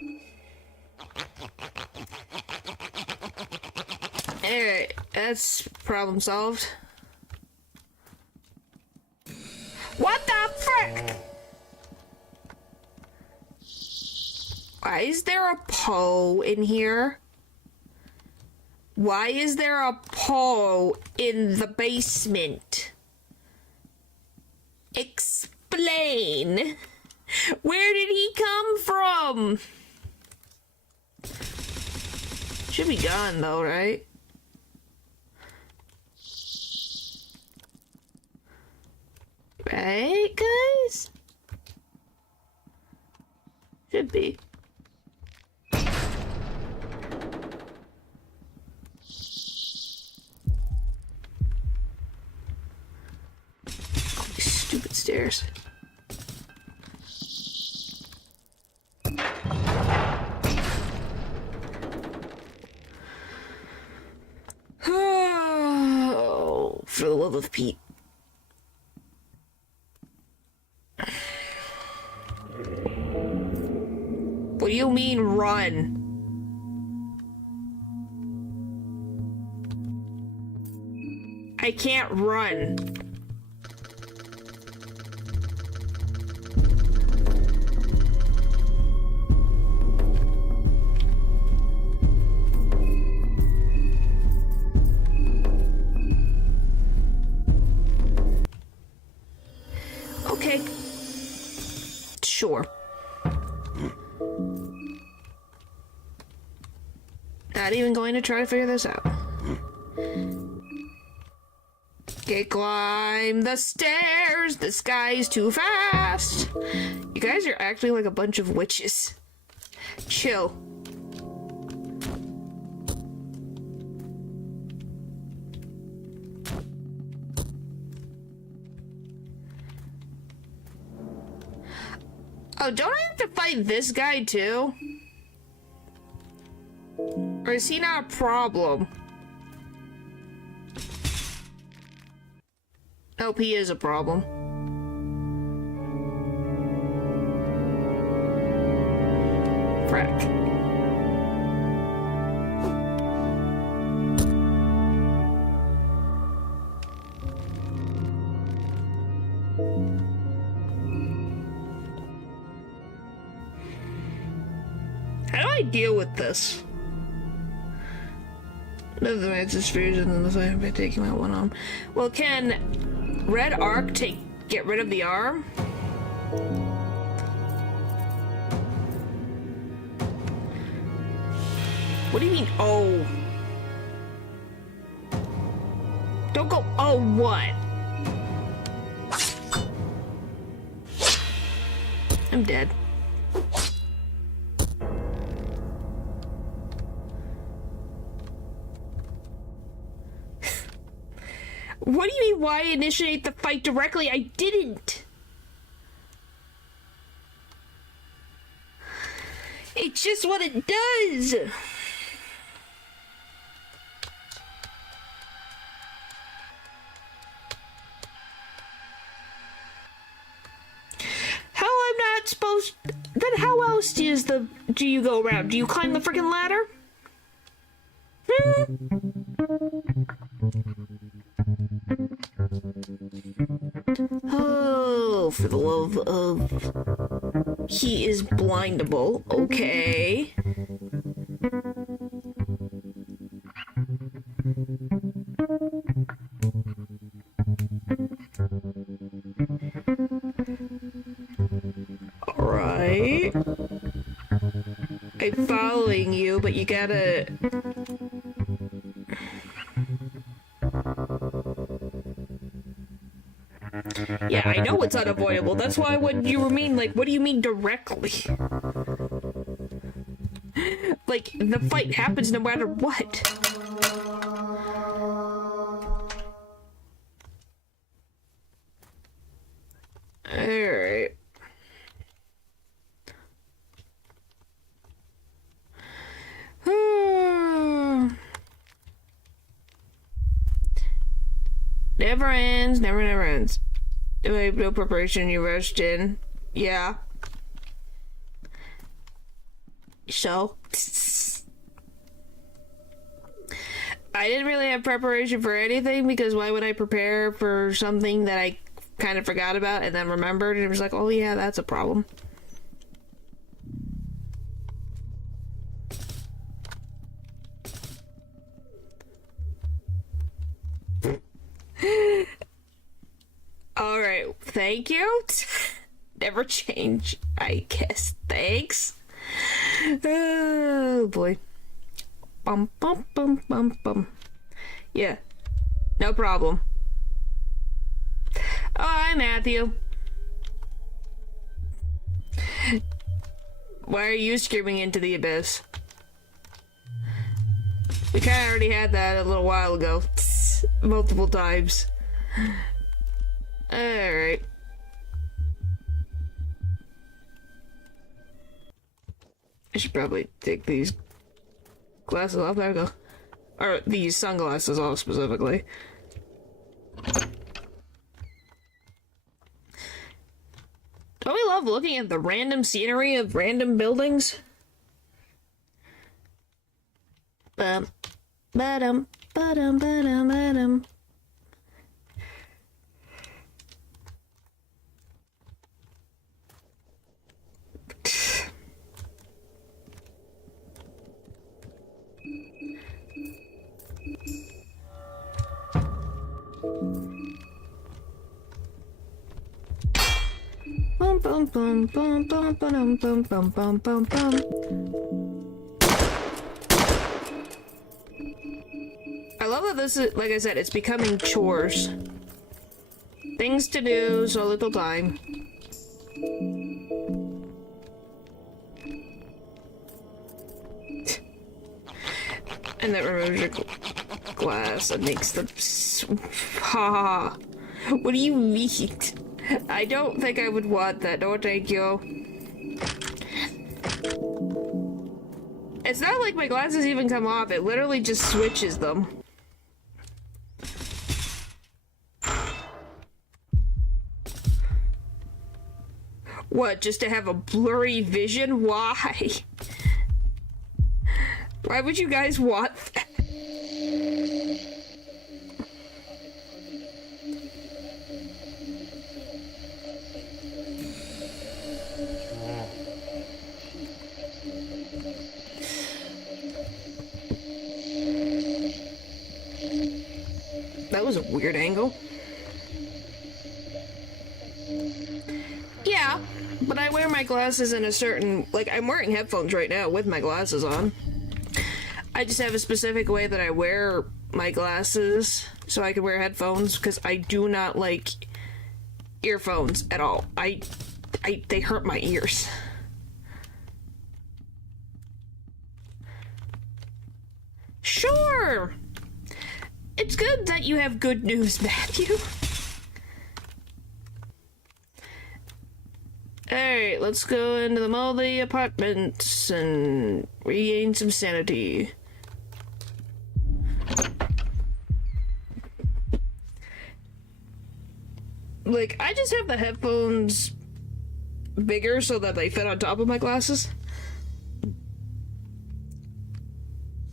Alright, that's problem solved. What the frick? Why is there a Poe in here? Why is there a Poe in the basement? Explain. Where did he come from? Should be gone though, right? Right, guys? Should be. Oh, these stupid stairs. For the love of Pete. What do you mean, run? I can't run. Okay. Sure. Not even going to try to figure this out. Okay, climb the stairs. This guy's too fast. You guys are acting like a bunch of witches. Chill. Oh, don't I have to fight this guy too? Or is he not a problem? Nope, he is a problem. Frack. How do I deal with this? None of the matches spheres and the I'm taking my one arm. Well, can red arc get rid of the arm? What do you mean, oh? Don't go, oh, what? I'm dead. What do you mean, why initiate the fight directly? I didn't. It's just what it does. How I'm not supposed... Then how else do you go around? Do you climb the freaking ladder? Oh, for the love of... He is blindable. Okay. Alright. I'm following you, but you gotta... Yeah, I know it's unavoidable. That's why when you mean, like, what do you mean directly? Like, the fight happens no matter what. Alright. Never ends, never ends. No preparation, you rushed in. Yeah. So? I didn't really have preparation for anything, because why would I prepare for something that I kind of forgot about and then remembered, and it was like, oh yeah, that's a problem. Alright, thank you. Never change, I guess. Thanks. Oh boy. Bum bum bum bum bum. Yeah, no problem. Oh, hi Matthew. Why are you screaming into the abyss? We kinda already had that a little while ago. Multiple times. Alright. I should probably take these glasses off. There we go. Or these sunglasses off specifically. Don't we love looking at the random scenery of random buildings? Ba-dum, ba-dum, ba-dum, ba-dum. Bum bum bum bum bum bum bum bum bum bum bum. I love that this is, like I said, it's becoming chores. Things to do, so little time. And that removes your glass and makes them... Ha! What do you mean? I don't think I would want that. No, thank you. It's not like my glasses even come off. It literally just switches them. What, just to have a blurry vision? Why? Why would you guys want that? That was a weird angle. Yeah, but I wear my glasses in a certain... Like, I'm wearing headphones right now with my glasses on. I just have a specific way that I wear my glasses so I can wear headphones, because I do not like earphones at all. They hurt my ears. Sure! It's good that you have good news, Matthew. Alright, let's go into the moldy apartments and regain some sanity. Like, I just have the headphones bigger so that they fit on top of my glasses.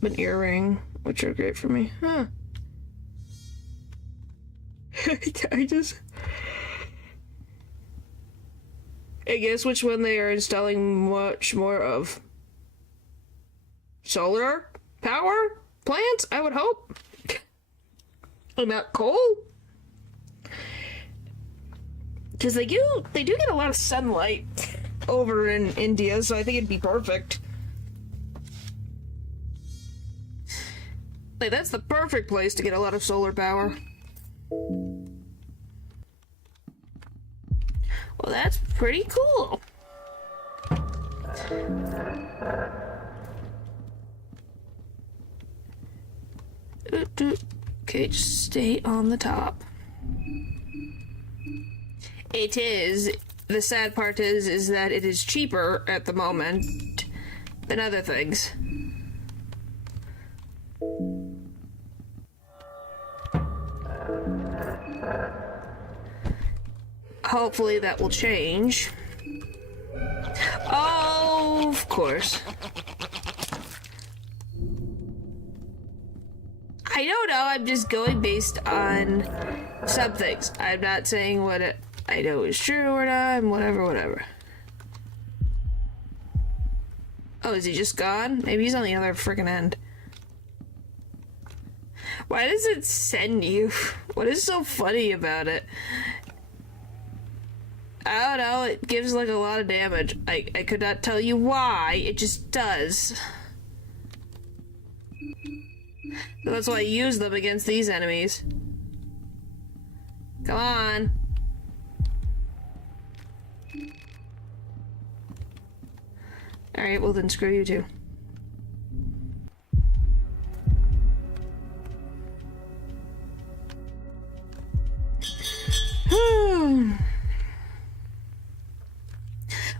An earring, which are great for me. Huh. I guess which one they are installing much more of. Solar power plants, I would hope. And not coal. Because they do get a lot of sunlight over in India, so I think it'd be perfect. Like, that's the perfect place to get a lot of solar power. Well, that's pretty cool. Okay, just stay on the top. It is. The sad part is that it is cheaper at the moment than other things. Hopefully that will change. Oh, of course. I don't know, I'm just going based on some things. I'm not saying what I know is true or not, and whatever. Oh, is he just gone? Maybe he's on the other freaking end. Why does it send you? What is so funny about it? I don't know, it gives like a lot of damage. I could not tell you why, it just does. So that's why I use them against these enemies. Come on. Alright, well then screw you too.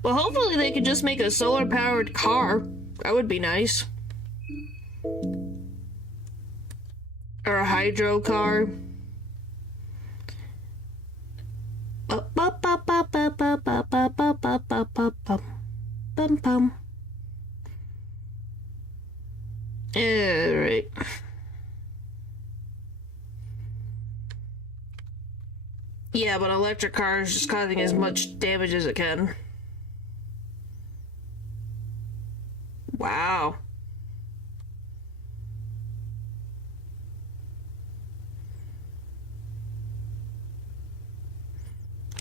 Well, hopefully they could just make a solar-powered car. That would be nice. Or a hydro car. Alright. Yeah, but electric car is just causing as much damage as it can. Wow.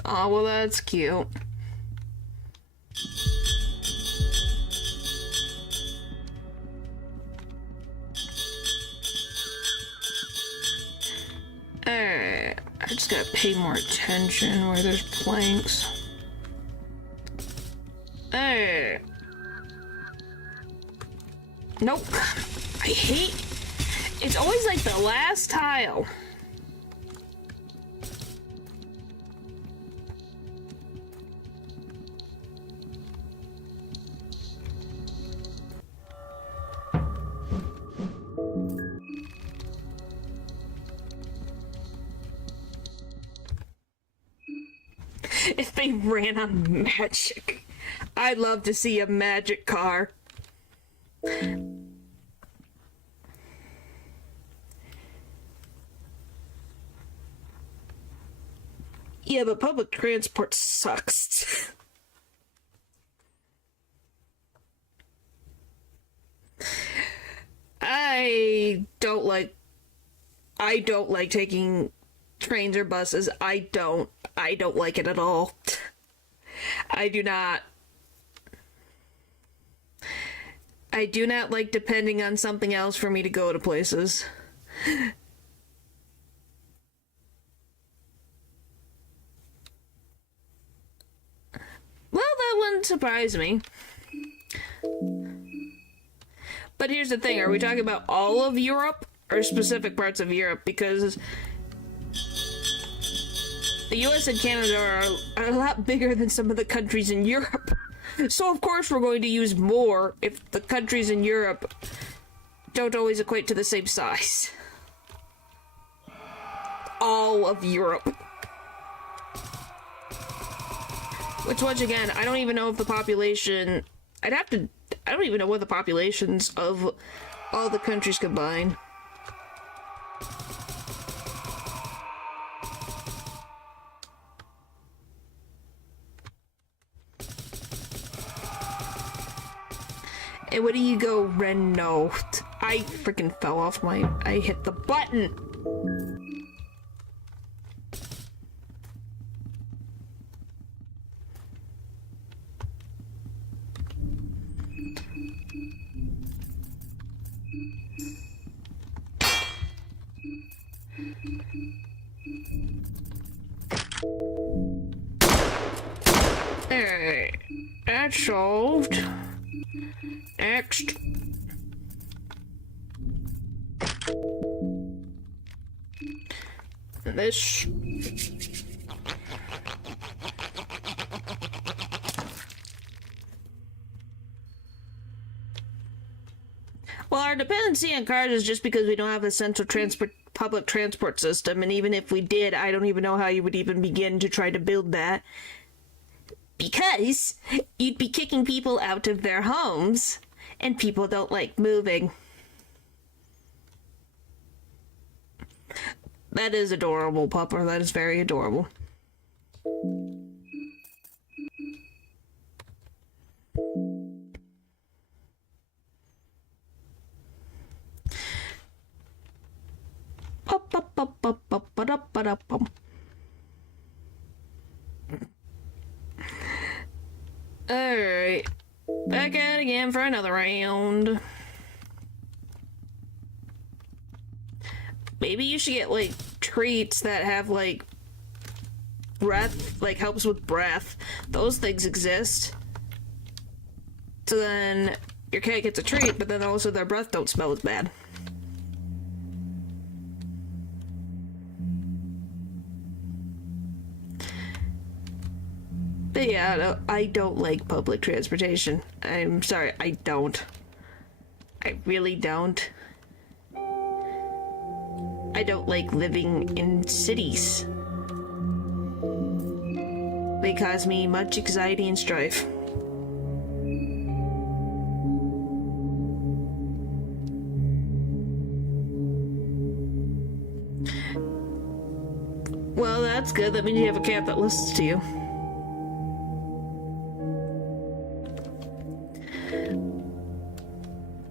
Oh, well, that's cute. Alright, I just gotta pay more attention where there's planks. Alright. Nope. I hate... It's always like the last tile. If they ran on magic, I'd love to see a magic car. Yeah, but public transport sucks. I don't like taking trains or buses. I don't like it at all. I do not like depending on something else for me to go to places. Well, that wouldn't surprise me. But here's the thing, are we talking about all of Europe or specific parts of Europe? Because the US and Canada are a lot bigger than some of the countries in Europe. So of course we're going to use more if the countries in Europe don't always equate to the same size. All of Europe. Which, once again, I don't even know if the population... I don't even know what the populations of all the countries combined. And what do you go, Renault? I freaking fell off I hit the button! Alright, that's solved. Next. This. Well, our dependency on cars is just because we don't have a central public transport system, and even if we did, I don't even know how you would even begin to try to build that. Because you'd be kicking people out of their homes, and people don't like moving. That is adorable, Pupper. That is very adorable. Alright. Back out again for another round. Maybe you should get, like, treats that have, like, breath, like, helps with breath. Those things exist. So then your cat gets a treat, but then also their breath don't smell as bad. But yeah, no, I don't like public transportation. I'm sorry, I don't. I really don't. I don't like living in cities. They cause me much anxiety and strife. Well, that's good. That means you have a cat that listens to you.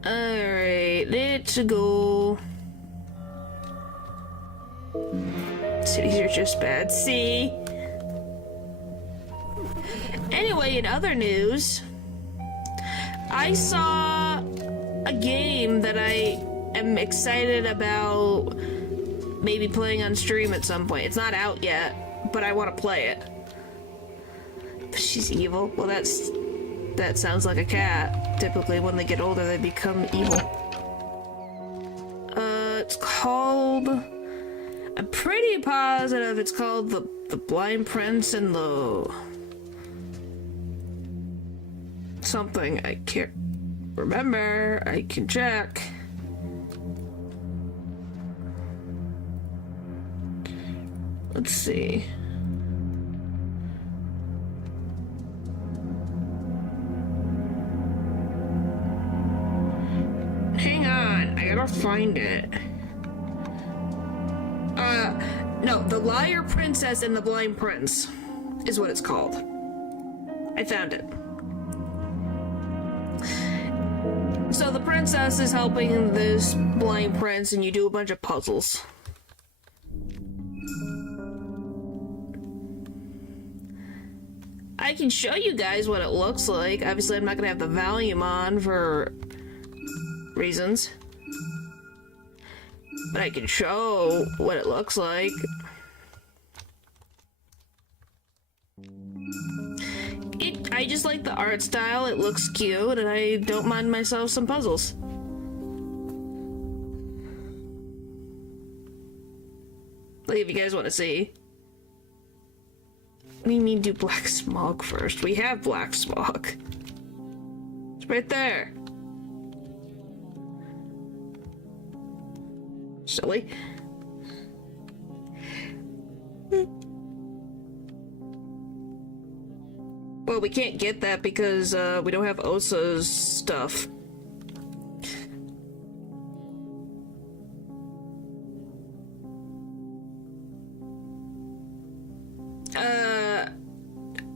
Alright, let's go. Cities are just bad. See? Anyway, in other news, I saw a game that I am excited about maybe playing on stream at some point. It's not out yet, but I want to play it. She's evil. Well, that sounds like a cat. Typically, when they get older, they become evil. It's called... I'm pretty positive it's called the Blind Prince and the... something. I can't remember. I can check. Let's see. Hang on, I gotta find it. No, The Liar Princess and the Blind Prince is what it's called. I found it. So the princess is helping this blind prince, and you do a bunch of puzzles. I can show you guys what it looks like. Obviously, I'm not gonna have the volume on for reasons. But I can show what it looks like. I just like the art style. It looks cute, and I don't mind myself some puzzles. Like, if you guys want to see. We need to do black smog first. We have black smog. It's right there. Silly. Well, we can't get that because we don't have Osa's stuff.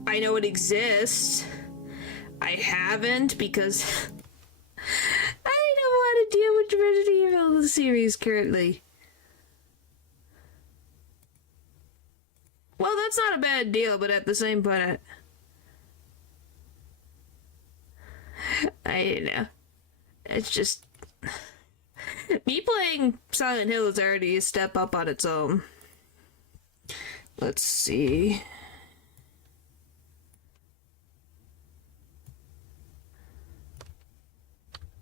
I know it exists. I haven't because I don't want to deal with Resident Evil series currently. Well, that's not a bad deal, but at the same point, I don't know. It's just... me playing Silent Hill is already a step up on its own. Let's see...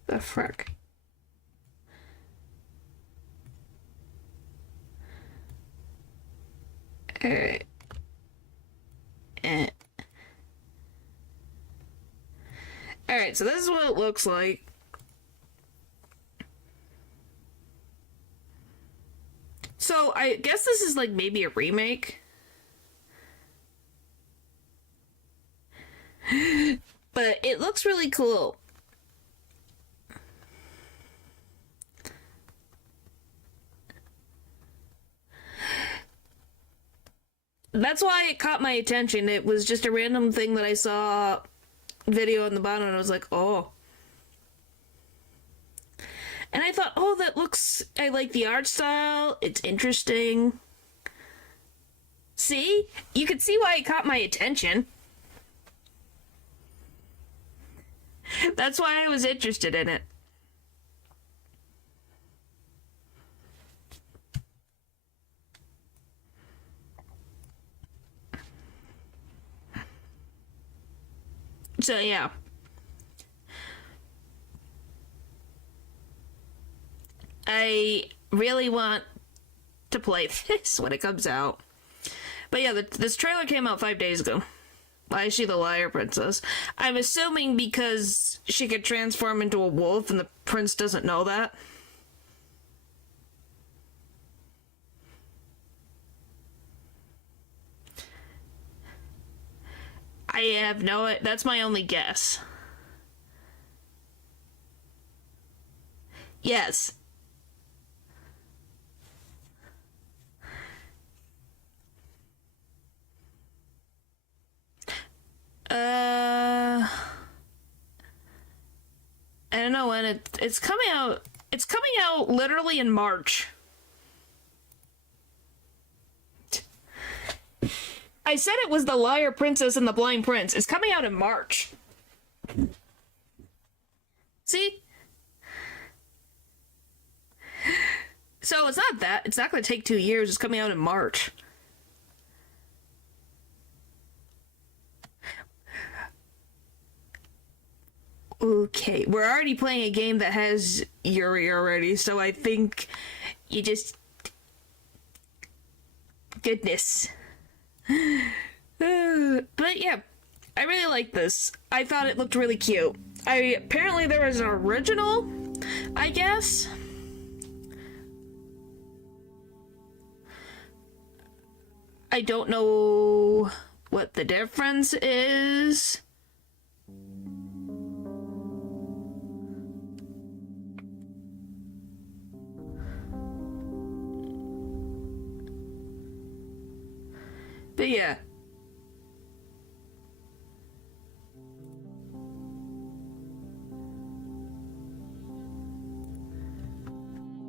the frick? Alright. Alright, so this is what it looks like. So, I guess this is like maybe a remake. But it looks really cool. That's why it caught my attention. It was just a random thing that I saw video on the bottom and I was like, oh. And I thought, oh, that looks... I like the art style. It's interesting. See? You can see why it caught my attention. That's why I was interested in it. So, yeah. I really want to play this when it comes out. But yeah, this trailer came out 5 days ago. Why is she the liar princess? I'm assuming because she could transform into a wolf and the prince doesn't know that. I have no... that's my only guess. Yes. I don't know when it's coming out. It's coming out literally in March. I said it was The Liar Princess and the Blind Prince. It's coming out in March. See? So it's not that. It's not going to take 2 years. It's coming out in March. Okay, we're already playing a game that has Yuri already, so I think you just... Goodness. But yeah, I really like this. I thought it looked really cute. Apparently there was an original, I guess. I don't know what the difference is. But yeah.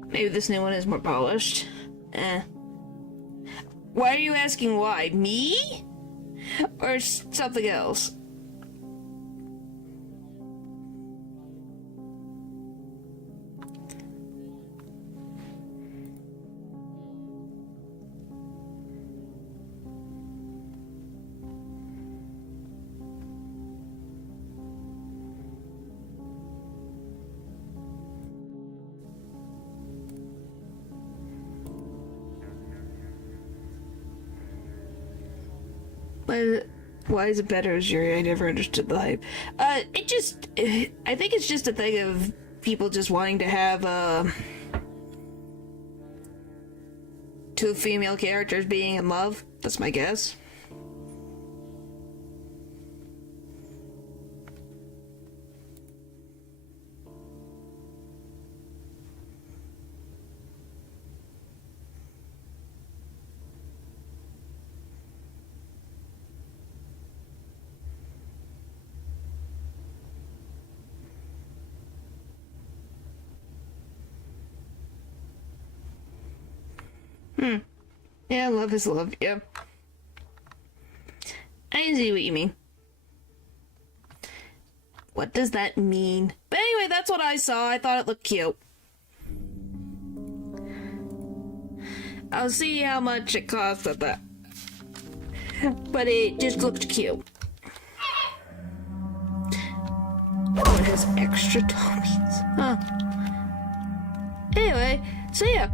Maybe this new one is more polished. Why are you asking why? Me? Or something else? Why is it better as Yuri? I never understood the hype. I think it's just a thing of people just wanting to have, two female characters being in love. That's my guess. Yeah, love is love, yeah. I see what you mean. What does that mean? But anyway, that's what I saw. I thought it looked cute. I'll see how much it costs at that. But it just looked cute. Oh, it has extra tummies. Huh. Anyway, so yeah.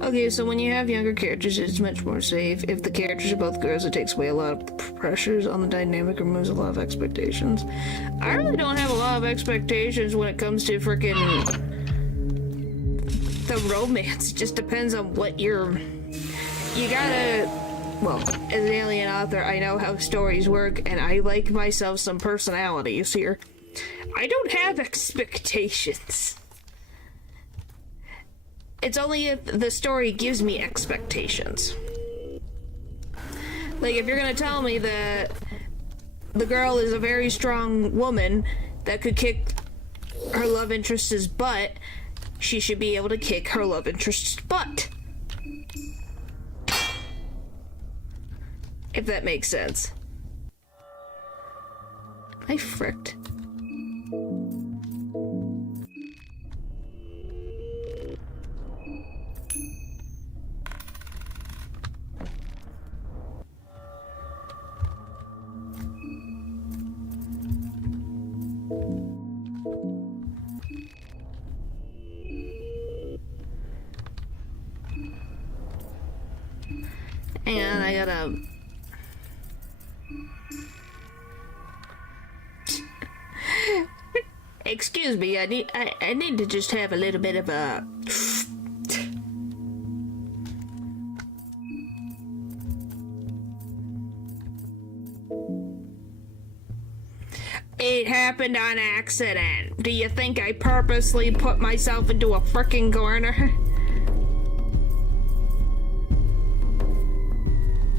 Okay, so when you have younger characters, it's much more safe. If the characters are both girls, it takes away a lot of pressures on the dynamic, removes a lot of expectations. I really don't have a lot of expectations when it comes to freaking the romance. It just depends on what you gotta... Well, as an alien author, I know how stories work, and I like myself some personalities here. I don't have expectations. It's only if the story gives me expectations. Like, if you're gonna tell me that the girl is a very strong woman that could kick her love interest's butt, she should be able to kick her love interest's butt. If that makes sense. I fricked. And I gotta... Excuse me, I need to just have a little bit of a... It happened on accident. Do you think I purposely put myself into a frickin' corner?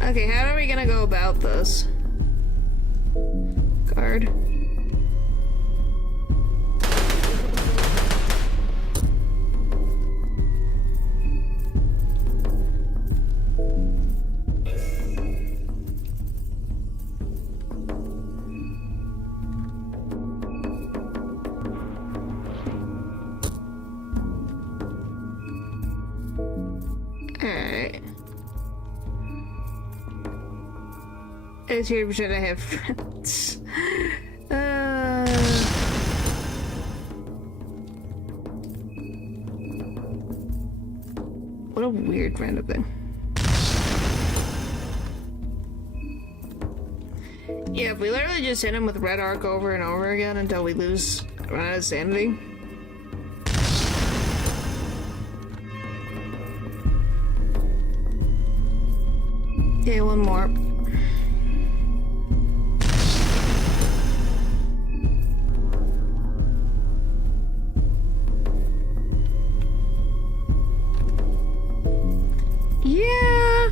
Okay, how are we gonna go about this? Card. Alright. It's here to pretend I have friends. What a weird random thing. Yeah, we literally just hit him with red arc over and over again until we run out of sanity. Okay, one more. Yeah.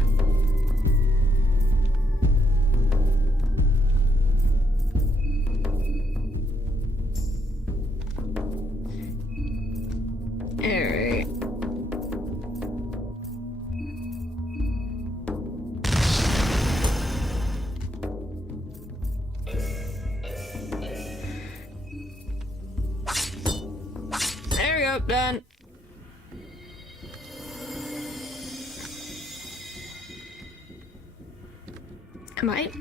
Alright. There we go, done. Am I?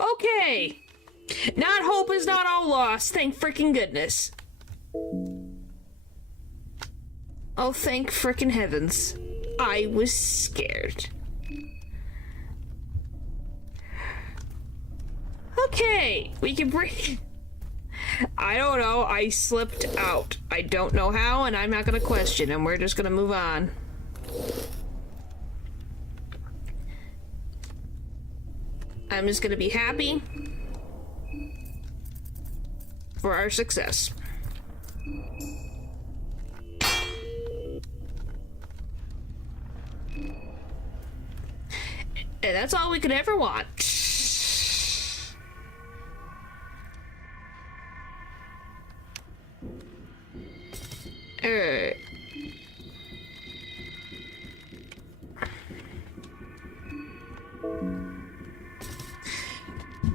Okay. Not hope is not all lost. Thank freaking goodness. Oh, thank freaking heavens. I was scared. Okay, we can break. I don't know. I slipped out. I don't know how, and I'm not gonna question, and we're just gonna move on. I'm just gonna be happy for our success. And that's all we could ever want. Alright.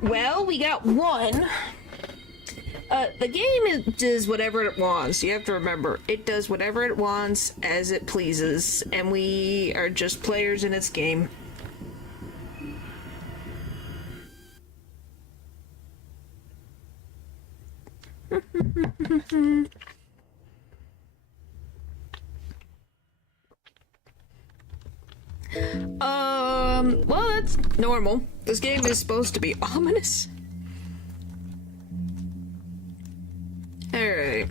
Well, we got one. The game does whatever it wants. You have to remember, it does whatever it wants as it pleases, and we are just players in its game. Well, that's normal. This game is supposed to be ominous. Alright.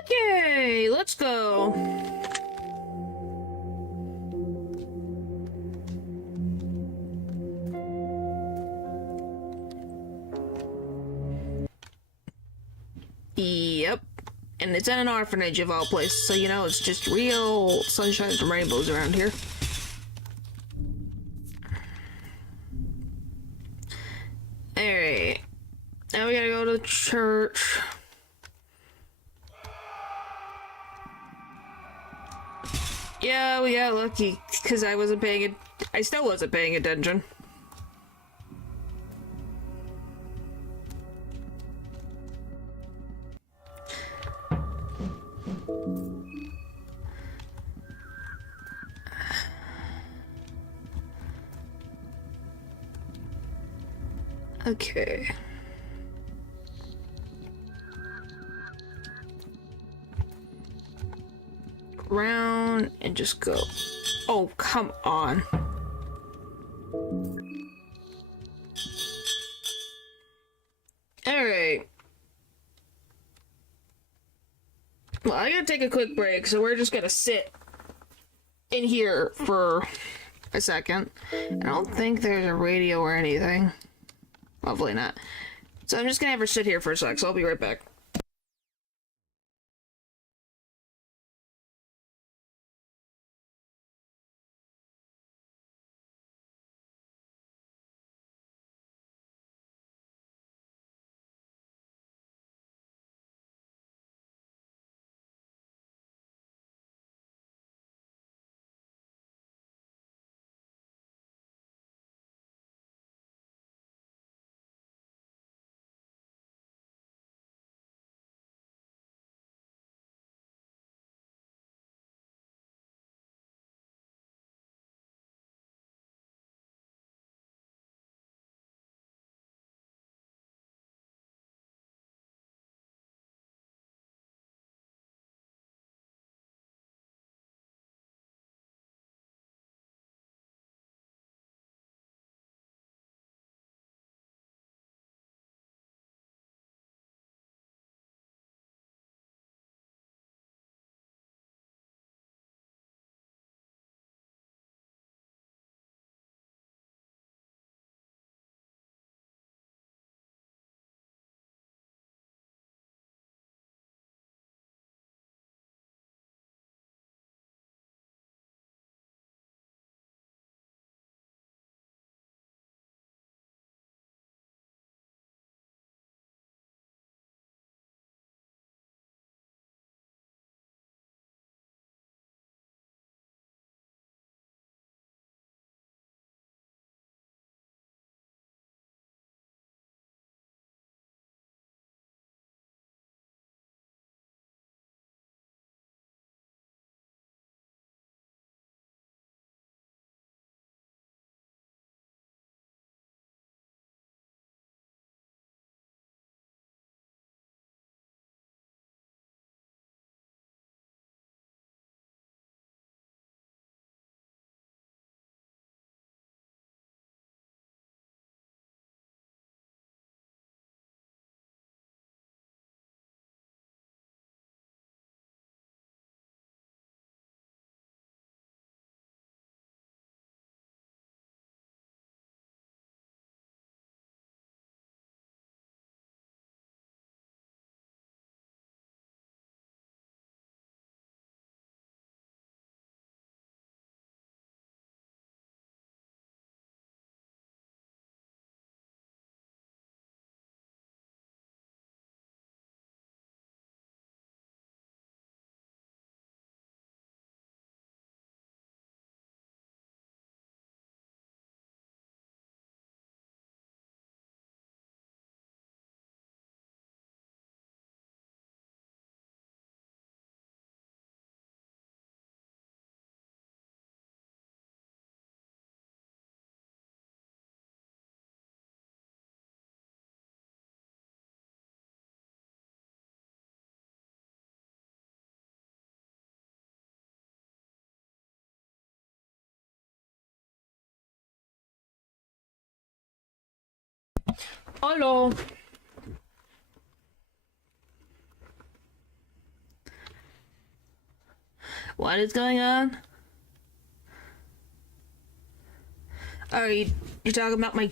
Okay, let's go. Yep. And it's in an orphanage of all places, so you know it's just real sunshine and rainbows around here. Alright. Now we gotta go to church. Yeah, we got lucky, because I still wasn't paying attention. Okay. Round and just go. Oh, come on. Alright. Well, I gotta take a quick break, so we're just gonna sit in here for a second. I don't think there's a radio or anything. Hopefully not. So I'm just gonna have her sit here for a sec, so I'll be right back. Hello. What is going on? Are you talking about my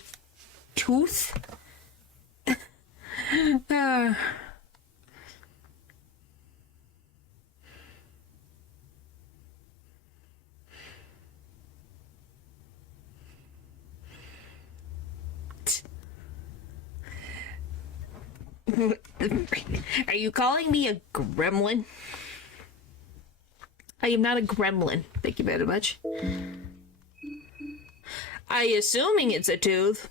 tooth? Are you calling me a gremlin? I am not a gremlin. Thank you very much. Assuming it's a tooth.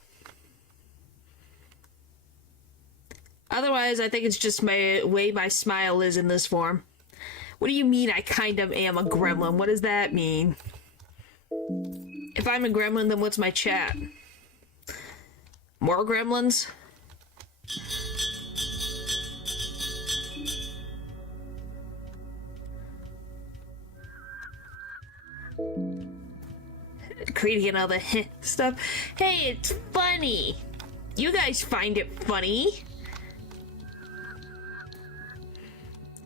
Otherwise, I think it's just my way my smile is in this form. What do you mean I kind of am a gremlin? What does that mean? If I'm a gremlin, then what's my chat? More gremlins? Creating all the stuff. Hey, it's funny. You guys find it funny.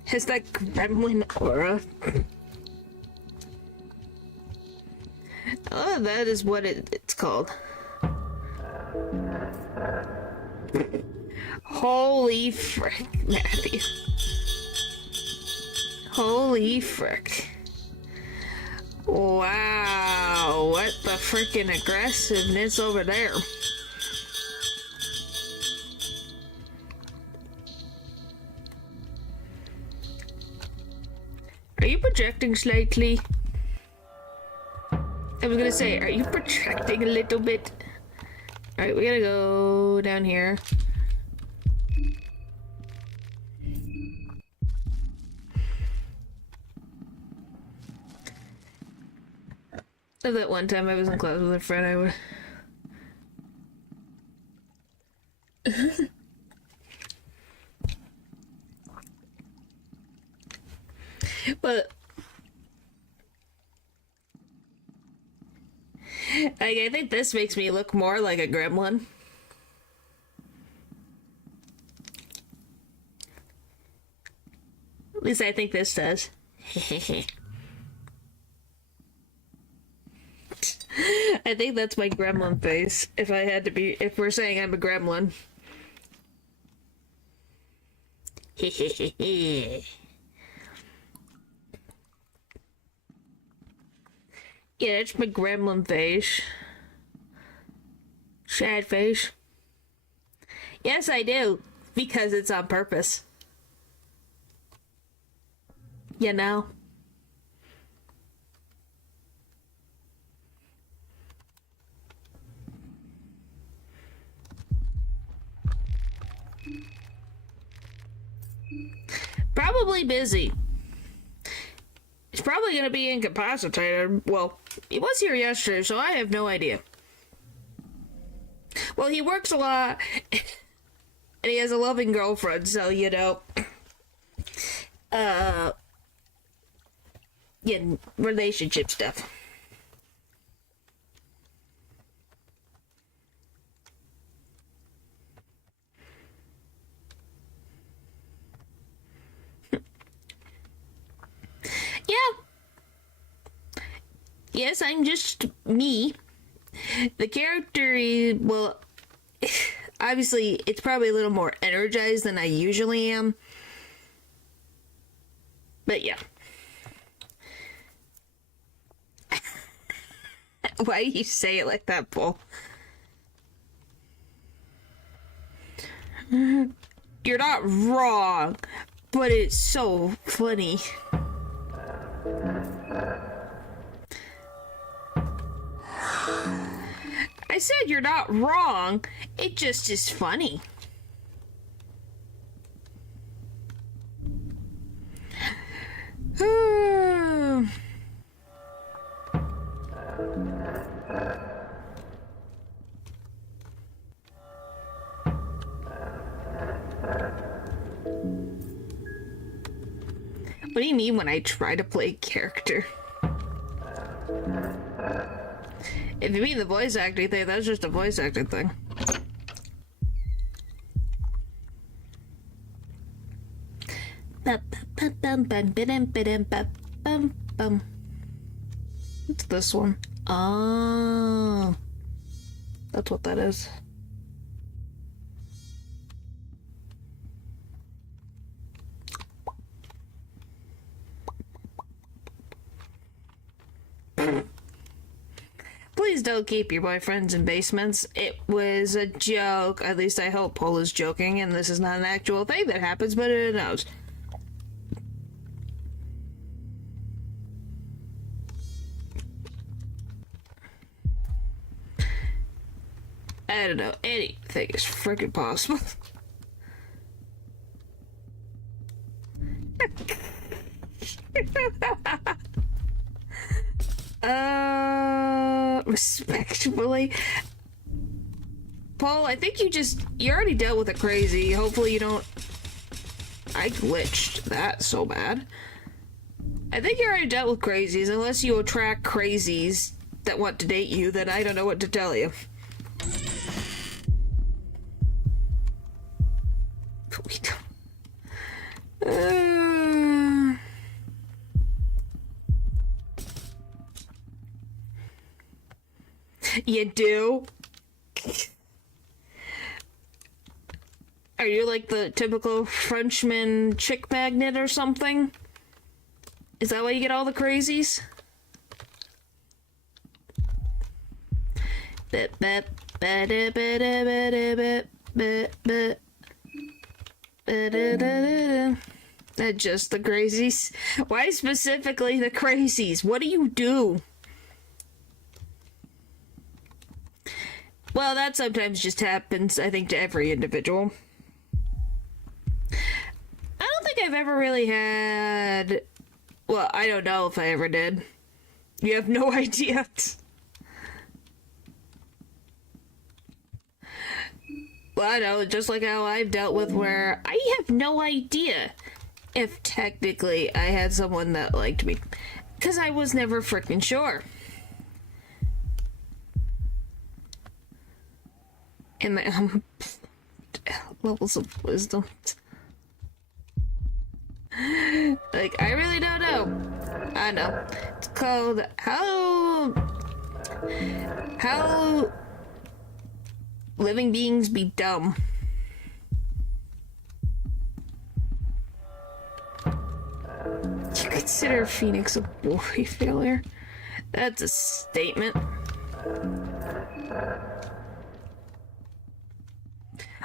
Has that gremlin aura? Oh, that is what it's called. Holy frick, Matthew. Holy frick. Wow, what the freaking aggressiveness over there. Are you projecting slightly? I was gonna say, are you projecting a little bit? Alright, we gotta go down here. That one time I was in class with a friend, I would... But... I think this makes me look more like a gremlin. At least I think this does. I think that's my gremlin face. If I had to be, if we're saying I'm a gremlin. Yeah, that's my gremlin face. Sad face. Yes, I do. Because it's on purpose. You know? Probably busy. He's probably going to be incapacitated. Well, he was here yesterday, so I have no idea. Well, he works a lot, and he has a loving girlfriend, so, you know, yeah, relationship stuff. Yeah. Yes, I'm just me. The character is, well, obviously, it's probably a little more energized than I usually am. But yeah. Why do you say it like that, Paul? You're not wrong, but it's so funny. I said you're not wrong, it just is funny. What do you mean when I try to play character? If you mean the voice acting thing, that's just a voice acting thing. What's this one? Oh, that's what that is. Please don't keep your boyfriends in basements. It was a joke. At least I hope Paul is joking and this is not an actual thing that happens, but who knows? I don't know. Anything is freaking possible. Respectfully. Paul, I think you already dealt with a crazy. Hopefully you don't... I glitched that so bad. I think you already dealt with crazies. Unless you attract crazies that want to date you, then I don't know what to tell you. We don't... You do? Are you like the typical Frenchman chick magnet or something? Is that why you get all the crazies? Just the crazies? Why specifically the crazies? What do you do? Well, that sometimes just happens, I think, to every individual. I don't think I've ever really had... Well, I don't know if I ever did. You have no idea. Well, I know, just like how I've dealt with where I have no idea if technically I had someone that liked me. Because I was never freaking sure. And my levels of wisdom. Like, I really don't know. I know. It's called How Living Beings Be Dumb. You consider Phoenix a boy failure? That's a statement.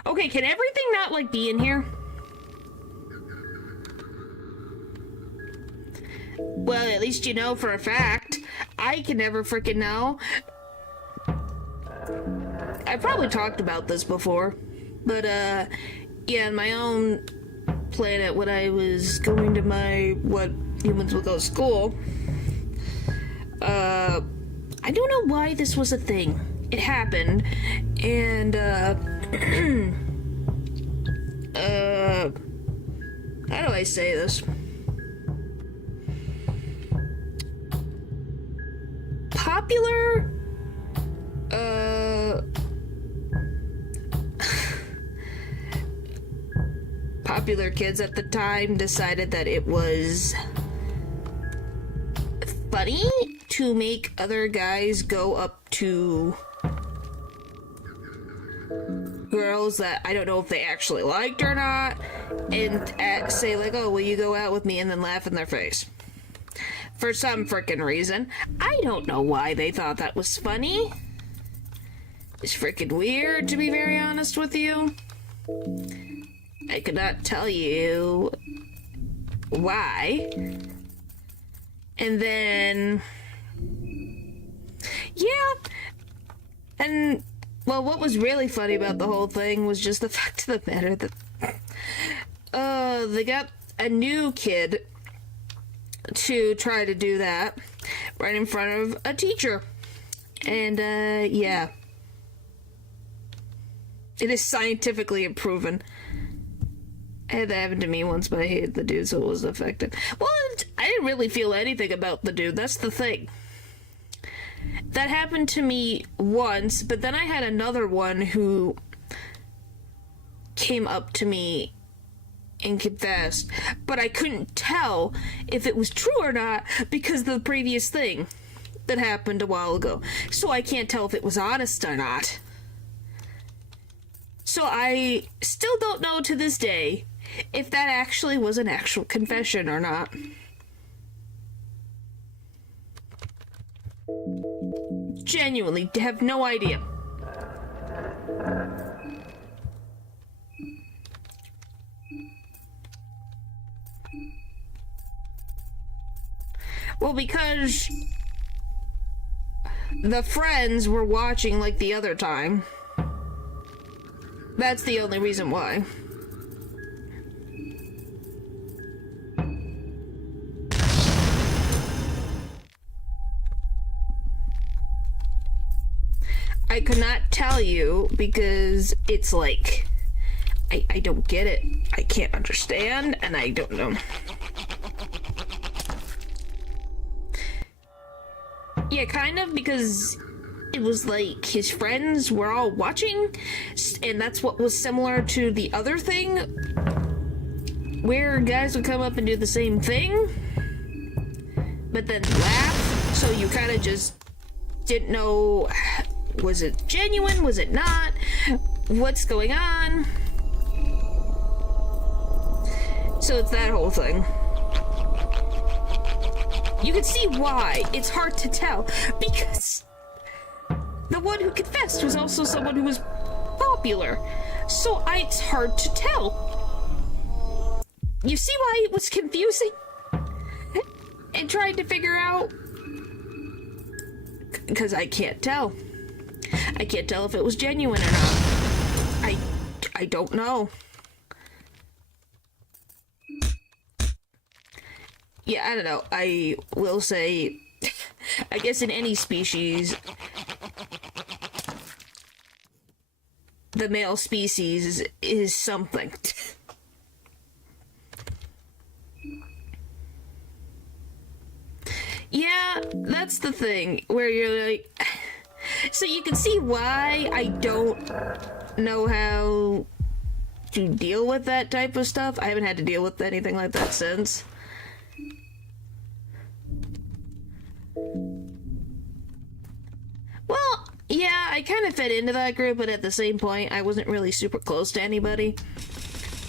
Okay, can everything not, like, be in here? Well, at least you know for a fact. I can never freaking know. I've probably talked about this before. But, yeah, in my own planet, when I was going to what humans would call school, I don't know why this was a thing. It happened, and, how do I say this? Popular, popular kids at the time decided that it was funny to make other guys go up to girls that I don't know if they actually liked or not, and say like, oh, will you go out with me, and then laugh in their face. For some frickin' reason. I don't know why they thought that was funny. It's frickin' weird, to be very honest with you. I could not tell you why. And then... yeah. And... well, what was really funny about the whole thing was just the fact of the matter that... they got a new kid to try to do that right in front of a teacher. And, yeah. It is scientifically proven. I had that happen to me once, but I hated the dude, so it wasn't effective. Well, I didn't really feel anything about the dude. That's the thing. That happened to me once, but then I had another one who came up to me and confessed, but I couldn't tell if it was true or not because of the previous thing that happened a while ago. So I can't tell if it was honest or not. So I still don't know to this day if that actually was an actual confession or not. Genuinely have no idea. Well, because the friends were watching like the other time. That's the only reason why. I could not tell you because it's like, I don't get it. I can't understand, and I don't know. Yeah, kind of, because it was like his friends were all watching, and that's what was similar to the other thing, where guys would come up and do the same thing, but then laugh, so you kind of just didn't know, was it genuine, was it not, what's going on? So it's that whole thing. You can see why it's hard to tell, because the one who confessed was also someone who was popular, so it's hard to tell. You see why it was confusing? And trying to figure out, because I can't tell. I can't tell if it was genuine or not. I don't know. Yeah, I don't know. I will say, I guess in any species, the male species is something. Yeah, that's the thing, where you're like... So you can see why I don't know how to deal with that type of stuff. I haven't had to deal with anything like that since. Well, yeah, I kind of fit into that group, but at the same point, I wasn't really super close to anybody.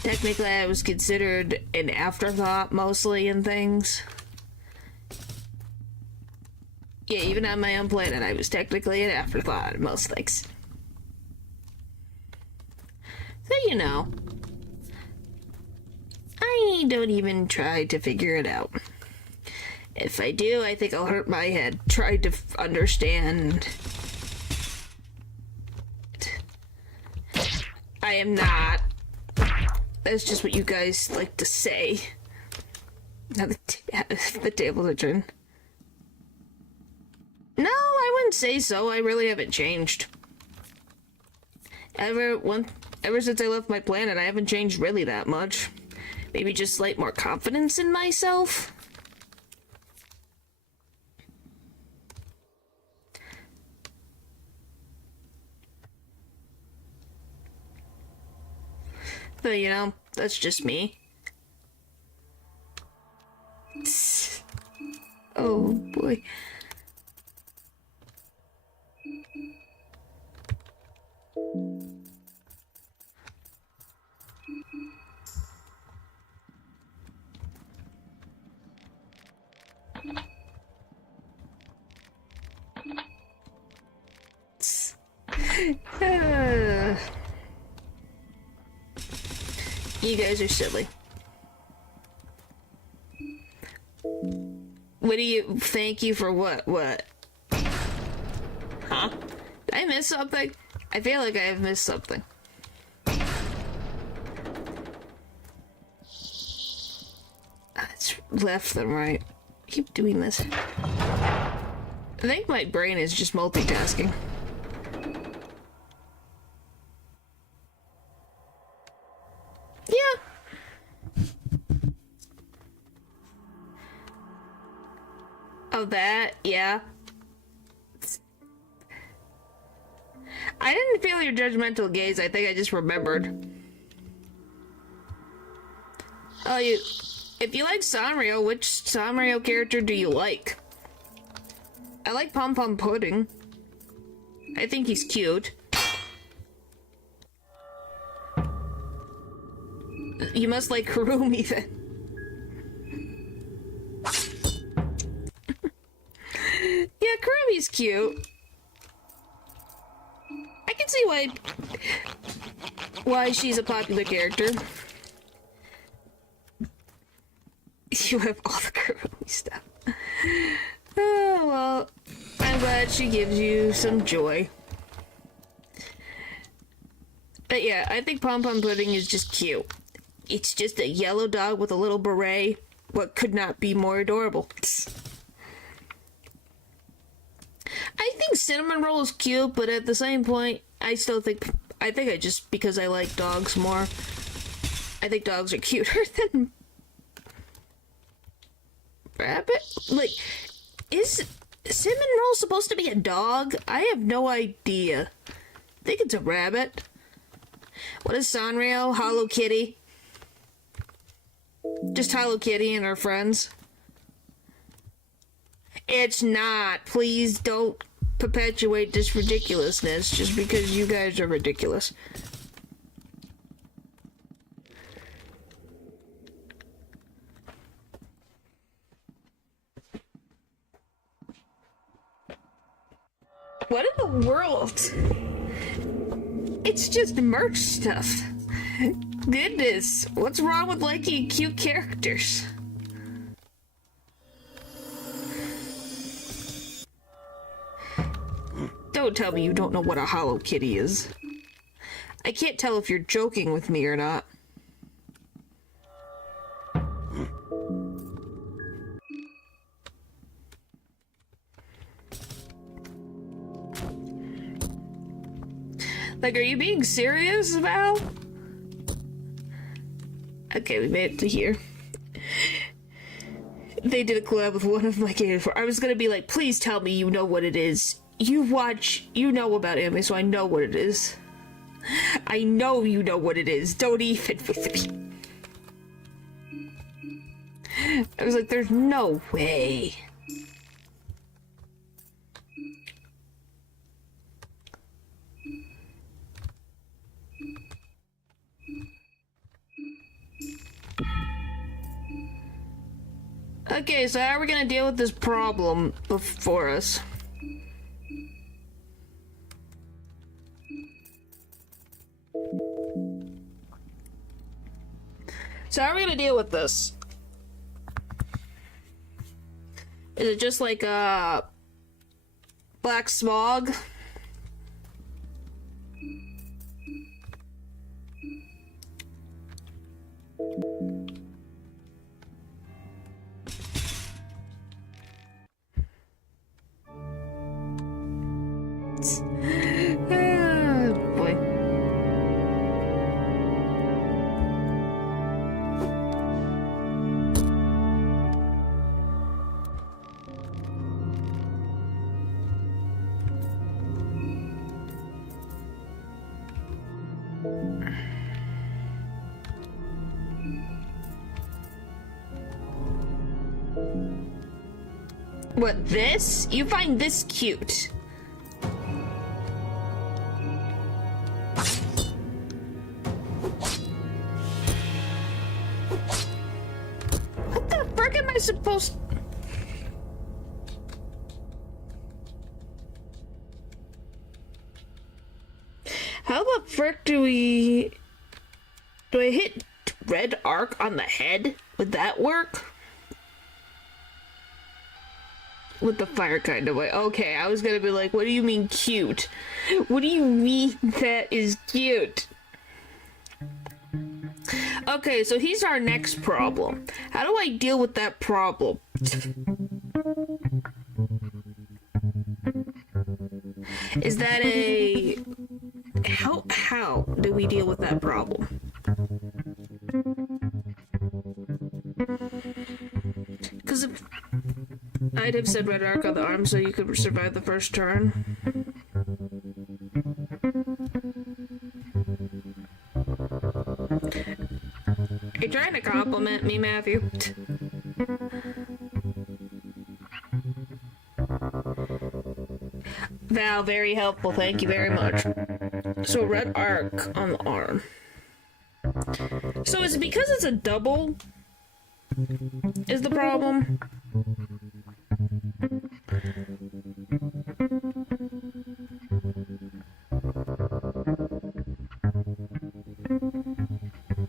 Technically, I was considered an afterthought, mostly, in things. Yeah, even on my own planet, I was technically an afterthought in most things. So, you know, I don't even try to figure it out. If I do, I think I'll hurt my head trying to understand. I am not. That's just what you guys like to say. Now the tables are turned. No, I wouldn't say so. I really haven't changed. Ever since I left my planet, I haven't changed really that much. Maybe just slight more confidence in myself. But, you know, that's just me. Oh, boy. You guys are silly. What do you thank you for what? What? Huh? Did I miss something? I feel like I have missed something. It's left then right. Keep doing this. I think my brain is just multitasking. Yeah. Oh, that? Yeah. I didn't feel your judgmental gaze. I think I just remembered. Oh, if you like Sanrio, which Sanrio character do you like? I like Pom Pom Pudding. I think he's cute. You must like Harumi then. Yeah, Kurumi's cute. I can see why she's a popular character. You have all the Kurumi stuff. Oh, well, I'm glad she gives you some joy. But yeah, I think Pom Pom Pudding is just cute. It's just a yellow dog with a little beret. What could not be more adorable? I think Cinnamon Roll is cute, but at the same point, I think I just, because I like dogs more, I think dogs are cuter than Rabbit? Like, is Cinnamon Roll supposed to be a dog? I have no idea. I think it's a rabbit. What is Sanrio? Hello Kitty? Just Hello Kitty and her friends? It's not. Please don't perpetuate this ridiculousness just because you guys are ridiculous. What in the world? It's just merch stuff. Goodness, what's wrong with liking cute characters? Don't tell me you don't know what a Hello Kitty is. I can't tell if you're joking with me or not. Like, are you being serious, Val? Okay, we made it to here. They did a collab with one of my games where I was gonna be like, please tell me you know what it is. You know about anime, so I know what it is. I know you know what it is. Don't even with me. I was like, there's no way. Okay, so how are we gonna deal with this problem before us? So how are we gonna deal with this? Is it just like black smog? Boy. What, this? You find this cute? What the frick am I supposed... How the frick do I hit red arc on the head? Would that work? With the fire kind of way. Okay, I was gonna be like, what do you mean cute? What do you mean that is cute? Okay, so here's our next problem. How do I deal with that problem? Is that a... How do we deal with that problem? Because if... I'd have said red arc on the arm so you could survive the first turn. You're trying to compliment me, Matthew. Val, very helpful. Thank you very much. So, red arc on the arm. So, is it because it's a double? Is the problem?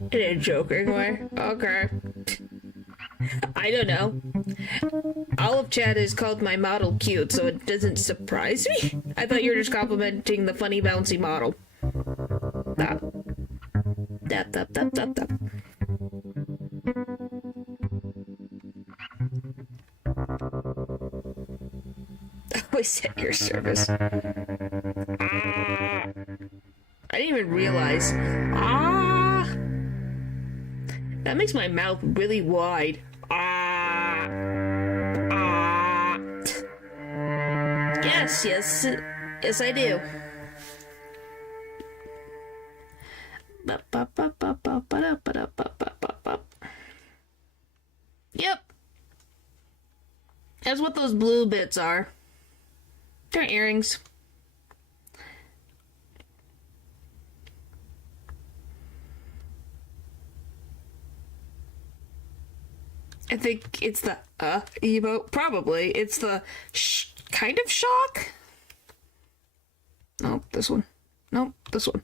In a joking way? Okay. I don't know. Olive Chat is called my model cute, so it doesn't surprise me. I thought you were just complimenting the funny bouncy model. Stop. Stop. Always at your service. I didn't even realize. That makes my mouth really wide. Yes, I do. Yep. That's what those blue bits are. They're earrings. I think it's the emote. Probably. It's the kind of shock. Nope, this one. Nope, this one.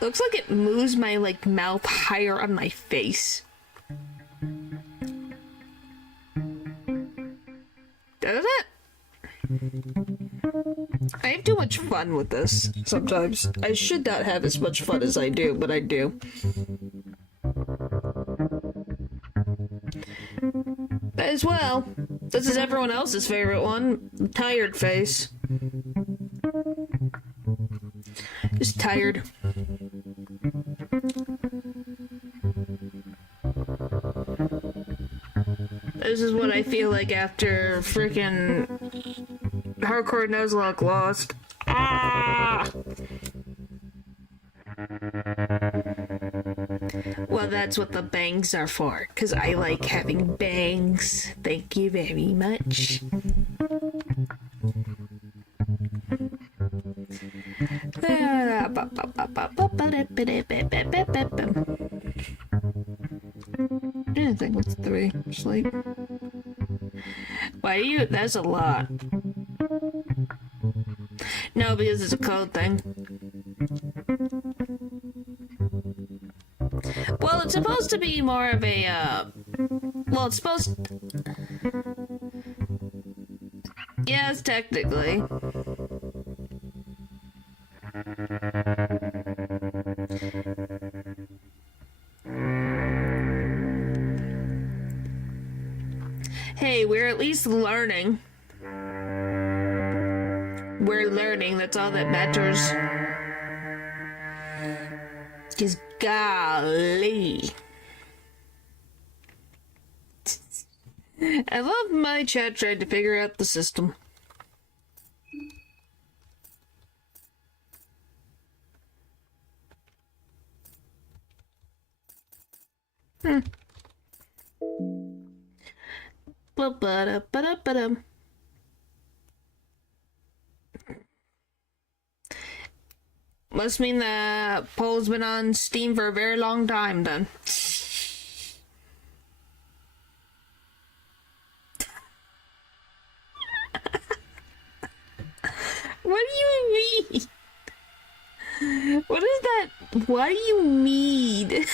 Looks like it moves my, mouth higher on my face. Does it? I have too much fun with this sometimes. I should not have as much fun as I do, but I do. As well, this is everyone else's favorite one. Tired face. Just tired. This is what I feel like after freaking Hardcore Nuzlocke lost. Well, that's what the bangs are for, because I like having bangs. Thank you very much. I think it's 3. Sleep. Why do you? That's a lot. No, because it's a code thing. Well, it's supposed to be more of a, well, it's supposed... Yes, technically. Hey, we're at least learning. We're learning, that's all that matters. Because golly. I love my chat trying to figure out the system. Ba-ba-da-ba-da-ba-dum. Must mean the poll's been on Steam for a very long time, then. What do you mean? What is that? What do you mean?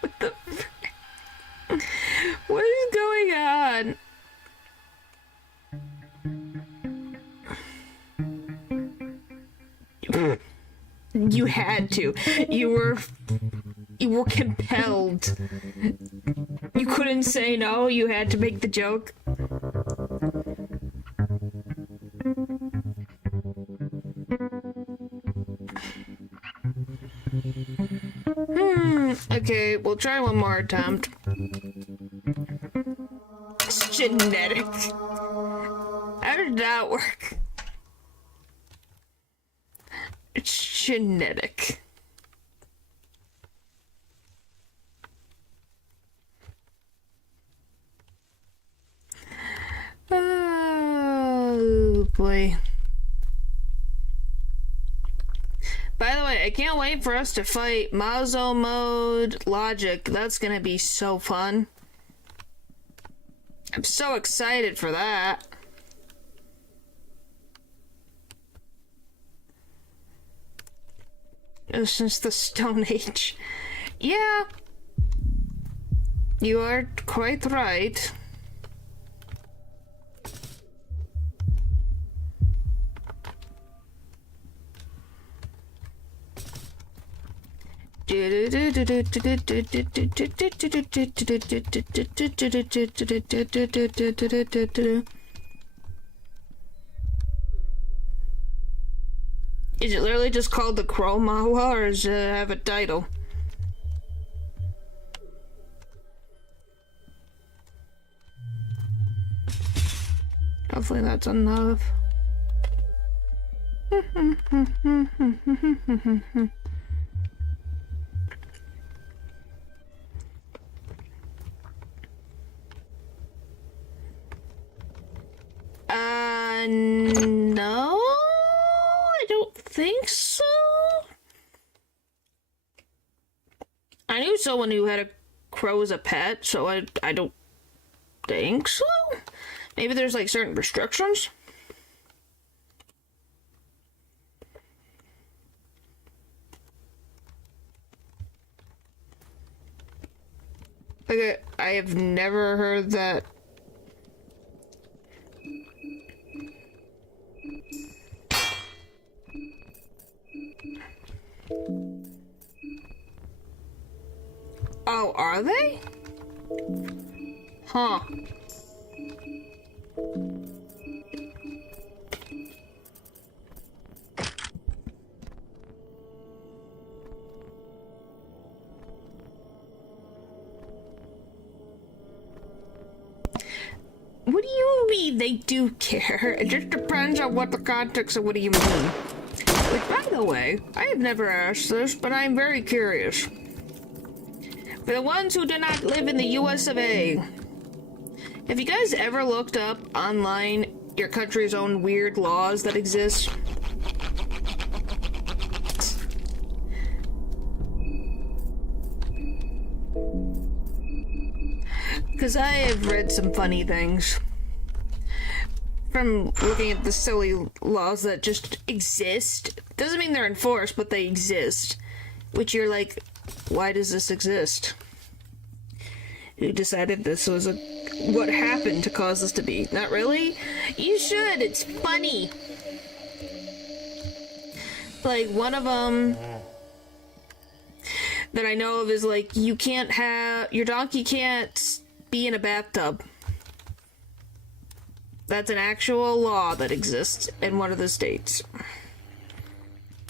What the frick? What is going on? You had to. You were compelled. You couldn't say no, you had to make the joke. Okay, we'll try one more attempt. It's genetic. How did that work? It's genetic. Oh boy. By the way, I can't wait for us to fight Mazo Mode Logic. That's gonna be so fun. I'm so excited for that. Since the Stone Age. Yeah. You are quite right. Is it literally just called the Chromawa, or does it have a title? Hopefully that's enough. No, I don't think so. I knew someone who had a crow as a pet, so I don't think so. Maybe there's like certain restrictions. Okay, I have never heard that. Oh, are they? Huh. What do you mean they do care? It just depends on what the context of what do you mean. Which, by the way, I have never asked this, but I'm very curious. For the ones who do not live in the US of A, have you guys ever looked up online your country's own weird laws that exist? Because I have read some funny things from looking at the silly laws that just exist. Doesn't mean they're enforced, but they exist. Which you're like, why does this exist? Who decided this was what happened to cause this to be? Not really? You should, it's funny. Like, one of them that I know of is like, you can't have, your donkey can't be in a bathtub. That's an actual law that exists in one of the states.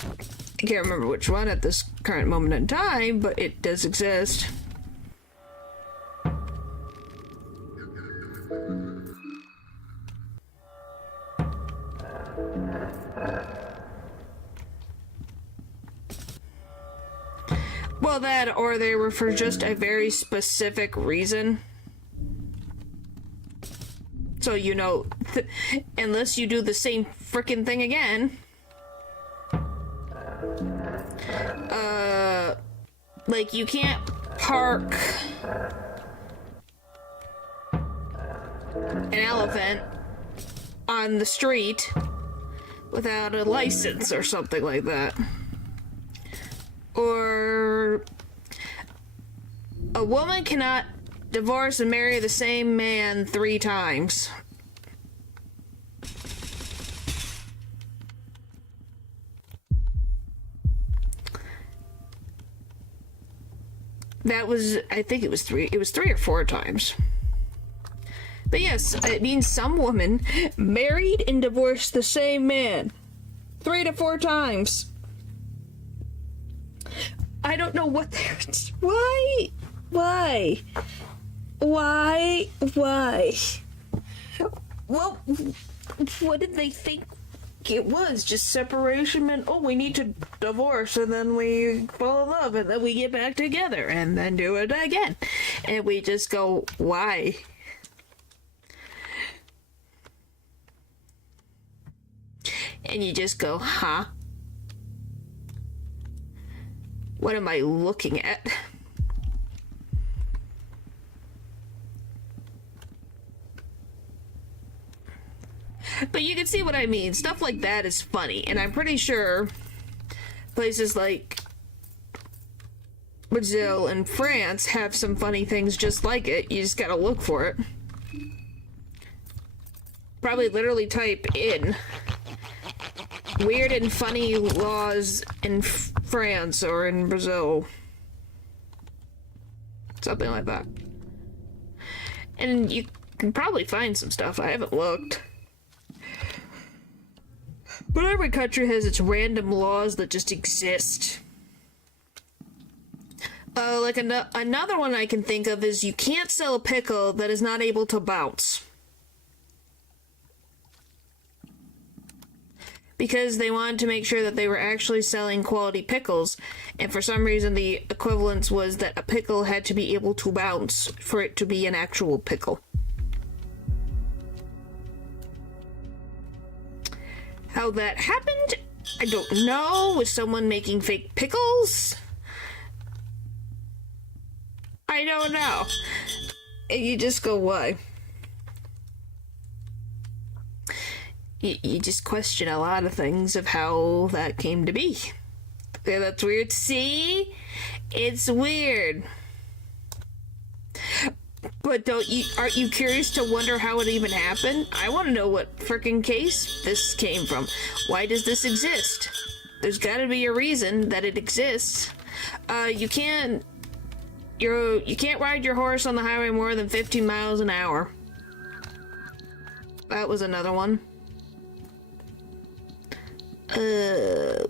I can't remember which one at this current moment in time, but it does exist. Well, that, or they were for just a very specific reason. So, you know, unless you do the same frickin' thing again. Like, you can't park an elephant on the street without a license or something like that. Or a woman cannot divorce and marry the same man 3 times. That was, I think it was 3 or 4 times. But yes, it means some woman married and divorced the same man 3 to 4 times. I don't know what they're... Why? Why? Why? Why? Well, what did they think it was? Just separation meant, oh, we need to divorce, and then we fall in love, and then we get back together, and then do it again. And we just go, why? And you just go, huh? What am I looking at? But you can see what I mean. Stuff like that is funny. And I'm pretty sure places like Brazil and France have some funny things just like it. You just gotta look for it. Probably literally type in weird and funny laws in France or in Brazil. Something like that. And you can probably find some stuff. I haven't looked. But every country has its random laws that just exist. Like another one I can think of is you can't sell a pickle that is not able to bounce. Because they wanted to make sure that they were actually selling quality pickles, and for some reason the equivalence was that a pickle had to be able to bounce for it to be an actual pickle. How that happened, I don't know. Was someone making fake pickles? I don't know. And you just go, why? You just question a lot of things of how that came to be. Yeah, that's weird. See? It's weird. But aren't you curious to wonder how it even happened? I want to know what frickin' case this came from. Why does this exist? There's gotta be a reason that it exists. You can't ride your horse on the highway more than 15 miles an hour. That was another one.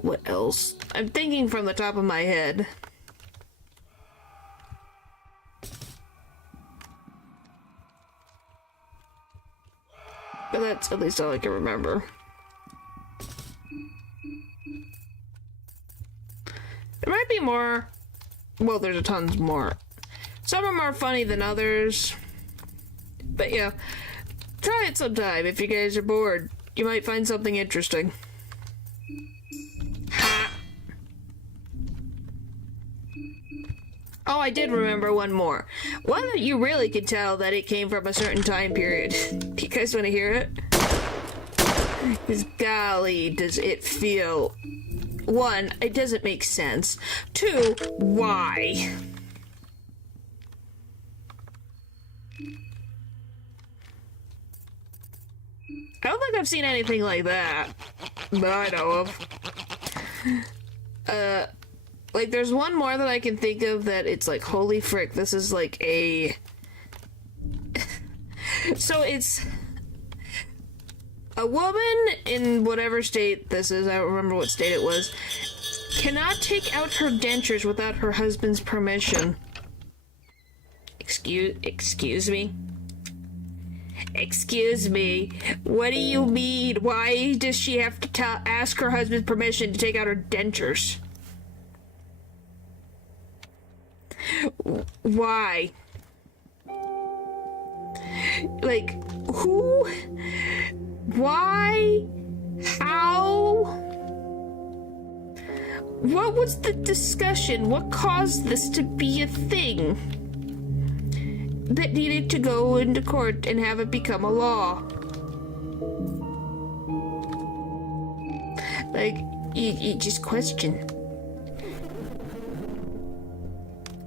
What else? I'm thinking from the top of my head. But that's at least all I can remember. There might be more. Well, there's a tons more. Some are more funny than others. But yeah, try it sometime if you guys are bored. You might find something interesting. Ha! Oh, I did remember one more. One that you really could tell that it came from a certain time period. Do you guys want to hear it? Because golly, does it feel... One, it doesn't make sense. Two, why? I don't think I've seen anything like that that I know of. Like, there's one more that I can think of that it's like, holy frick, this is like a... So it's... A woman in whatever state this is, I don't remember what state it was, cannot take out her dentures without her husband's permission. Excuse me? Excuse me, what do you mean? Why does she have to ask her husband's permission to take out her dentures? Why? Like, who? Why? How? What was the discussion? What caused this to be a thing that needed to go into court and have it become a law? Like, you just question.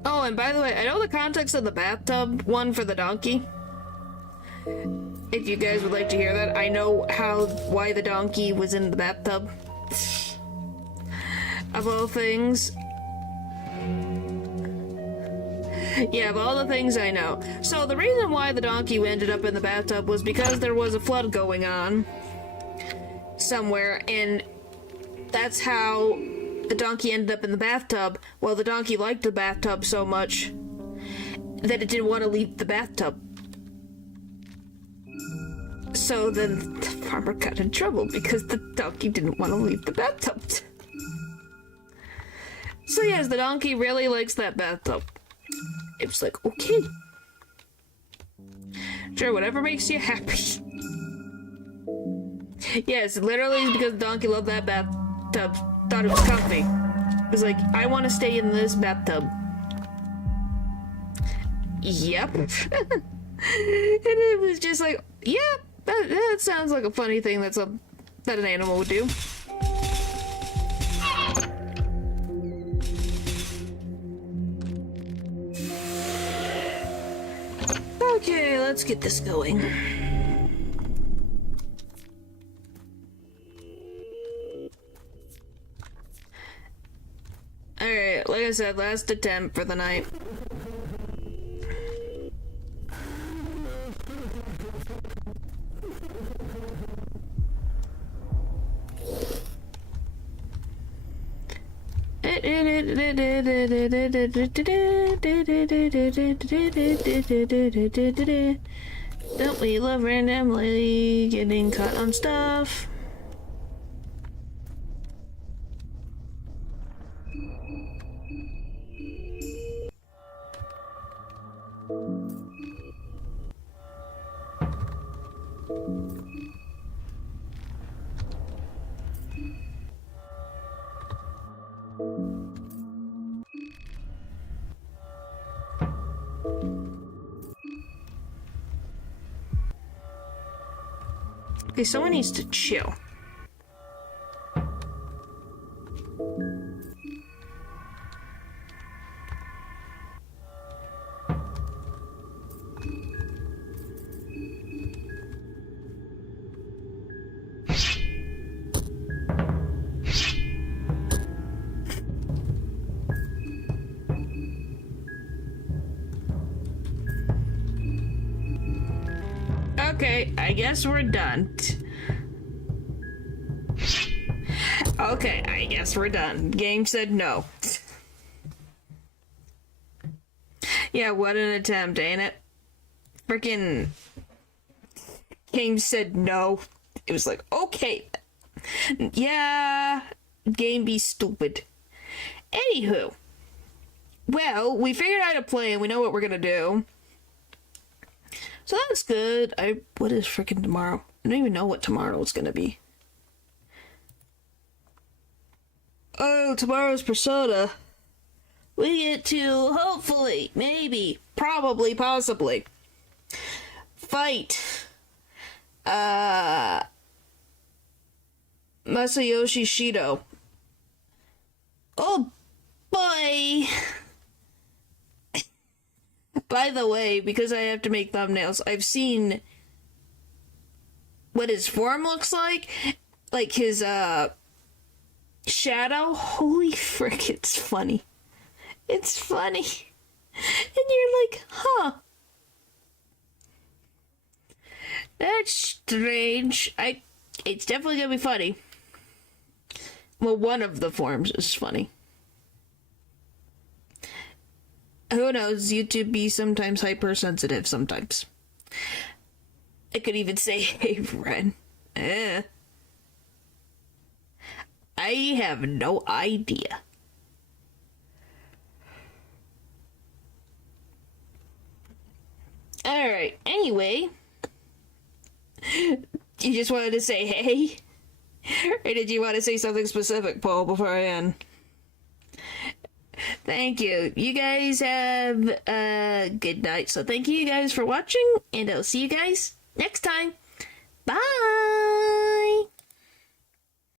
Oh, and by the way, I know the context of the bathtub one for the donkey. If you guys would like to hear that, I know why the donkey was in the bathtub. Of all things. Yeah, of all the things I know. So the reason why the donkey ended up in the bathtub was because there was a flood going on somewhere, and that's how the donkey ended up in the bathtub. Well, the donkey liked the bathtub so much that it didn't want to leave the bathtub. So then the farmer got in trouble because the donkey didn't want to leave the bathtub. So yes, the donkey really likes that bathtub. It was like, okay. Sure, whatever makes you happy. Yes, literally because the donkey loved that bathtub. Thought it was comfy. It was like, I want to stay in this bathtub. Yep. And it was just like, yeah, that sounds like a funny thing that an animal would do. Okay, let's get this going. Alright, like I said, last attempt for the night. Don't we love randomly getting caught on stuff? Okay, someone needs to chill. Okay, I guess we're done. Okay, I guess we're done. Game said no. Yeah, what an attempt, ain't it? Freaking game said no. It was like, okay. Yeah, game be stupid. Anywho. Well, we figured out a plan. We know what we're gonna do. So that's good. What is freaking tomorrow? I don't even know what tomorrow is gonna be. Oh, tomorrow's Persona. We get to, hopefully, maybe, probably, possibly, fight, Masayoshi Shido. Oh, boy! By the way, because I have to make thumbnails, I've seen what his form looks like his, shadow. Holy frick, it's funny. It's funny. And you're like, huh. That's strange. It's definitely gonna be funny. Well, one of the forms is funny. Who knows? YouTube be sometimes hypersensitive sometimes. I could even say, hey, Ren. I have no idea. Alright, anyway. You just wanted to say hey? Or did you want to say something specific, Paul, before I end? Thank you. You guys have a good night. So thank you guys for watching, and I'll see you guys next time. Bye!